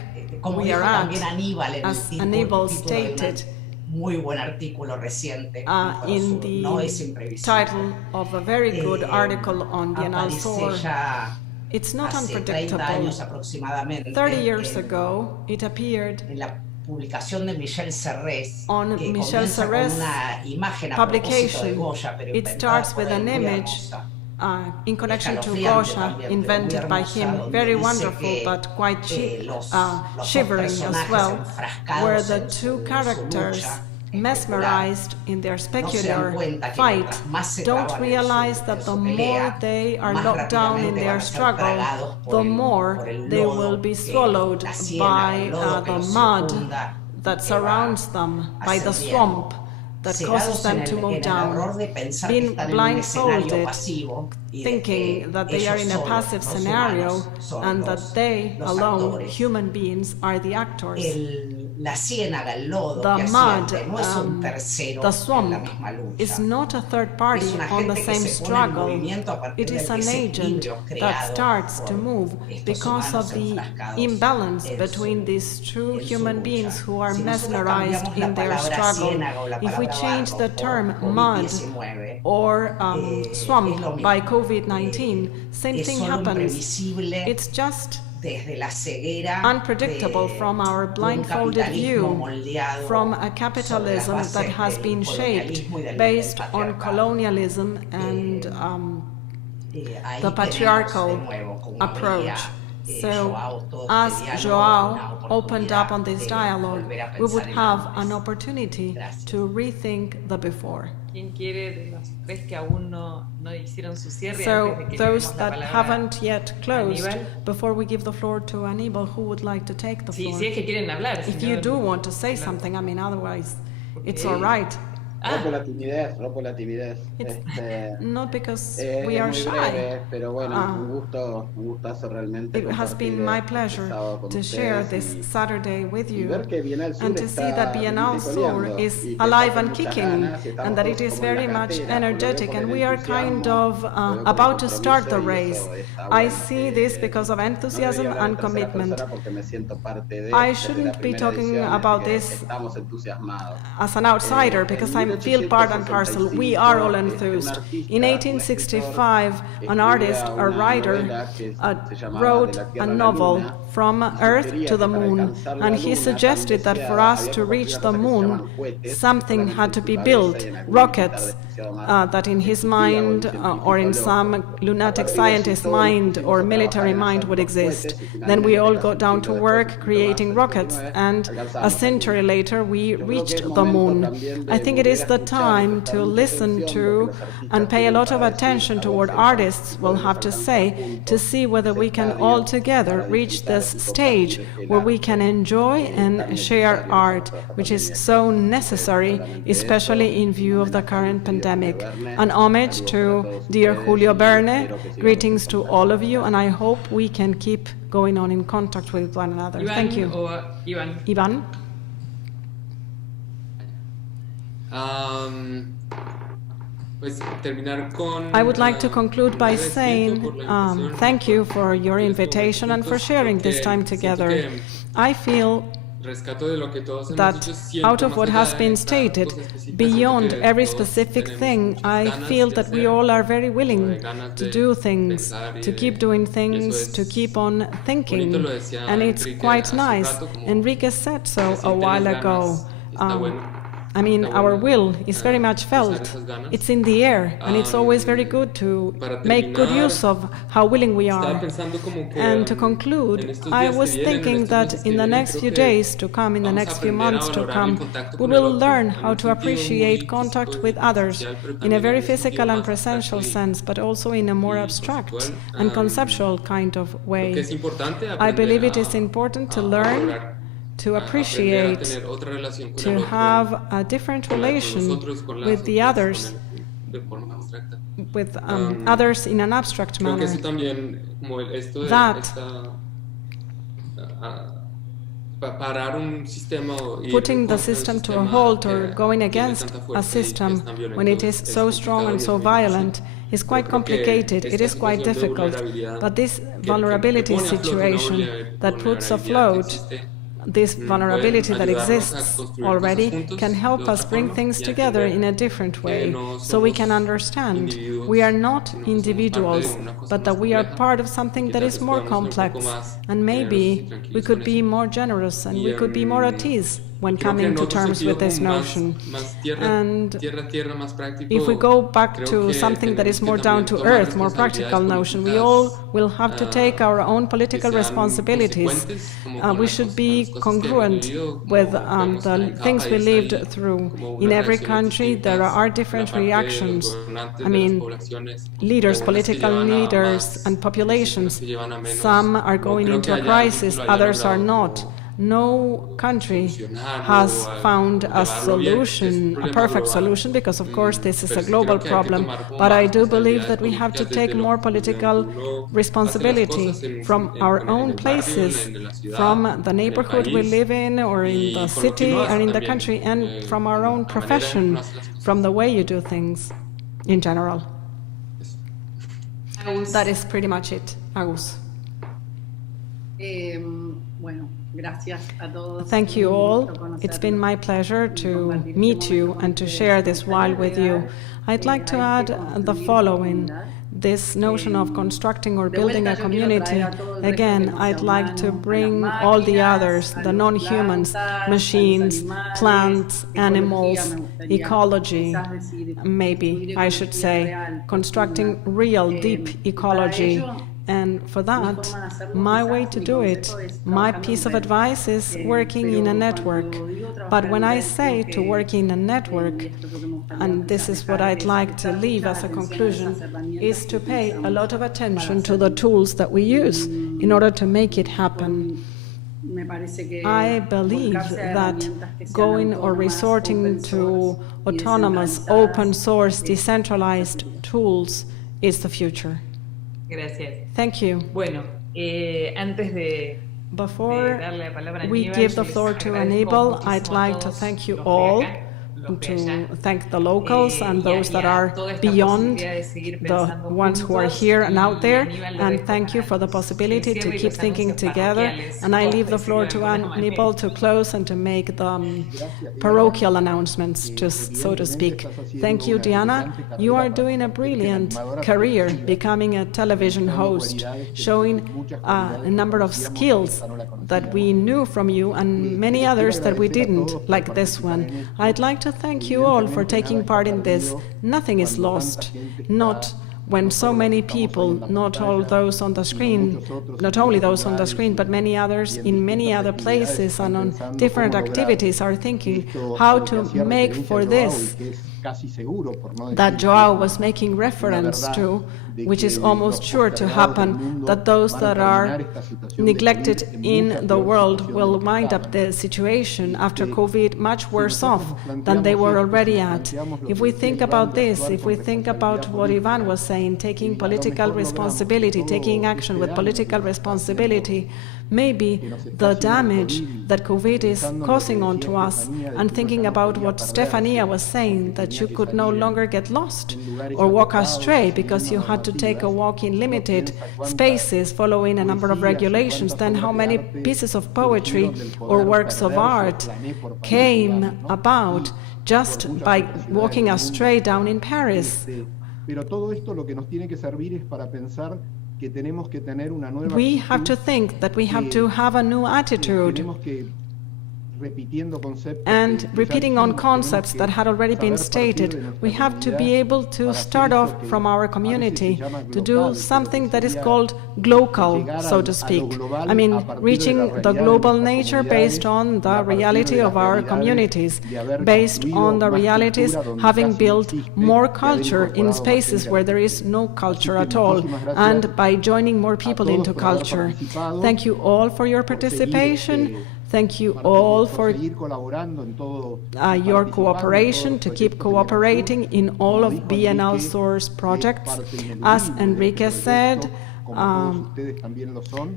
como we dijo are at, también Aníbal en as el Aníbal título de stated, un muy buen artículo reciente, in no es the imprevisible. title of a very good article on BIENALSUR, Aparece ya it's not hace 30 unpredictable. años aproximadamente 30 years ago, it appeared en la publicación de Michel Serres, on que Michel comienza con Serres' una imagen a propósito de publication. Goya, pero It inventada starts por with él, an muy image hermosa. in connection to Escalofriante Goya, también, pero invented muy by hermosa, him, donde very dice wonderful que, but quite los shivering dos as personajes well, enfrascados where the en two su characters, lucha mesmerized in their no se dan specular cuenta que fight, mientras más se don't traban realize en that the su more pelea, they are más locked down in rápidamente their van a ser struggle, tragados por the el more they lodo will be que swallowed la siena, by el lodo que the los mud circunda, that que surrounds va them, by the ascendiendo. swamp that causes Cegados them en to move el down, error de pensar que being están en un escenario blindfolded, pasivo y de thinking que that they are in a ellos passive solos, los scenario humanos, son and that they los alone, actores. human beings, are the actors. La ciénaga, el lodo The que mud, asciende, no es un tercero the en la swamp, misma lucha. is not a third party Es una on the gente que same se pone en struggle. movimiento a partir It is del an agent desequilibrio that creado starts to por move estos because humanos of the enfrascados imbalance en between su- these two en su human lucha. beings who are Si nosotros mesmerized cambiamos la in their palabra struggle. ciénaga o la If we palabra change barro the por term mud COVID-19, or es swamp lo mismo. by COVID-19, same es thing solo happens. imprevisible It's just desde la ceguera unpredictable from our de un blindfolded capitalismo view, moldeado from a sobre las capitalism bases that has del been shaped colonialismo y del based on patriarcado. colonialism and Ahí the tenemos patriarchal de nuevo, como approach. abría, So, Joao todo as este diálogo, Joao una opened up on oportunidad this de dialogue, volver a we would pensar en have antes. an opportunity Gracias. to rethink the before. ¿Quién quiere de los tres que aún no hicieron su cierre So, antes de que le those demos la that palabra? haven't yet closed, Aníbal. before we give the floor to Aníbal, who would like to take the Sí, floor? si es que quieren hablar. If si you no, do want to say no. something, I mean, otherwise, it's Okay. all right. Rompo la timidez, rompo la timidez. It's not because es we are muy shy. breve, pero bueno, Ah. un gustazo realmente. It has been my pleasure to share this Saturday with you and to see that BIENALSUR is alive and kicking and that it is very much energetic and we are kind of about to start the race. I see this because of enthusiasm and commitment. I shouldn't be talking about this as an outsider because I feel part and parcel. We are all enthused. In 1865, an artist, a writer, wrote a novel, From Earth to the Moon, and he suggested that for us to reach the moon, something had to be built, rockets, that in his mind, or in some lunatic scientist's mind or military mind would exist. Then we all got down to work creating rockets, and a century later we reached the moon. I think it is the time to listen to and pay a lot of attention to what artists will have to say to see whether we can all together reach this stage where we can enjoy and share art, which is so necessary, especially in view of the current pandemic. An homage to dear Julio Verne, greetings to all of you, and I hope we can keep going on in contact with one another. Iván Thank you. o Iván. Iván? Pues terminar con, I would like to conclude by agradecimiento saying por la invitación. thank you for your invitation and for sharing this time together. I feel rescato de lo que todos hemos that dicho, siento out of más what allá has de been esta stated, cosa específica, beyond siento que every todos specific tenemos thing, muchas I ganas feel de that we hacer, all are very como willing de ganas to de do things, pensar y to de- keep doing y eso things, to es keep on bonito, thinking. lo decía And it's Enrique quite hace un nice. rato, como Enrique said so que a siente while las ago. ganas, está bueno. I mean, Está our bueno, will is very much usar felt. esas ganas. It's in the air, and it's always very good to Para make good terminar, use of how willing we estaba are. pensando como que, And to en conclude, estos I días que was vienen, en thinking estos that meses que in the vienen, next creo few que days to come, in the vamos a next few aprender a months to valorar el come, contacto we con el will otro learn en how un to sentido appreciate muy contact físico y with others superficial, pero in a también very en un sentido physical and más presential abstracto sense, but also in a more y abstract conceptual. and conceptual kind of Creo que way. es importante I believe it is a important to valorar, learn, to a appreciate, tener otra relación con to el otro, have a different con los relation otros, con las with the otras, others, de forma abstracta. with others in an abstract Creo que manner. eso también, como esto de That parar un sistema o ir putting the contra un system to a sistema halt que or going tiene against tanta a fuerza y que system es tan violento when it is es so strong complicado and y so es muy difícil. violent is Yo quite creo que complicated. It esta is quite situación de difficult. vulnerabilidad But this que vulnerability pone a flote una situation that puts vulnerabilidad que afloat existe, this vulnerability that ayudarnos a exists construir already cosas juntos can de help otra us bring forma things y together entender in a different way, que no so we somos can understand individuos, we are not sino que somos parte de individuals, una cosa but más that we are compleja, part of y something que that tal is vez more podamos ser un poco complex, más and generosos y maybe we tranquilos could con be eso. more generous and Y, we could be more at ease when creo que coming en to otro terms sentido with this como notion. más And tierra, más práctico, if we go back creo to que something that is tenemos que more down también to tomar earth, more practical responsabilidades notion, we políticas, all will have to take our own political que sean responsibilities. consecuentes, como con We las should cosas- be con las cosas que hemos congruent vivido, como with vemos the en cada things we país lived hay through. como In unas every reacciones country, there distintas, are la different parte de los reactions. gobernantes, I de las mean, poblaciones, leaders, algunas que political llevan a leaders, más, and otras populations. que llevan a menos. Some are No going creo into que a haya alguien que crisis, lo haya others are logrado not. como No country solucionar has o found a llevarlo bien. Es un solution, a problema perfect global. solution, because of course this is Pero a sí global creo que hay que problem. tomar como But más I do believe responsabilidades that we have to políticas take desde more lo- political desde uno hace las responsibility cosas en from our en own el barrio, places, en la ciudad, from the en el neighborhood we país, live in, or in y the con lo que city, uno hace or in the también, country, and from our own la manera en profession, que uno hace las cosas. from the way you do things in general. That is pretty much it, Agus. Bueno, gracias a todos. Thank you all. It's been my pleasure to meet you and to share this while with you. I'd like to add the following. This notion of constructing or building a community, again, I'd like to bring all the others, the non-humans, machines, plants, animals, ecology, maybe I should say, constructing real, deep ecology. And for that, my way to do it, my piece of advice is working in a network. But when I say to work in a network, and this is what I'd like to leave as a conclusion, is to pay a lot of attention to the tools that we use in order to make it happen. I believe that going or resorting to autonomous, open source, decentralized tools is the future. Gracias. Thank you. Bueno, antes de Before darle la palabra a we Aníbal, give the yo les floor to agradezco Aníbal, I'd muchísimo a like to todos thank you los de all, acá, los de to allá, thank the locals and those that are toda esta beyond, posibilidad de seguir the pensando ones who are juntos, here and out there, y Aníbal le and dejo thank you for the los possibility to cierre y keep los thinking anuncios together. parroquiales, And I por leave the floor decirlo to de alguna manera. Aníbal to close and to make the parochial announcements, so to speak. Thank you, Diana. You are doing a brilliant career, becoming a television host, showing a number of skills that we knew from you and many others that we didn't, like this one. I'd like to thank you all for taking part in this. Nothing is lost, not when so many people, not all those on the screen, not only those on the screen, but many others in many other places and on different activities are thinking how to make for this that Joao was making reference to, which is almost sure to happen, that those that are neglected in the world will wind up the situation after COVID much worse off than they were already at. If we think about this, if we think about what Ivan was saying, taking political responsibility, taking action with political responsibility, maybe the damage that COVID is causing onto us, and thinking about what Stefania was saying, that you could no longer get lost or walk astray because you had to take a walk in limited spaces following a number of regulations, then how many pieces of poetry or works of art came about just by walking astray down in Paris. Pero todo esto lo que nos tiene que servir es para pensar que tenemos que tener una nueva We have to think that we have to have a new attitude. Tenemos que And repeating on concepts that had already been stated, we have to be able to start off from our community to do something that is called glocal, so to speak. I mean, reaching the global nature based on the reality of our communities, based on the realities having built more culture in spaces where there is no culture at all, and by joining more people into culture. Thank you all for your participation. Thank you all for your cooperation, to keep cooperating in all of BIENALSUR's projects. As Enrique said,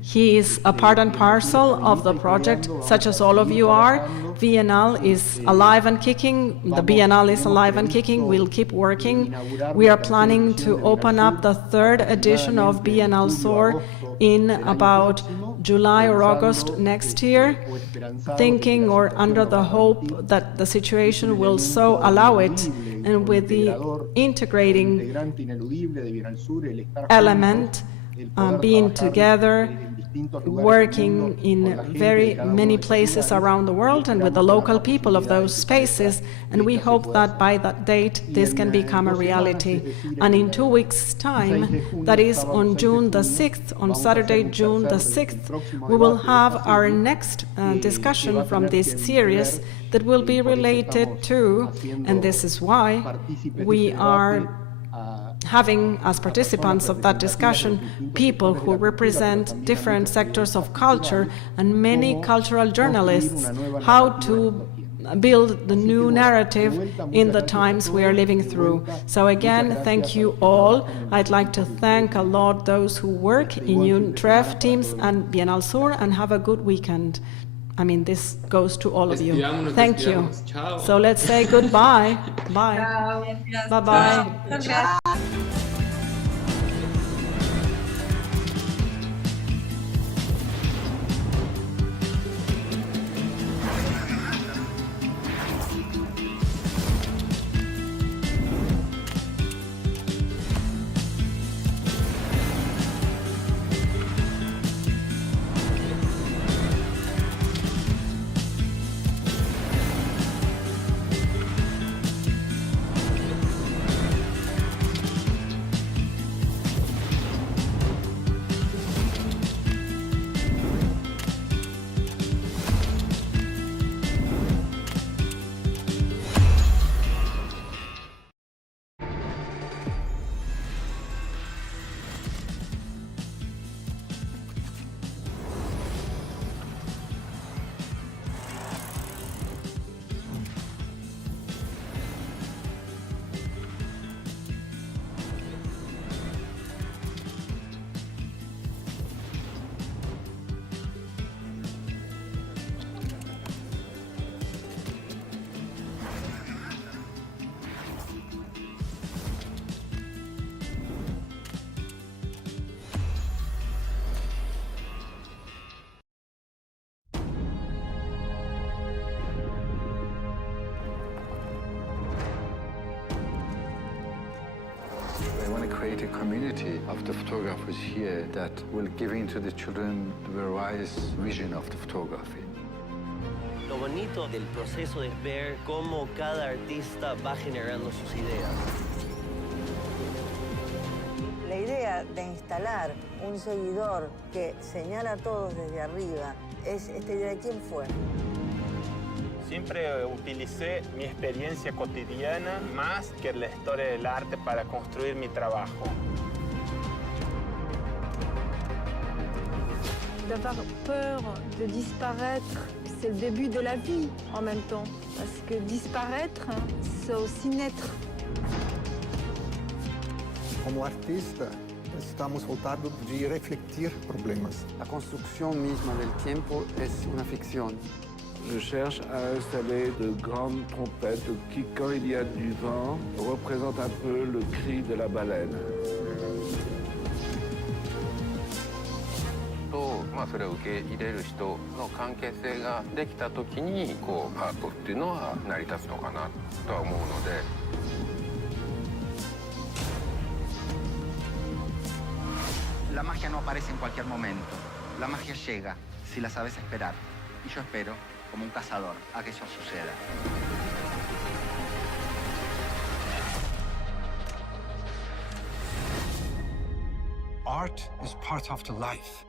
he is a part and parcel of the project, such as all of you are. Bienal is alive and kicking. The Bienal is alive and kicking. We'll keep working. We are planning to open up the 3rd edition of BIENALSUR in about July or August next year, thinking or under the hope that the situation will so allow it, and with the integrating element, being together, working in very many places around the world and with the local people of those spaces, and we hope that by that date this can become a reality. And in 2 weeks' time, that is on June the 6th, on Saturday, June the 6th, we will have our next discussion from this series that will be related to, and this is why we are having as participants of that discussion people who represent different sectors of culture and many cultural journalists, how to build the new narrative in the times we are living through. So again, thank you all. I'd like to thank a lot those who work in UNTREF teams and BIENALSUR, and have a good weekend. I mean, this goes to all of you. Thank you. So let's say goodbye. Bye. Bye-bye. I want to create a community of the photographers here that will give into the children the various vision of the photography. Lo bonito del proceso es ver cómo cada artista va generando sus ideas. La idea de instalar un seguidor que señala a todos desde arriba es esta idea de quién fue. Siempre utilicé mi experiencia cotidiana más que la historia del arte para construir mi trabajo. D'avoir peur de disparaître, c'est le début de la vie en même temps. Parce que disparaître, c'est aussi naître. Como artista, necesitamos voltar de reflectir problemas. La construction misma del tiempo es una ficción. Je cherche à installer de grandes trompettes qui, quand il y a du vent, représentent un peu le cri de la baleine. それを受け入れる人の関係性ができた時にアートっていうのは成り立つのかなとは思うので。La magia no aparece en cualquier momento. La magia llega si la sabes esperar. Y yo espero, como un cazador, a que eso suceda. Art is part of the life.